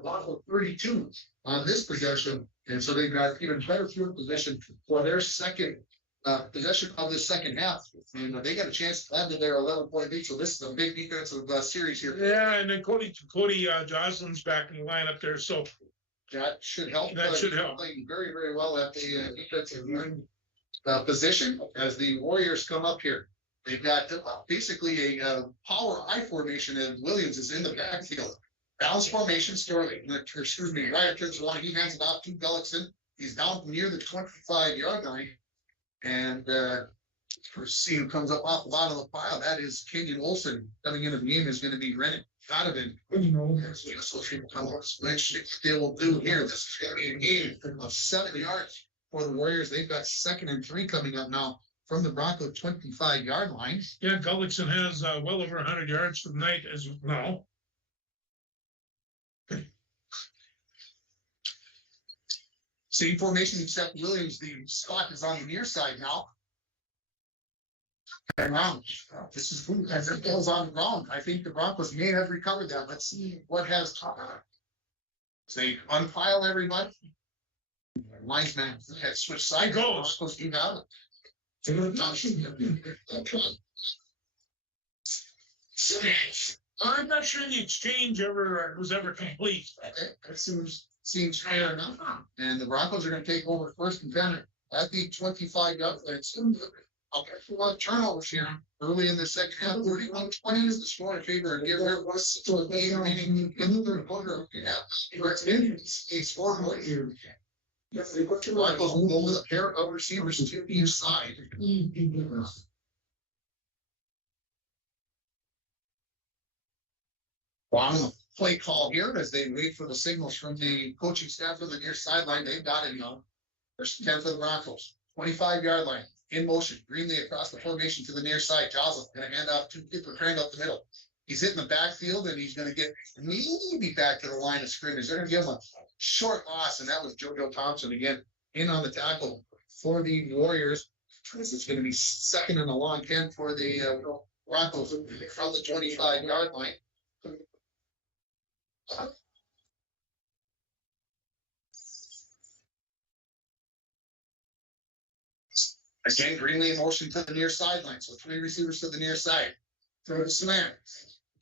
Bronco 32 on this possession. And so they got even better field position for their second possession of the second half. And they got a chance to add to their 11-point lead. So this is a big defensive series here. Yeah, and then Cody Jocelyn's back in the lineup there. So that should help. Playing very, very well at the defensive position as the Warriors come up here. They've got basically a power I formation, and Williams is in the backfield. Balance formation, Sterling. Ryder turns along. He hands it off to Gullickson. He's down near the 25-yard line. And first see who comes up off the bottom of the pile. That is Kenyon Olsen. Coming into the game is going to be Rennet Donovan. So they'll do here. This is going to be a game of 7 yards for the Warriors. They've got 2nd and 3 coming up now from the Bronco 25-yard line. Yeah, Gullickson has well over 100 yards for the night as well. Same formation except Williams. The spot is on the near side now. And this is food as it goes on the ground. I think the Broncos may have recovered that. Let's see what has so they unpile everybody. Linesman had switched side goes. Supposed to have it. I'm not sure the exchange was ever complete. As soon as seems fair enough. And the Broncos are going to take over first and 10 at the 25-yard line. Okay, a lot of turnovers here early in the second half. 31-20 is the score in favor of Deer River. To a game remaining in the third quarter. A score more here. Broncos move over the pair of receivers to each side. Wow. Play call here as they wait for the signals from the coaching staff on the near sideline. They've got it now. First and 10 for the Broncos. 25-yard line. In motion. Greenlee across the formation to the near side. Joslin going to hand off to Cooper Crandall up the middle. He's hitting the backfield and he's going to get maybe back to the line of scrimmage. They're going to give him a short loss, and that was JoJo Thompson again in on the tackle for the Warriors. This is going to be second and a long 10 for the Broncos from the 25-yard line. Again, Greenlee in motion to the near sideline. So 3 receivers to the near side. Throw to Samant.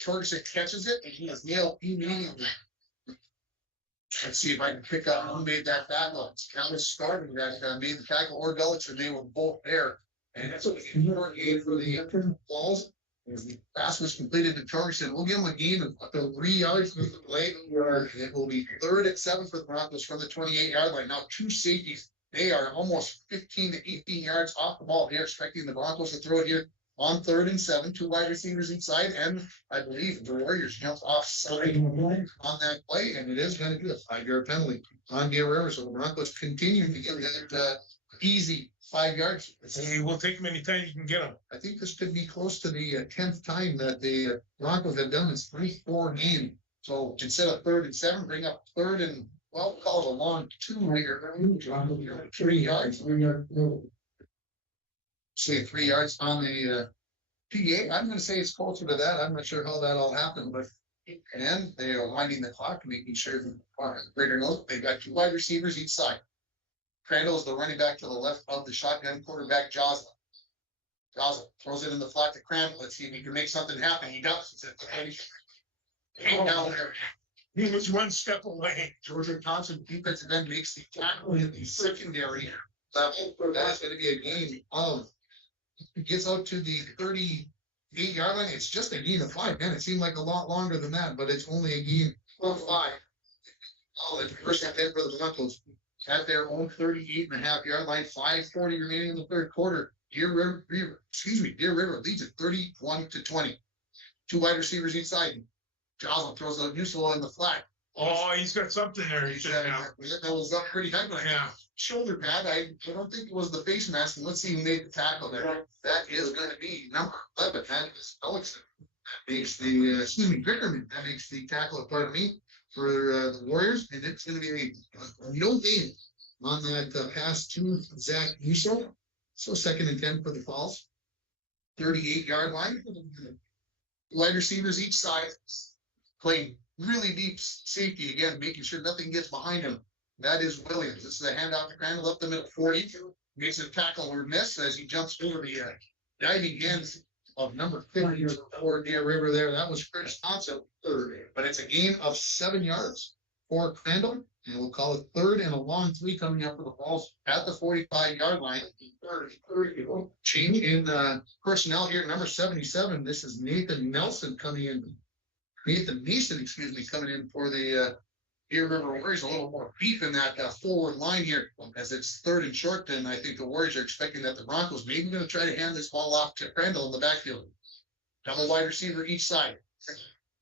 Torgerson catches it, and he is nailed immediately. Let's see if I can pick up who made that tackle. That was starting that made the tackle, or Gullich, they were both there. And that's what the short game for the Falls. The pass was completed to Torgerson. We'll give him a gain of up to 3 yards for the play. It will be 3rd and 7 for the Broncos from the 28-yard line. Now 2 safeties. They are almost 15 to 18 yards off the ball. They're expecting the Broncos to throw it here on 3rd and 7. 2 wide receivers inside, and I believe the Warriors jumped offside on that play, and it is going to be a 5-yard penalty on Deer River. So the Broncos continue to get that easy 5 yards. Hey, we'll take them anytime you can get them. I think this could be close to the 10th time that the Broncos have done this 3-4 game. So instead of 3rd and 7, bring up 3rd and, well, we'll call it a long 2 here. 3 yards. Say 3 yards on the PA. I'm going to say it's closer to that. I'm not sure how that all happened, but and they are winding the clock, making sure the greater knows they've got 2 wide receivers each side. Crandall is the running back to the left of the shotgun quarterback, Joslin. Joslin throws it in the flat to Crandall. Let's see if he can make something happen. He does. Down there. He was 1 step away. Georgia Thompson, defensive end, makes the tackle in the secondary level. That's going to be a gain of. It gets out to the 38-yard line. It's just a gain of 5. Man, it seemed like a lot longer than that, but it's only a gain of 5. Oh, the first and 10 for the Broncos at their own 38.5-yard line. 5:40 remaining in the third quarter. Deer River leads at 31-20. 2 wide receivers inside. Joslin throws a Nusolo in the flat. Oh, he's got something there. That was up pretty high. Yeah. Shoulder pad. I don't think it was the face mask. And let's see who made the tackle there. That is going to be number 11. That is Ellison. That makes the Vickerman. That makes the tackle, pardon me, for the Warriors. And it's going to be a no gain on that pass to Zach Nusolo. So 2nd and 10 for the Falls. 38-yard line. Wide receivers each side. Playing really deep safety again, making sure nothing gets behind him. That is Williams. This is a handoff to Crandall up the middle. 40 makes a tackle or miss as he jumps over the diving hands of number 50 for Deer River there. That was Chris Thompson, 3rd. But it's a gain of 7 yards for Crandall. And we'll call it 3rd and a long 3 coming up for the Falls at the 45-yard line. Change in personnel here. Number 77. This is Nathan Mason coming in for the Deer River Warriors. A little more beef in that forward line here as it's 3rd and short. And I think the Warriors are expecting that the Broncos maybe going to try to hand this ball off to Crandall in the backfield. Double wide receiver each side.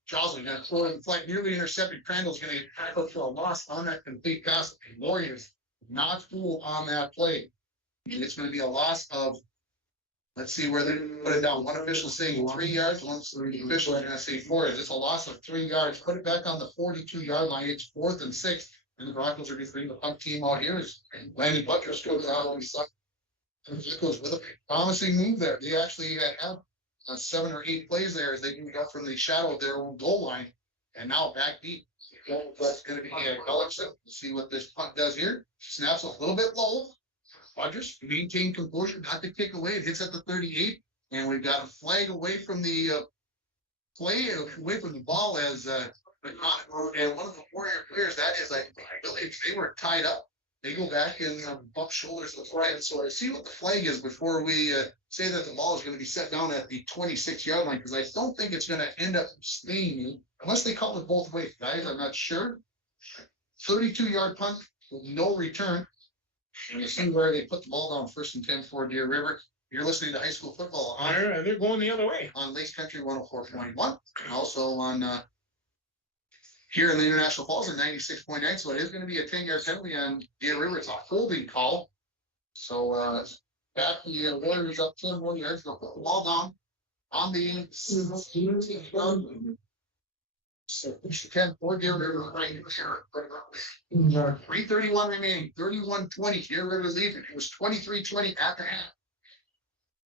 Joslin going to throw in flat, nearly intercepted. Crandall's going to get tackled for a loss on that complete pass. The Warriors not fool on that play. And it's going to be a loss of, let's see where they put it down. One official saying 3 yards. One official is going to say 4 yards. It's a loss of 3 yards. Put it back on the 42-yard line. It's 4th and 6. And the Broncos are going to bring the punt team out here. Landon Buttress goes out on the side. It goes with a promising move there. They actually have 7 or 8 plays there as they move up from the shadow of their own goal line. And now back deep. That's going to be Ellison. We'll see what this punt does here. Snaps a little bit low. Rodgers maintain composure, not to kick away. It hits at the 38, and we've got a flag away from the away from the ball as but not, and one of the Warrior players, that is like, they were tied up. They go back and bump shoulders with Ryan. So I see what the flag is before we say that the ball is going to be set down at the 26-yard line, because I don't think it's going to end up staying, unless they call it both ways, guys. I'm not sure. 32-yard punt with no return. And you see where they put the ball down, 1st and 10 for Deer River. You're listening to high school football on They're going the other way on Lakes Country 104.1, and also on here in the International Falls in 96.9. So it is going to be a 10-yard penalty on Deer River. It's a holding call. So back the Warriors up 10 more yards. They'll put the ball down on the 10 for Deer River right here. 3:31 remaining, 31-20. Deer River leading. It was 23-20 at the half.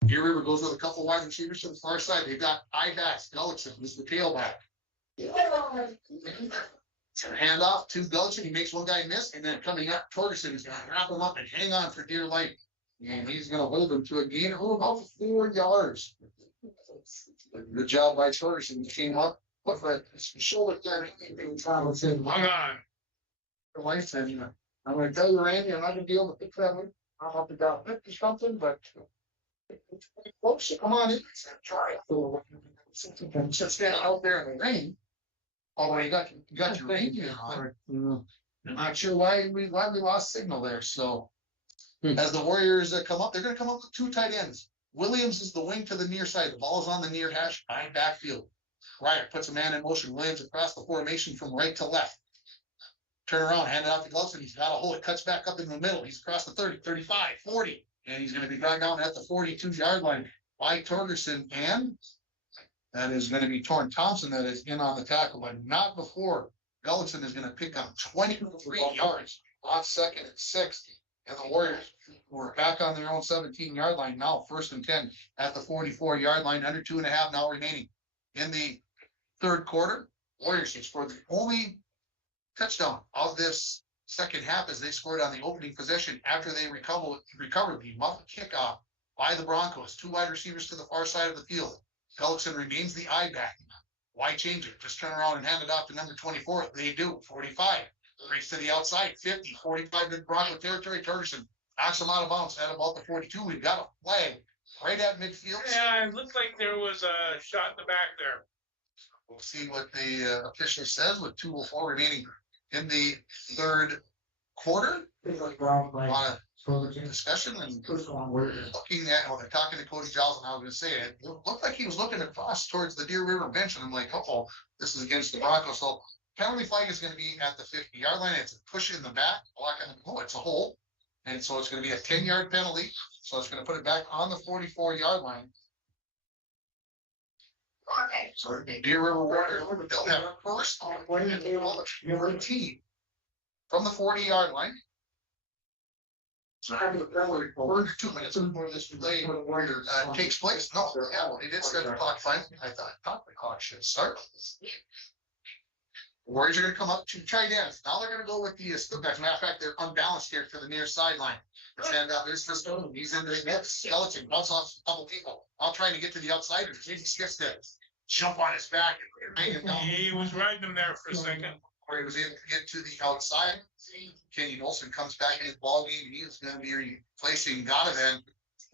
Deer River goes with a couple wide receivers to the far side. They've got I-backs. Gullickson is the tailback. Hand off to Gullickson. He makes one guy miss, and then coming up, Torgerson is going to wrap him up and hang on for dear life. And he's going to hold him to a gain of about 4 yards. Good job by Torgerson. He came up, put the shoulder there, hung on. Life, and I'm going to tell you, Randy, I'm not going to be able to pick that one. I'll have to go 50 something, but folks, come on in. Try it. Just stand out there in the rain. Although you got your radio on. I'm not sure why we lost signal there. So as the Warriors come up, they're going to come up with 2 tight ends. Williams is the wing to the near side. The ball is on the near hash, behind backfield. Ryder puts a man in motion. Williams across the formation from right to left. Turn around, hand it out to Gullickson. He's got a hole. It cuts back up in the middle. He's across the 30, 35, 40. And he's going to be dragged down at the 42-yard line by Torgerson. And that is going to be Torrin Thompson that is in on the tackle, but not before Gullickson is going to pick up 23 yards on 2nd and 6. And the Warriors were back on their own 17-yard line now, 1st and 10 at the 44-yard line, under 2.5 now remaining. In the third quarter, Warriors have scored the only touchdown of this second half as they scored on the opening possession after they recovered the muffed kickoff by the Broncos. 2 wide receivers to the far side of the field. Gullickson remains the I-back. Why change it? Just turn around and hand it off to number 24. They do. 45. Race to the outside. 50. 45 to Bronco territory. Torgerson knocks him out of bounds at about the 42. We've got a flag right at midfield. Yeah, it looked like there was a shot in the back there. We'll see what the official says with 2:04 remaining in the third quarter. A lot of discussion and looking at, they're talking to Coach Giles, and I was going to say it looked like he was looking across towards the Deer River bench, and I'm like, this is against the Broncos. So penalty flag is going to be at the 50-yard line. It's a push in the back, it's a hole, and so it's going to be a 10-yard penalty. So it's going to put it back on the 44-yard line. Okay. So Deer River Warriors, they'll have a first on 14 from the 40-yard line. So we're 2 minutes before this delay takes place. No, they did start the clock finally. I thought the clock should start. The Warriors are going to come up 2 tight ends. Now they're going to go with the still guys. Matter of fact, they're unbalanced here to the near sideline. And there's Fisco. He's in the net. Skeleton bounce off a couple people. I'm trying to get to the outside, and he skips to jump on his back and hang him down. He was riding him there for a second. Where he was able to get to the outside. Kenyon Olsen comes back in his ball game. He is going to be replacing Donovan.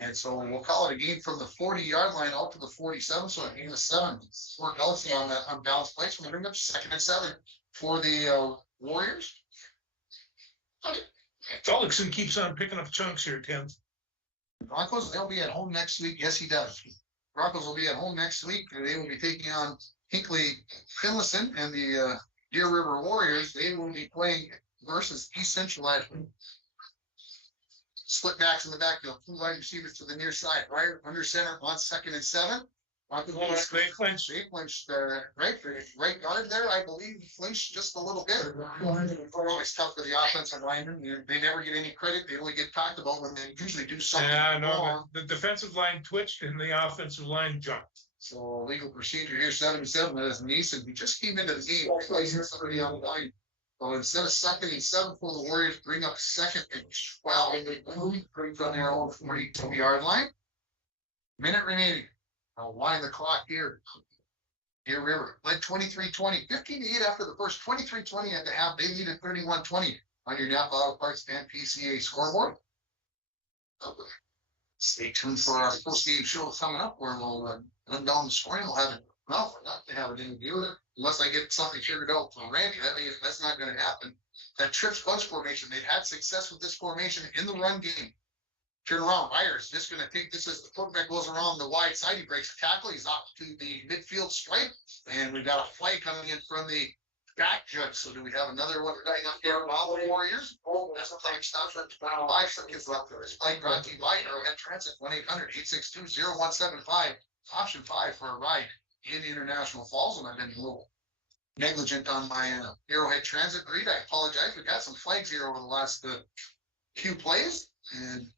And so we'll call it a game from the 40-yard line out to the 47. So a game of 7 for Gullickson on that unbalanced place. We're going to bring up 2nd and 7 for the Warriors. Gullickson keeps on picking up chunks here, Tim. Broncos, they'll be at home next week. Yes, he does. Broncos will be at home next week. They will be taking on Hinkley Finlayson and the Deer River Warriors. They will be playing versus East Central at split backs in the backfield. 2 wide receivers to the near side. Right under center on 2nd and 7. They flinched. Right guard there, I believe, flinched just a little bit. Always tough for the offensive linemen. They never get any credit. They only get talked about when they usually do something wrong. The defensive line twitched and the offensive line jumped. So legal procedure here, 7-7. That is Mason. He just came into the game. He's somebody on the line. So instead of 2nd and 7 for the Warriors, bring up 2nd and 12. Bring from their own 42-yard line. Minute remaining. I'll wind the clock here. Deer River led 23-20, 15-8 after the first, 23-20 at the half. They lead at 31-20 on your Napa Auto Parts and PCA scoreboard. Stay tuned for our post-game show coming up where we'll run down the scoring. We'll have it. Well, we're not going to have an interview with it unless I get something figured out from Randy. That's not going to happen. That trips bunch formation, they've had success with this formation in the run game. Turn around, Myers just going to take this as the quarterback goes around the wide side. He breaks a tackle. He's off to the midfield stripe. And we've got a flag coming in from the back judge. So do we have another one right up here? All the Warriors. That's the time stops at 5 seconds left. This flag brought to you by Arrowhead Transit, 1-800-862-0175. Option 5 for a ride in International Falls. And I've been a little negligent on my Arrowhead Transit read. I apologize. We've got some flags here over the last few plays. And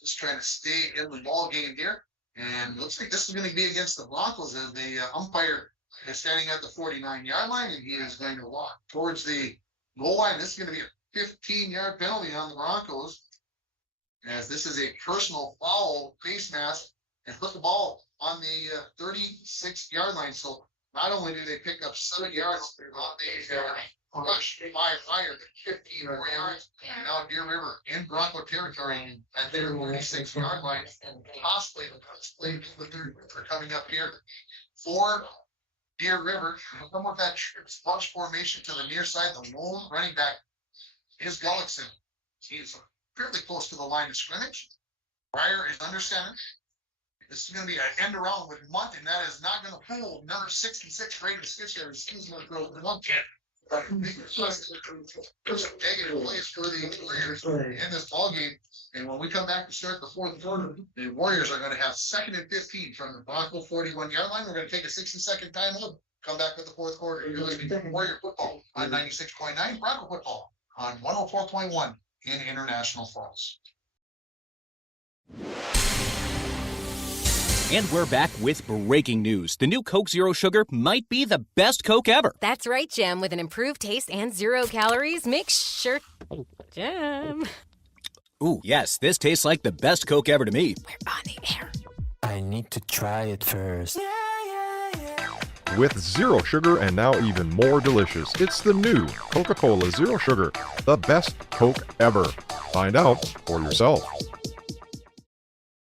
just trying to stay in the ball game here. And it looks like this is going to be against the Broncos as the umpire is standing at the 49-yard line, and he is going to walk towards the goal line. This is going to be a 15-yard penalty on the Broncos, as this is a personal foul face mask and put the ball on the 36-yard line. So not only do they pick up 7 yards on the rush by fire, 15 more yards. And now Deer River in Bronco territory at their 36-yard line. Possibly the best play of the third quarter coming up here for Deer River. We'll come with that bunch formation to the near side. The lone running back is Gullickson. He's fairly close to the line of scrimmage. Pryor is under center. This is going to be an end around with Munt, and that is not going to hold number 66 Brady Skitzer. He's going to throw the Munt in. Negative plays for the Warriors in this ball game. And when we come back to start the fourth quarter, the Warriors are going to have 2nd and 15 from the Bronco 41-yard line. We're going to take a 60-second timeout. Come back with the fourth quarter. You're listening to Warrior Football on 96.9, Bronco Football on 104.1 in International Falls. And we're back with breaking news. The new Coke Zero Sugar might be the best Coke ever. That's right, Jim. With an improved taste and 0 calories, make sure... Jim. Ooh, yes, this tastes like the best Coke ever to me. We're on the air. I need to try it first. With zero sugar and now even more delicious, it's the new Coca-Cola Zero Sugar, the best Coke ever. Find out for yourself.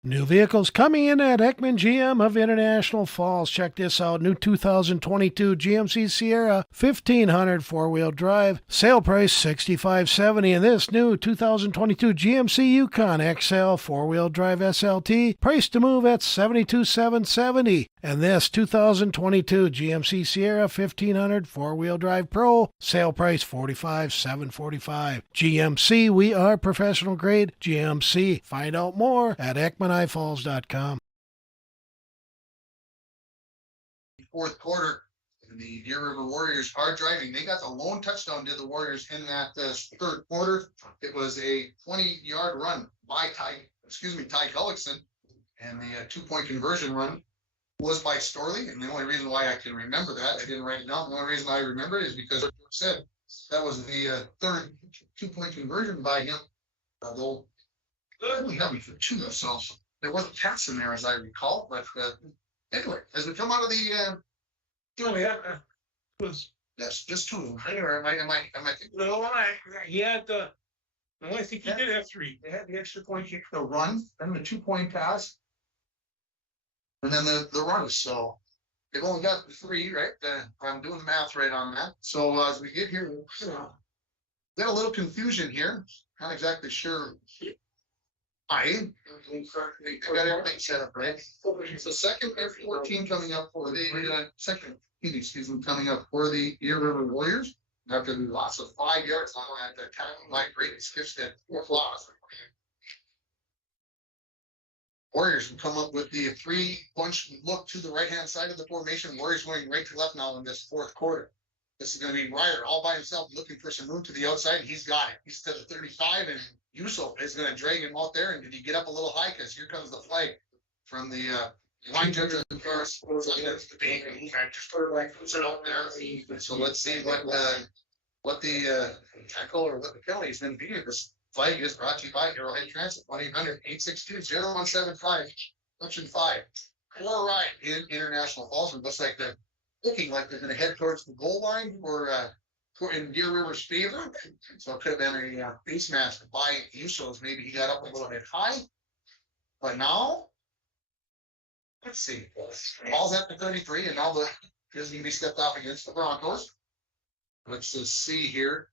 New vehicles coming in at Ekman GM of International Falls. Check this out. New 2022 GMC Sierra 1500 four-wheel drive. Sale price $65.70. And this new 2022 GMC Yukon XL four-wheel drive SLT. Price to move at $72,770. And this 2022 GMC Sierra 1500 four-wheel drive Pro. Sale price $45,745. GMC, we are professional grade. GMC. Find out more at EkmanIFalls.com. Fourth quarter, the Deer River Warriors are driving. They got the lone touchdown, did the Warriors in that third quarter. It was a 20-yard run by Ty Gullickson, and the 2-point conversion run was by Storley. And the only reason why I can remember that, I didn't write it down. The only reason I remember it is because I said that was the third 2-point conversion by him. Although we have me for 2, so there was a pass in there as I recall. But anyway, as we come out of the yes, just 2. Anyway, am I thinking? No, he had the. No, I think he did have 3. They had the extra point kick, the run, then the 2-point pass, and then the run. So they've only got 3, right? I'm doing the math right on that. So as we get here, got a little confusion here. Not exactly sure. I got everything set up, right? So 2nd and 14 coming up for the coming up for the Deer River Warriors. After the loss of 5 yards on that tackle by Brady Skipstead, 4 flaws. Warriors will come up with the 3-bunch look to the right-hand side of the formation. Warriors going right to left now in this fourth quarter. This is going to be Ryer all by himself looking for some room to the outside. He's got it. He's to the 35, and Yusuf is going to drag him out there. And did he get up a little high? Because here comes the flag from the line judge of the first. So let's see what the tackle or what the penalty is going to be. This flag is brought to you by Arrowhead Transit, 1-800-862-0175, option 5. Or ride in International Falls. It looks like the looking like they're going to head towards the goal line for in Deer River's favor. So it could have been a face mask by Usos. Maybe he got up a little bit high. But now, let's see. Ball's at the 33, and now the is going to be stepped off against the Broncos. Let's just see here.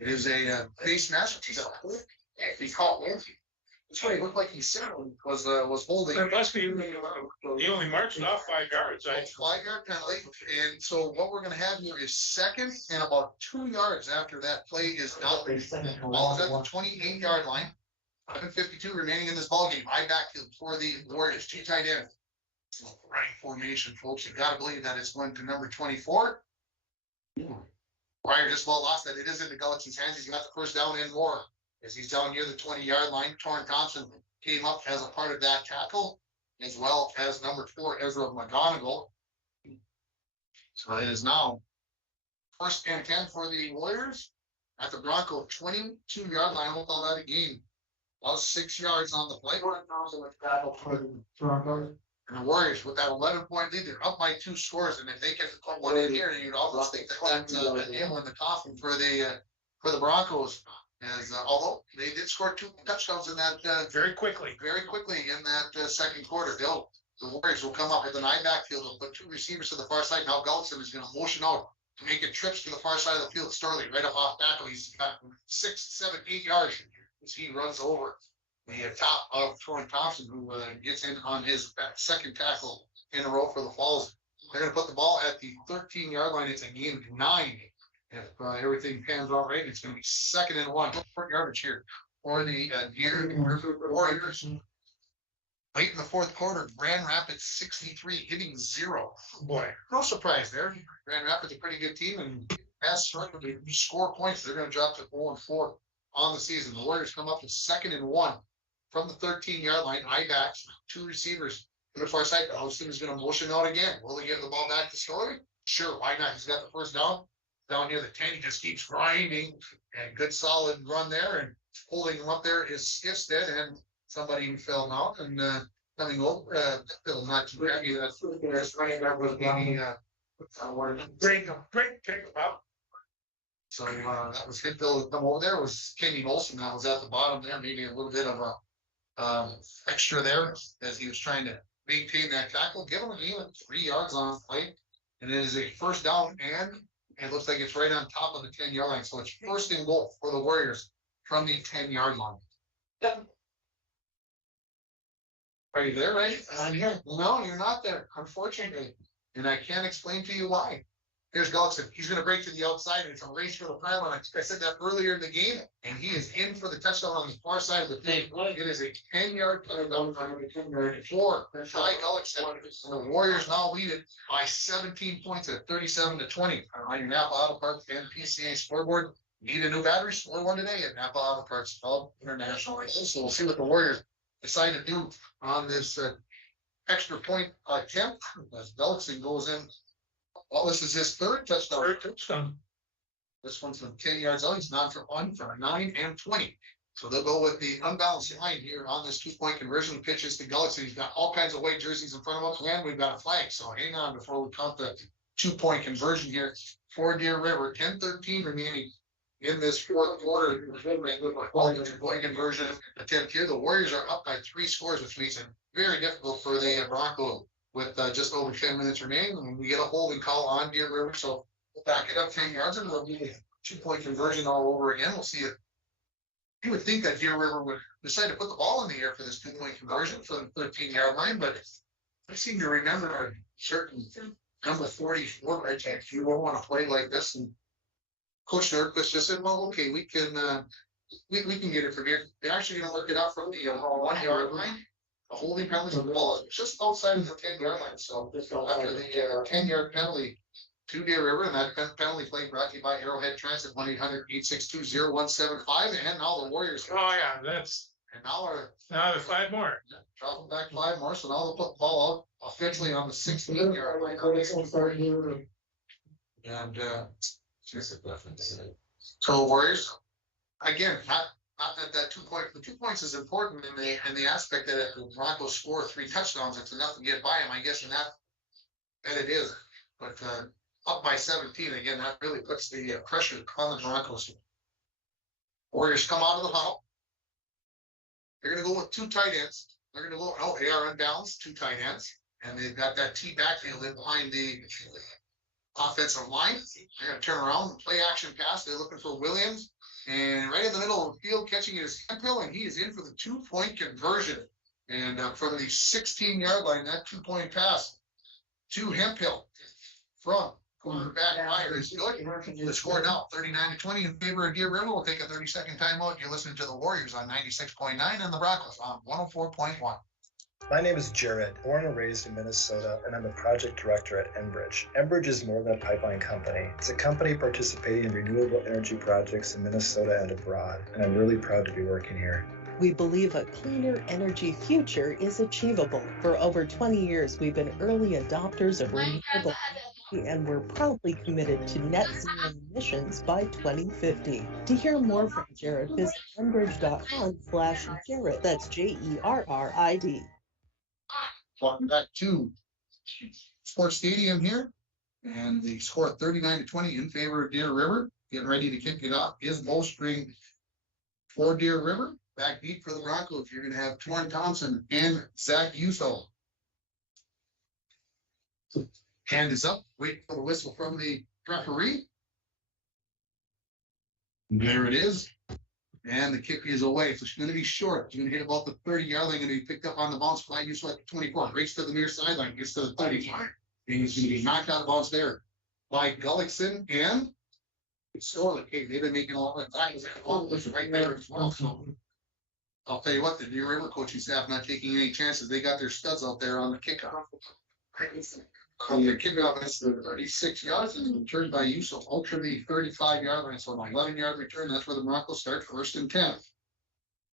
It is a face mask. He caught one. That's why it looked like he said was holding. It must be, he only marched off 5 yards. 5-yard penalty. And so what we're going to have here is second and about 2 yards after that play is done. Ball is at the 28-yard line. 7:52 remaining in this ball game. I backfield for the Warriors. 2 tight ends. Running formation, folks. You got to believe that it's going to number 24. Pryor just well lost that. It is into Gullickson's hands. He's got the first down and more. As he's down near the 20-yard line, Torrin Thompson came up as a part of that tackle, as well as number 4, Ezra McGonigal. So it is now first and 10 for the Warriors at the Bronco 22-yard line. We'll call that a gain. Plus 6 yards on the play. And the Warriors, with that 11-point lead, they're up by 2 scores. And if they can put one in here, you'd almost think that that's a nail in the coffin for the Broncos. As although they did score 2 touchdowns in that very quickly in that second quarter. The Warriors will come up with an eye backfield. They'll put 2 receivers to the far side. Now Gullickson is going to motion out to make it trips to the far side of the field. Sterling right up off tackle. He's got 6, 7, 8 yards as he runs over the top of Torrin Thompson, who gets in on his second tackle in a row for the Falls. They're going to put the ball at the 13-yard line. It's a gain of 9. If everything pans out right, it's going to be 2nd and 1. Short yardage here for the Deer River Warriors. Late in the fourth quarter, Grand Rapids 63, hitting 0. Boy, no surprise there. Grand Rapids a pretty good team, and pass record, they score points. They're going to drop to 0-4 on the season. The Warriors come up with 2nd and 1 from the 13-yard line. Eye backs, 2 receivers to the far side. Austin is going to motion out again. Will they give the ball back to Story? Sure, why not? He's got the first down. Down near the 10, he just keeps grinding, and good solid run there, and holding him up there is Skifstead, and somebody fell out, and coming over, not too heavy, that's running back was being great pick up. So that was Hidfield come over there. It was Kenny Olsen that was at the bottom there, maybe a little bit of a extra there as he was trying to maintain that tackle. Give him a gain of 3 yards on the play, and it is a first down, and it looks like it's right on top of the 10-yard line. So it's 1st and goal for the Warriors from the 10-yard line. Are you there, right? I'm here. No, you're not there, unfortunately. And I can't explain to you why. Here's Gullickson. He's going to break to the outside, and it's a race for the pylon. I said that earlier in the game, and he is in for the touchdown on the far side of the field. It is a 10-yard touchdown for Ty Gullickson. The Warriors now lead it by 17 points at 37-20. On your Napa Auto Parts and PCA scoreboard, need a new battery? Score one today at Napa Auto Parts International. So we'll see what the Warriors decide to do on this extra point attempt as Gullickson goes in. Well, this is his 3rd touchdown. This one's from 10 yards out. He's not for 1 for 9 and 20. So they'll go with the unbalanced line here on this 2-point conversion. Pitches to Gullickson. He's got all kinds of white jerseys in front of him, and we've got a flag. So hang on before we count the 2-point conversion here for Deer River. 10-13 remaining in this fourth quarter. Two-point conversion attempt here. The Warriors are up by 3 scores, which makes it very difficult for the Broncos with just over 10 minutes remaining. And we get a holding call on Deer River. So we'll back it up 10 yards, and we'll do a 2-point conversion all over again. We'll see it. You would think that Deer River would decide to put the ball in the air for this 2-point conversion from the 13-yard line, but I seem to remember a certain number 44 right there. You won't want to play like this. And Coach Nordquist just said, well, okay, we can get it from here. They're actually going to look it up from the 1-yard line. A holding penalty on the ball is just outside of the 10-yard line. So after the 10-yard penalty to Deer River, and that penalty play brought to you by Arrowhead Transit, 1-800-862-0175. And now the Warriors. Oh, yeah, that's. And now there's 5 more. Drop them back 5 more. So now they'll put the ball out officially on the 16-yard line. And so Warriors, again, not that 2 point. The 2 points is important in the aspect that if the Broncos score 3 touchdowns, it's enough to get by them. I guess in that and it is. But up by 17 again, that really puts the pressure on the Broncos. Warriors come out of the huddle. They're going to go with two tight ends. They're going to go, they are unbalanced, two tight ends. And they've got that T backfield in behind the offensive line. They're going to turn around and play action pass. They're looking for Williams. And right in the middle of the field, catching his Hemphill, and he is in for the 2-point conversion. And from the 16-yard line, that 2-point pass to Hemphill from quarterback Meyer is good. The score now 39-20 in favor of Deer River. We'll take a 30-second timeout. You're listening to the Warriors on 96.9 and the Broncos on 104.1. My name is Jared, born and raised in Minnesota, and I'm the project director at Enbridge. Enbridge is more than a pipeline company. It's a company participating in renewable energy projects in Minnesota and abroad, and I'm really proud to be working here. We believe a cleaner energy future is achievable. For over 20 years, we've been early adopters of renewable energy, and we're proudly committed to net zero emissions by 2050. To hear more from Jared, visit enbridge.com/Jared. That's Jerrid. Welcome back to Sports Stadium here. And the score 39-20 in favor of Deer River. Getting ready to kick it off is bowstring for Deer River. Back deep for the Broncos. You're going to have Torrin Thompson and Zach Uso. Hand is up. Wait for the whistle from the referee. There it is. And the kick is away. So it's going to be short. It's going to hit about the 30-yard line. Going to be picked up on the bounce by Uso at the 24. Race to the near sideline. Gets to the 30. And he's going to be knocked out of bounds there by Gullickson and Sorlick. Hey, they've been making a lot of times. Right there as well. So I'll tell you what, the Deer River coaching staff not taking any chances. They got their studs out there on the kickoff. The kickoff is the 36 yards and returned by Uso out to the 35-yard line. So an 11-yard return. That's where the Broncos start, 1st and 10.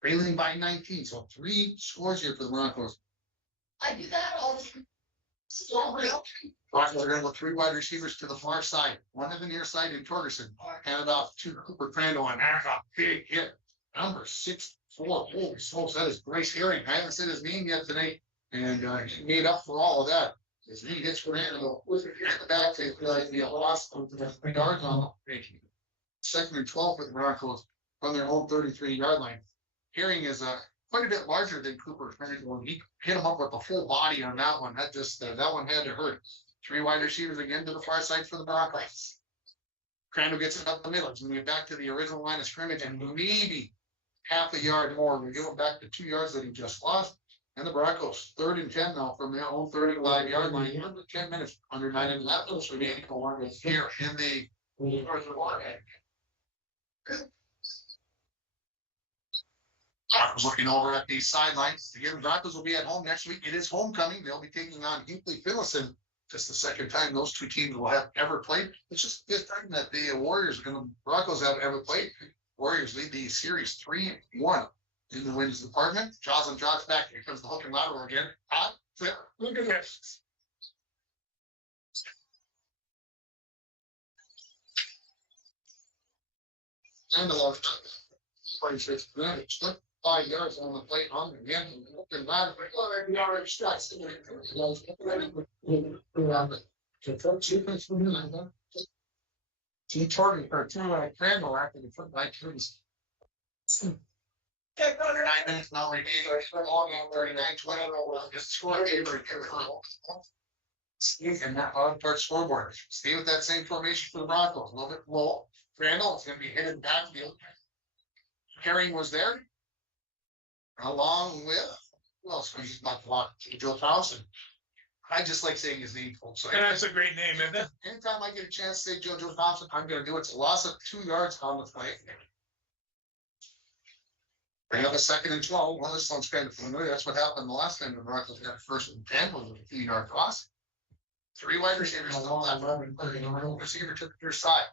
Trailing by 19. So 3 scores here for the Broncos. I do that all the time. Broncos are going to go 3 wide receivers to the far side. One to the near side in Torgerson. Handed off to Cooper Crandall and a big hit. Number 6'4". Holy smokes, that is Bryce Herring. I haven't said his name yet tonight. And he made up for all of that. His knee hits Crandall at the back. They realize they lost 3 yards on the 2nd and 12 for the Broncos from their own 33-yard line. Herring is quite a bit larger than Cooper Crandall. He hit him up with the full body on that one. That just that one had to hurt. 3 wide receivers again to the far side for the Broncos. Crandall gets it up the middle. He's going to get back to the original line of scrimmage and maybe half a yard more. We give him back to 2 yards that he just lost. And the Broncos, 3rd and 10 now from their own 35-yard line. Under 10 minutes, under 9 and 11 minutes remaining here in the Broncos looking over at the sidelines. Again, the Broncos will be at home next week. It is homecoming. They'll be taking on Hinkley Finlayson. Just the 2nd time those 2 teams will have ever played. It's just the 5th time that the Warriors and the Broncos have ever played. Warriors lead the series 3-1 in the wins department. Jaws and Josh back. Here comes the hook and lateral again. Hot flip. Look at this. And the left. 26 minutes. 5 yards on the plate on again. Hook and lateral. We already strikes. Two target or 2 Crandall after the foot by trees. 9 minutes now remaining. Long 39-20. Just score and that bottom part scoreboard. Stay with that same formation for the Broncos. A little bit low. Crandall is going to be hit in the backfield. Herring was there. Along with who else? He's not the lot. Joe Thompson. I just like saying his name, folks. So that's a great name, isn't it? Anytime I get a chance to say Joe Thompson, I'm going to do it. It's a loss of 2 yards on the play. They have a 2nd and 12. Well, this one's kind of familiar. That's what happened the last time the Broncos got 1st and 10 was a 2-yard cross. 3 wide receivers to the left. Receiver to your side.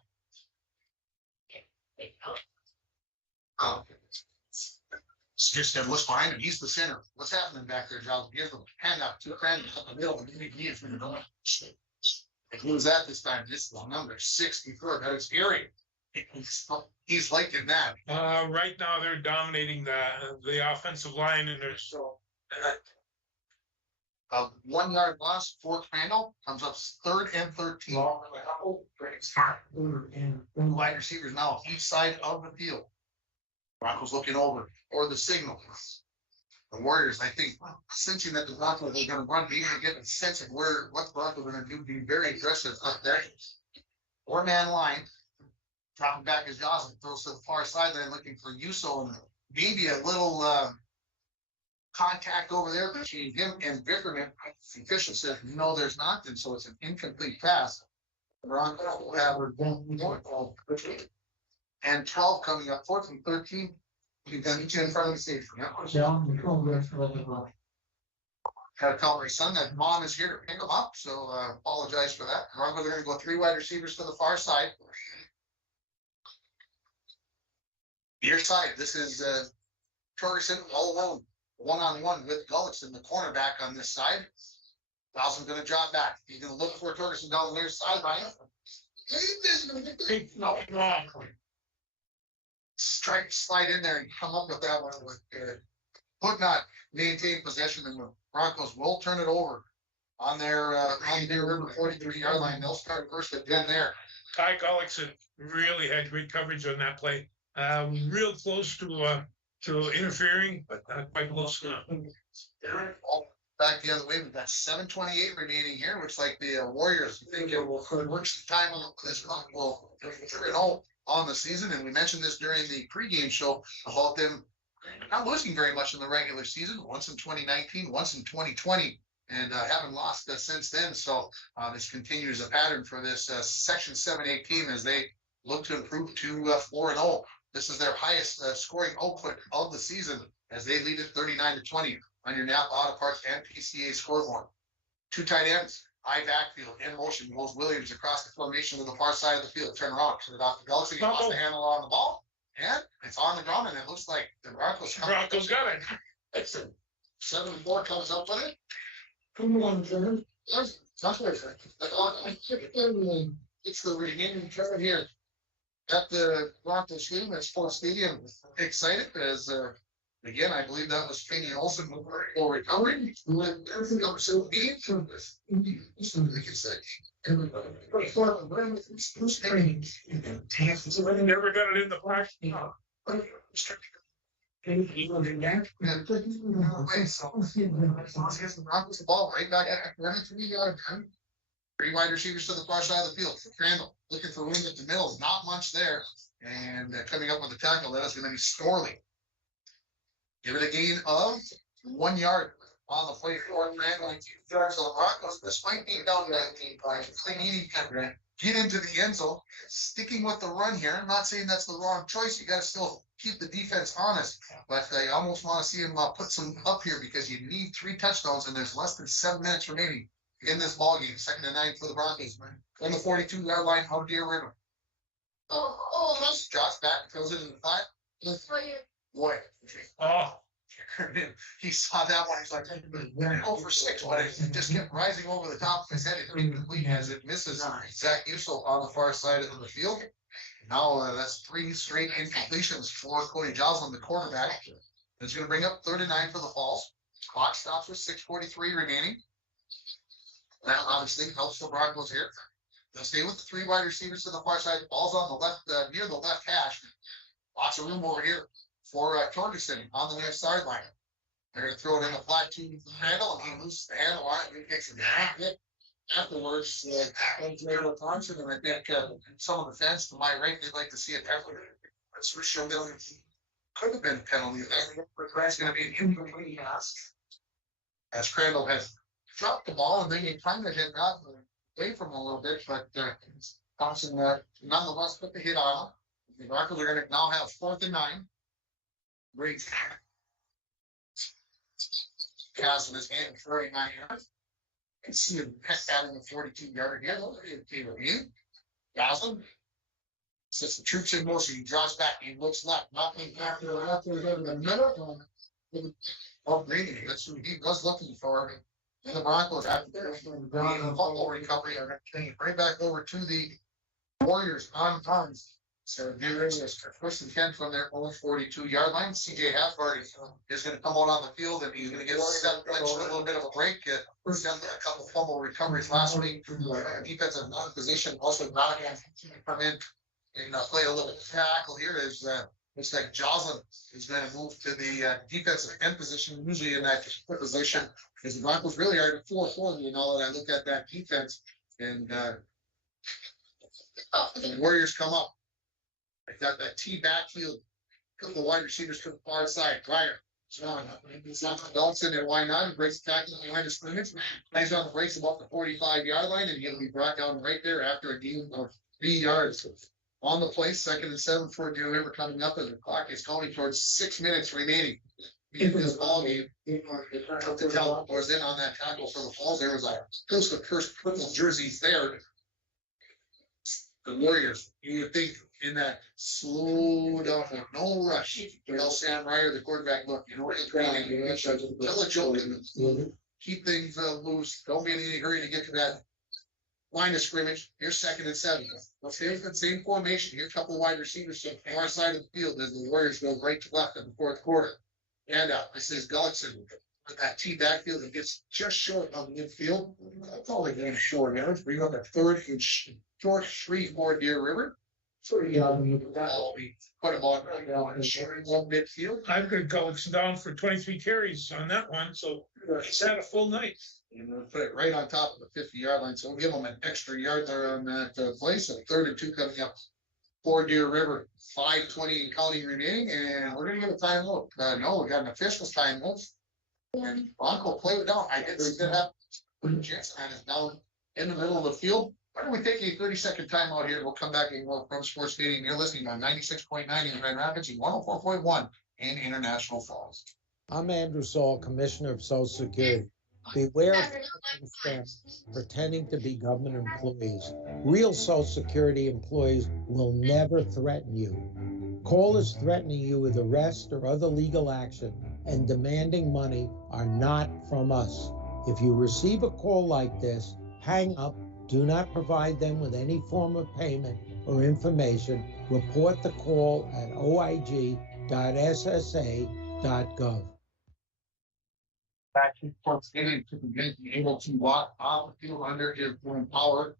Skirstead looks behind him. He's the center. What's happening back there, Giles? Gives him a hand up to Crandall up the middle. And he is going to go. And who's that this time? This is the number 64. That is Gary. He's liking that. Right now, they're dominating the offensive line, and they're still. 1 yard loss for Crandall, comes up 3rd and 13. Wide receivers now each side of the field. Broncos looking over or the signal. The Warriors, I think, sensing that the Broncos are going to run, being able to get a sense of what the Broncos are going to do, be very aggressive up there. 4-man line, dropping back his jaws and throws to the far sideline, looking for Yuso and maybe a little contact over there between him and Vickerman. The official says no, there's not, and so it's an incomplete pass. The Broncos will have and 12 coming up, 4th and 13. You've got each in front of the safety. Had to tell my son that mom is here to pick him up, so apologize for that. Broncos are going to go 3 wide receivers to the far side. Near side, this is Torgerson all alone, one-on-one with Gullickson, the cornerback on this side. Dawson's going to drop back. He's going to look for Torgerson down the near sideline. Slide in there and come up with that one. Could not maintain possession, and the Broncos will turn it over on their River 43-yard line. They'll start first at 10 there. Ty Gullickson really had great coverage on that play. Real close to interfering, but not quite close enough. Back the other way, we've got 7:28 remaining here. Looks like the Warriors think it will work some time on this one. Will on the season, and we mentioned this during the pregame show about them not losing very much in the regular season. Once in 2019, once in 2020, and haven't lost since then. So this continues a pattern for this Section 7A team as they look to improve to 4-0. This is their highest scoring output of the season as they lead it 39-20 on your Napa Auto Parts and PCA scoreboard. 2 tight ends, high backfield, in motion, goes Williams across the formation to the far side of the field. Turn around, turn it off to Gullickson. He lost the handle on the ball, and it's on the ground, and it looks like the Broncos got it. Excellent. 7-4 comes up with it. It's the remaining turn here at the Broncos game at Sports Stadium. Excited as again, I believe that was Finney Olsen for recovery. Never got it in the black. The Broncos the ball right back at 23-yard line. 3 wide receivers to the far side of the field. Crandall looking for room at the middle. Not much there. And coming up with the tackle, that is going to be Storley. Give it a gain of 1 yard on the play for Crandall. 2 yards to the Broncos. This might be down 19 points. They need to get into the end zone. Sticking with the run here. I'm not saying that's the wrong choice. You got to still keep the defense honest. But I almost want to see him put some up here because you need 3 touchdowns and there's less than 7 minutes remaining in this ball game. 2nd and 9 for the Broncos. On the 42-yard line, of Deer River. That's drops back, throws it in the flat. Boy. He saw that one. He's like, 0 for 6, but it just kept rising over the top of his head. It incomplete as it misses Zach Uso on the far side of the field. Now that's 3 straight incompletions for Cody Joslin, the quarterback. It's going to bring up 3rd and 9 for the Falls. Clock stops with 6:43 remaining. That obviously helps the Broncos here. They'll stay with the 3 wide receivers to the far side. Ball's on the left, near the left hash. Lots of room over here for Torgerson on the left sideline. They're going to throw it in the flat to Crandall, and he loses the handle on it. He kicks it down. Afterwards, Taylor Thompson, and I think some of the fans to my right, they'd like to see it everywhere. That's for sure. Could have been a penalty. That's going to be an incomplete pass. As Crandall has dropped the ball, and then he kind of hit that away from him a little bit, but Thompson nonetheless put the hit on him. The Broncos are going to now have 4th and 9. Briggs pass in his hand, 39 yards. You can see him adding the 42-yarder here. Joslin sets the troops in motion. He draws back. He looks left. Nothing back to the left. The middle. Brady. That's who he was looking for. And the Broncos, after the football recovery, are going to take it right back over to the Warriors on times. So here it is, first and 10 from their own 42-yard line. CJ Hafford is going to come out on the field and he's going to get Seth Edison a little bit of a break. Seth a couple fumble recoveries last week. Defensive non-position also not come in and play a little tackle here. Is looks like Jocelyn is going to move to the defensive end position. Usually in that position, because the Broncos really are at 4-4. You know, that I look at that defense and the Warriors come up. I got that T backfield, couple of wide receivers to the far side. Pryor, Johnson, and why not? He breaks the tackle behind the scrimmage, lays on the brakes about the 45-yard line, and he'll be brought down right there after a gain of 3 yards. On the play, 2nd and 7 for Deer River coming up as the clock is counting towards 6 minutes remaining in this ball game. To tell was in on that tackle for the Falls. There was a close to first purple jersey there. The Warriors, you would think in that slow down, no rush. Tell Sam Ryder, the quarterback, look, you know what you're tell a joke and keep things loose. Don't be in any hurry to get to that line of scrimmage. Here's 2nd and 7. Let's here's the same formation. Here's a couple of wide receivers on the far side of the field as the Warriors go right to left in the 4th quarter. And this is Gullickson with that T backfield that gets just short on the midfield. That's all they get short yards. Bring up a 3rd and short 3-4 Deer River. So we put him on midfield. I've got Gullickson down for 23 carries on that one, so he's had a full night. And we'll put it right on top of the 50-yard line, so we'll give them an extra yard there on that play. So 3rd and 2 coming up for Deer River. 5:20 and counting remaining, and we're going to get a timeout. No, we got an official's timeout. And Bronco played it down. I did see that happen. Jensen is down in the middle of the field. Why don't we take a 30-second timeout here? We'll come back and more from Sports Stadium. You're listening on 96.9 in Grand Rapids and 104.1 in International Falls. I'm Andrew Saul, Commissioner of Social Security. Beware of scams pretending to be government employees. Real Social Security employees will never threaten you. Callers threatening you with arrest or other legal action and demanding money are not from us. If you receive a call like this, hang up. Do not provide them with any form of payment or information. Report the call at oig.ssa.gov. Back to Sports Stadium to be able to walk off the field under his own power.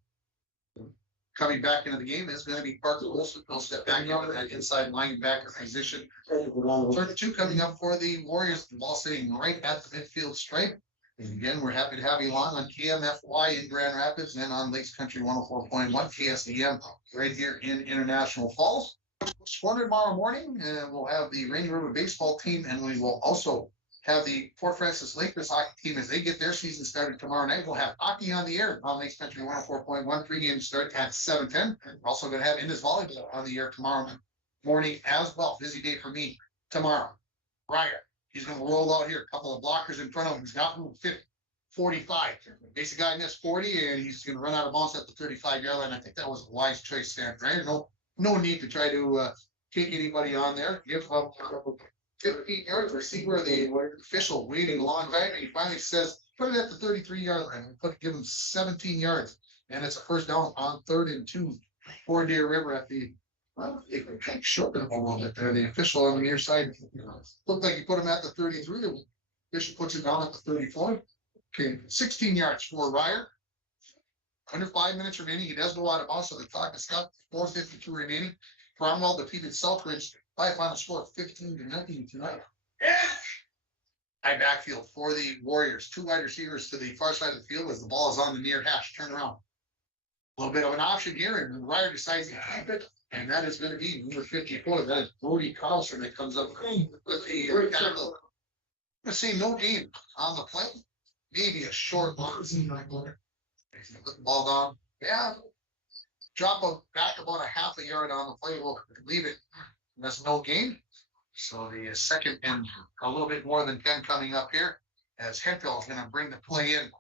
Coming back into the game is going to be Parker Wilson. He'll step back into that inside linebacker position. 3rd 2 coming up for the Warriors. The ball sitting right at the midfield stripe. And again, we're happy to have you along on KMFY in Grand Rapids and on Lakes Country 104.1 KSDM right here in International Falls. Squadron tomorrow morning, we'll have the Rainy River baseball team, and we will also have the Fort Francis Lakers hockey team as they get their season started tomorrow night. We'll have hockey on the air on Lakes Country 104.1. Pregame start at 7:10. We're also going to have Indus Volleyball on the air tomorrow morning as well. Busy day for me tomorrow. Ryder. He's going to roll out here. A couple of blockers in front of him. He's got 45. Basic guy missed 40, and he's going to run out of bounds at the 35-yard line. I think that was a wise choice there. Right? No need to try to take anybody on there. Give up 15 yards or see where the official waiting a long time. And he finally says, put it at the 33-yard line. Give him 17 yards. And it's a first down on 3rd and 2 for Deer River at the they can kind of shorten it a little bit there. The official on the near side looked like he put him at the 33. The official puts it down at the 34. Okay, 16 yards for Ryer. Under 5 minutes remaining. He does go out of bounds, so the clock is stopped. 4:52 remaining. Cromwell defeated Southridge by a final score of 15-19 tonight. High backfield for the Warriors. 2 wide receivers to the far side of the field as the ball is on the near hash. Turn around. A little bit of an option here, and Ryer decides to keep it. And that is going to be number 54. That is Brody Carlson that comes up with the tackle. Let's see, no gain on the play. Maybe a short one. Put the ball down. Yeah. Drop back about a half a yard on the play. We'll leave it. That's no gain. So the 2nd and a little bit more than 10 coming up here as Hemphill is going to bring the play in.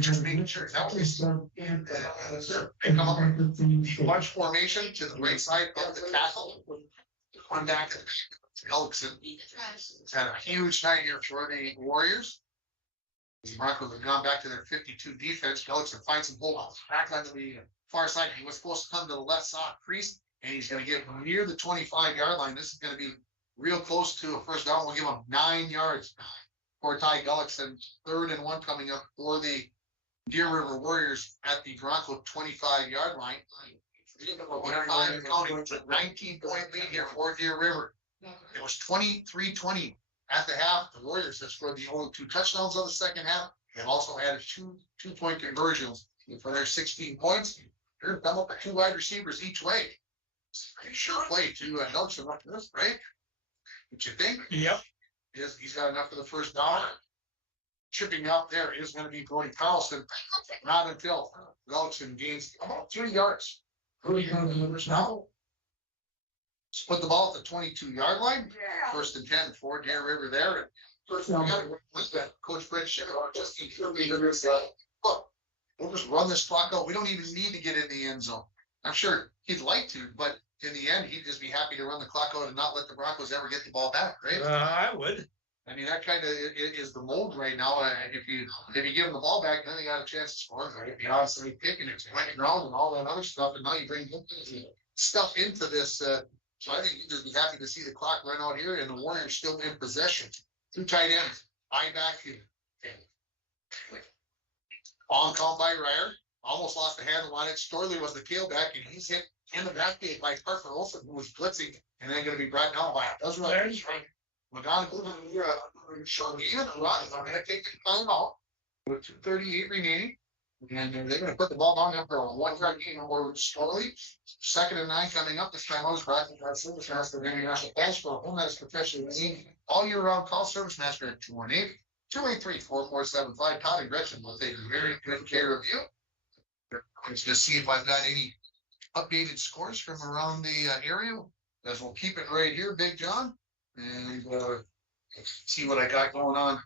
Just making sure that was come up bunch formation to the right side of the tackle. One back to Elkson. It's had a huge night here for the Warriors. The Broncos have gone back to their 52 defense. Gullickson finds some hole back onto the far side. He was supposed to come to the left side crease, and he's going to get near the 25-yard line. This is going to be real close to a first down. We'll give him 9 yards for Ty Gullickson. 3rd and 1 coming up for the Deer River Warriors at the Bronco 25-yard line. 19-point lead here for Deer River. It was 23-20 at the half. The Warriors have scored the only 2 touchdowns of the second half. They've also added 2-point conversions for their 16 points. They're come up with 2 wide receivers each way. It's a pretty sure play to Nelson like this, right? What you think? Yep. He's got enough for the first down. Chipping out there is going to be Brody Carlson. Not until Gullickson gains about 3 yards. Now, put the ball at the 22-yard line. 1st and 10 for Deer River there. First, we got to that Coach Brent Shimek just look, we'll just run this clock out. We don't even need to get in the end zone. I'm sure he'd like to, but in the end, he'd just be happy to run the clock out and not let the Broncos ever get the ball back, right? I would. I mean, that kind of is the mold right now. If you give them the ball back, then they got a chance to score. Right? You obviously picking it, playing ground, and all that other stuff, and now you bring stuff into this. So I think you'd just be happy to see the clock run out here, and the Warriors still in possession. 2 tight ends, high back here. On call by Ryer, almost lost the handle on it. Storley was the tailback, and he's hit in the backgate by Parker Olsen, who was blitzing, and then going to be brought down by it. That's right. McGonigal showing even a run. I'm going to take the timeout with 2:38 remaining. And they're going to put the ball down after a 1-yard gain over Storley. 2nd and 9 coming up. This time I was brought to our service master of international passport. Home that is professionally named all year round. Call service master at 218-283-4475. Todd and Gretchen will take very good care of you. Let's just see if I've got any updated scores from around the area. As we'll keep it right here, Big John. And see what I got going on.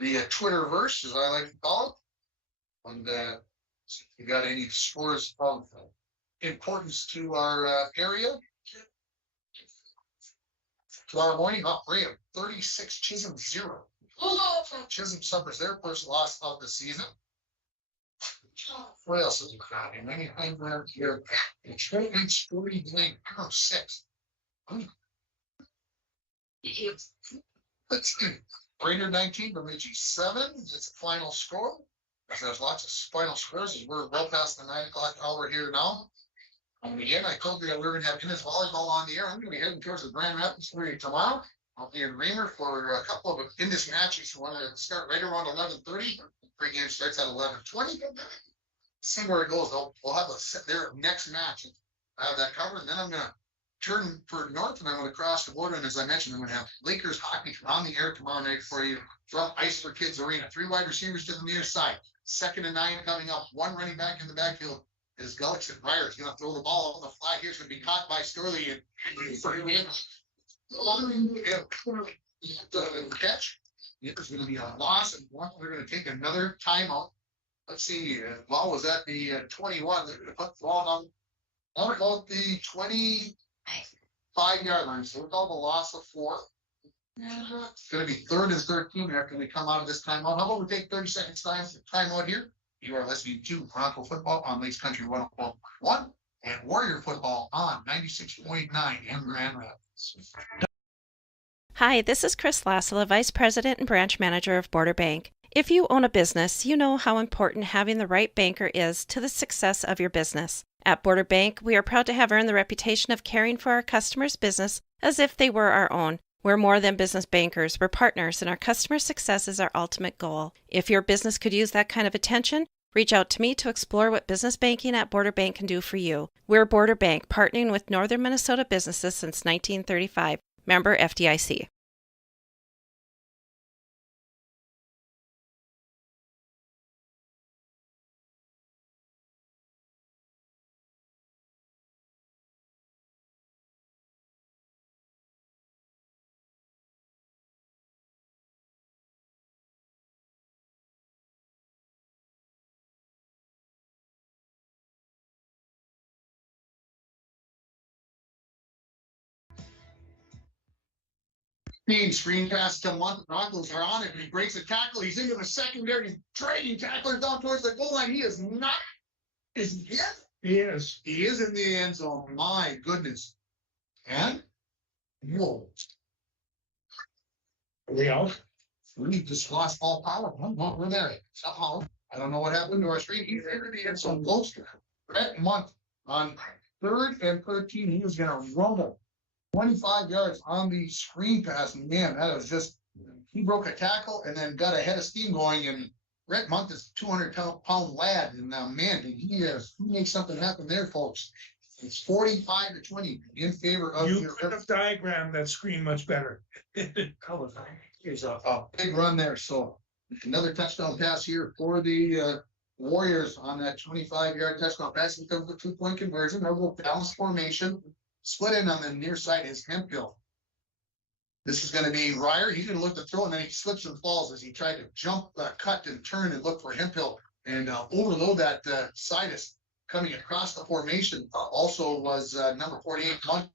The Twitterverse, as I like to call it. And see if you got any scores of importance to our area. Tomorrow morning, Graham, 36, Chisholm 0. Chisholm suffers their first loss of the season. What else is crowding? Anything around here? It's 6. Let's see. Raider 19, Bemidji 7. It's the final score. There's lots of final scores as we're well past the 9 o'clock hour here now. And again, I told you that we were going to have tennis volleyball on the air. I'm going to be heading towards the Grand Rapids area tomorrow. I'll be in Reamer for a couple of Indus matches. So want to start right around 11:30. Pre-game starts at 11:20. See where it goes. We'll have their next match. I have that covered, and then I'm going to turn for north, and I'm going to cross the border. And as I mentioned, I'm going to have Lakers hockey on the air tomorrow night for you from Ice for Kids Arena. 3 wide receivers to the near side. 2nd and 9 coming up. 1 running back in the backfield is Gullickson. Ryer is going to throw the ball on the fly here. It's going to be caught by Storley and catch. There's going to be a loss, and they're going to take another timeout. Let's see. Ball was at the 21. They're going to put the ball on about the 25-yard line. So we call the loss of 4. It's going to be 3rd and 13 after we come out of this timeout. How about we take 30 seconds timeout here? You are listening to Bronco Football on Lakes Country 104.1 and Warrior Football on 96.9 in Grand Rapids. Hi, this is Chris Lassila, Vice President and Branch Manager of Border Bank. If you own a business, you know how important having the right banker is to the success of your business. At Border Bank, we are proud to have earned the reputation of caring for our customers' business as if they were our own. We're more than business bankers, we're partners, and our customer success is our ultimate goal. If your business could use that kind of attention, reach out to me to explore what business banking at Border Bank can do for you. We're Border Bank, partnering with Northern Minnesota businesses since 1935. Member FDIC. Screen pass to Month. Broncos are on it, and he breaks a tackle. He's into the secondary. He's dragging tacklers down towards the goal line. He is not. Is he yet? He is. He is in the end zone. My goodness. And whoa. We out. We just lost all power. We're there. Somehow. I don't know what happened to our screen. He's into the end zone. Close. Brent Month on 3rd and 13. He was going to rumble 25 yards on the screen pass. Man, that was just, he broke a tackle and then got a head of steam going. And Brent Month is a 200-pound lad. And man, he makes something happen there, folks. It's 45-20 in favor of you. Could have diagrammed that screen much better. Here's a big run there. So another touchdown pass here for the Warriors on that 25-yard touchdown pass. Becomes the 2-point conversion. They'll go balanced formation. Split in on the near side is Hemphill. This is going to be Ryer. He's going to look to throw, and then he slips and falls as he tried to jump, cut, and turn and look for Hemphill and overload that side is coming across the formation. Also was number 48, Month.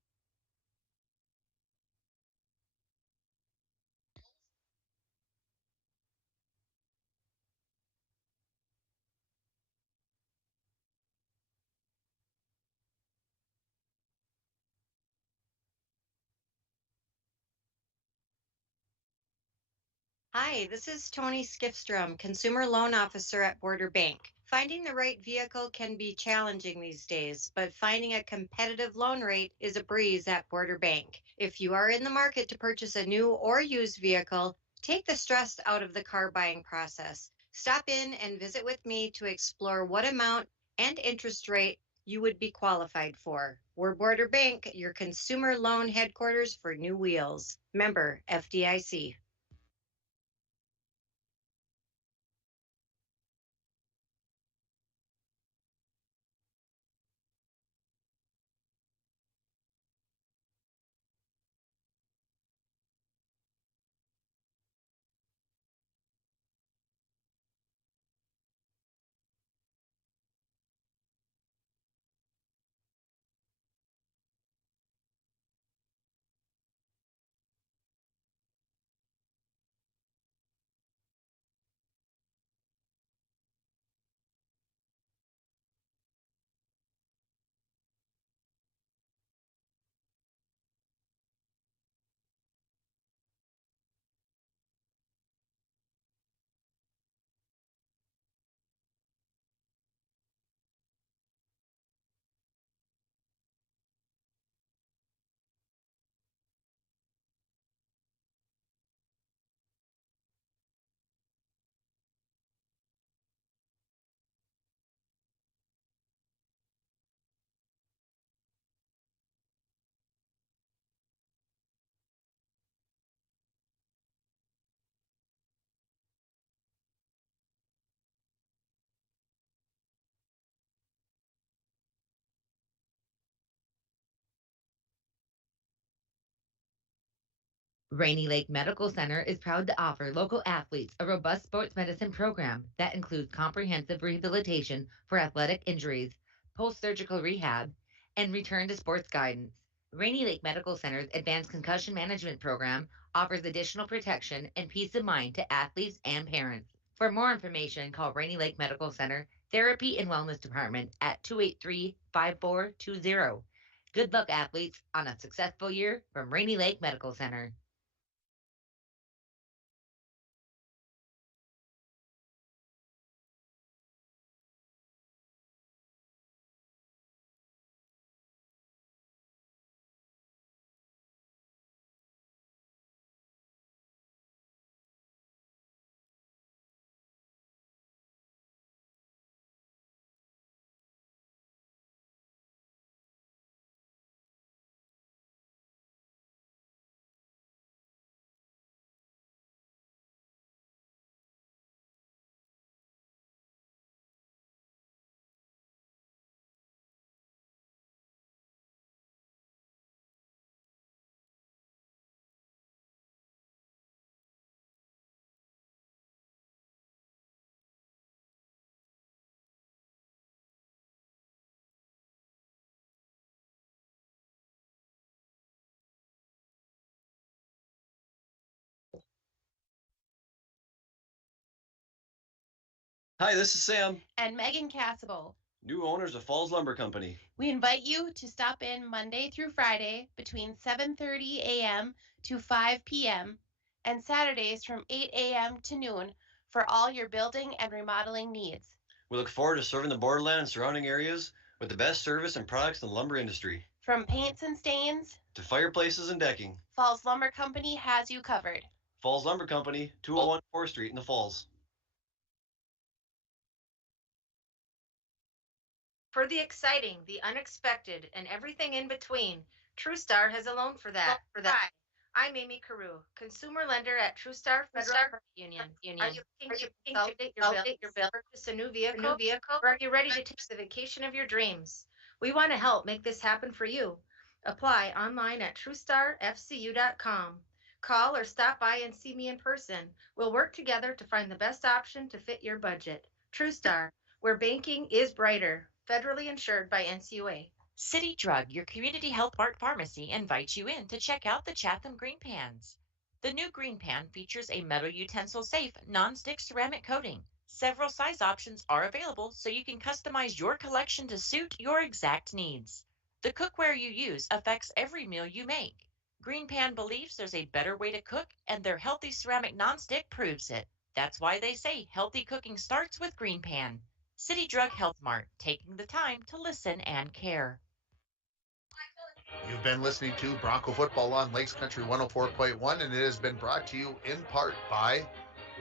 Hi, this is Tony Skifstrom, Consumer Loan Officer at Border Bank. Finding the right vehicle can be challenging these days, but finding a competitive loan rate is a breeze at Border Bank. If you are in the market to purchase a new or used vehicle, take the stress out of the car buying process. Stop in and visit with me to explore what amount and interest rate you would be qualified for. We're Border Bank, your consumer loan headquarters for new wheels. Member FDIC. Rainy Lake Medical Center is proud to offer local athletes a robust sports medicine program that includes comprehensive rehabilitation for athletic injuries, post-surgical rehab, and return to sports guidance. Rainy Lake Medical Center's advanced concussion management program offers additional protection and peace of mind to athletes and parents. For more information, call Rainy Lake Medical Center Therapy and Wellness Department at 283-5420. Good luck, athletes, on a successful year from Rainy Lake Medical Center. Hi, this is Sam. And Megan Cassable. New owners of Falls Lumber Company. We invite you to stop in Monday through Friday between 7:30 a.m. to 5 p.m. and Saturdays from 8 a.m. to noon for all your building and remodeling needs. We look forward to serving the borderland and surrounding areas with the best service and products in the lumber industry. From paints and stains to fireplaces and decking, Falls Lumber Company has you covered. Falls Lumber Company, 201 4th Street in the Falls. For the exciting, the unexpected, and everything in between, TrueStar has a loan for that. Hi, I'm Amy Carew, consumer lender at TrueStar Federal Credit Union. Are you looking to consolidate your bill, purchase a new vehicle, or are you ready to take the vacation of your dreams? We want to help make this happen for you. Apply online at TrueStarFCU.com. Call or stop by and see me in person. We'll work together to find the best option to fit your budget. TrueStar, where banking is brighter. Federally insured by NCUA. City Drug, your community health Bart pharmacy, invites you in to check out the Chatham Green Pans. The new Green Pan features a metal utensil safe, non-stick ceramic coating. Several size options are available so you can customize your collection to suit your exact needs. The cookware you use affects every meal you make. Green Pan believes there's a better way to cook, and their healthy ceramic non-stick proves it. That's why they say healthy cooking starts with Green Pan. City Drug Health Mart, taking the time to listen and care. You've been listening to Bronco Football on Lakes Country 104.1, and it has been brought to you in part by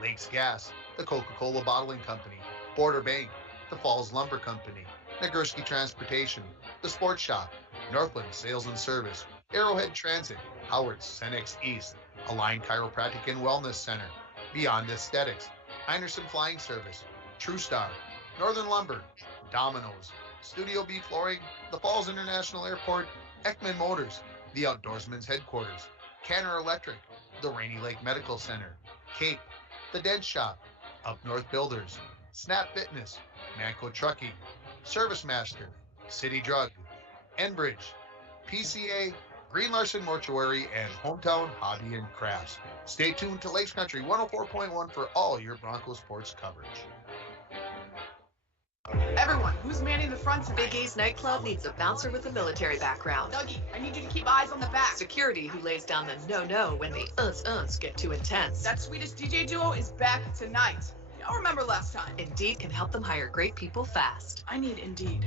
Lakes Gas, the Coca-Cola Bottling Company, Border Bank, the Falls Lumber Company, Nagurski Transportation, the Sports Shop, Northland Sales and Service, Arrowhead Transit, Howard's Cenex East, Align Chiropractic and Wellness Center, Beyond Aesthetics, Heinerson Flying Service, TrueStar, Northern Lumber, Domino's, Studio B Flooring, the Falls International Airport, Ekman Motors, the Outdoorsman's Headquarters, Canner Electric, the Rainy Lake Medical Center, Cape, the Dent Shop, Up North Builders, Snap Fitness, Manco Trucking, Service Master, City Drug, Enbridge, PCA, Green Larson Mortuary, and Hometown Hobby and Crafts. Stay tuned to Lakes Country 104.1 for all your Bronco sports coverage. Everyone, who's manning the front tonight? Big E's nightclub needs a bouncer with a military background. Dougie, I need you to keep eyes on the back. Security who lays down the no-no when the uns get too intense. That Swedish DJ duo is back tonight. Y'all remember last time? Indeed can help them hire great people fast. I need Indeed.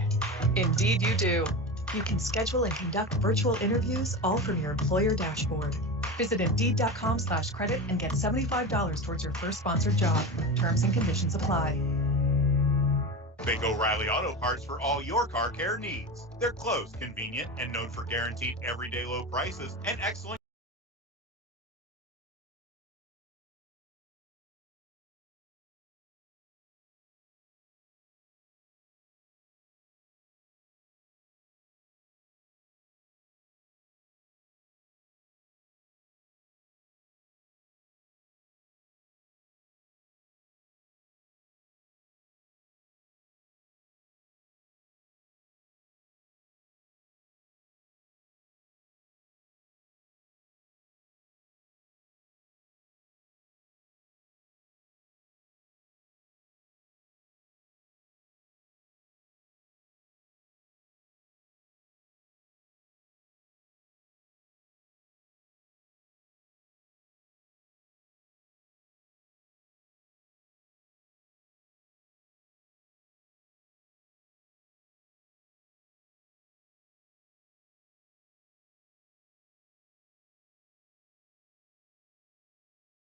Indeed you do. You can schedule and conduct virtual interviews all from your employer dashboard. Visit Indeed.com/credit and get $75 towards your first sponsored job. Terms and conditions apply. Big O'Reilly Auto Parts for all your car care needs. They're close, convenient, and known for guaranteed everyday low prices and excellent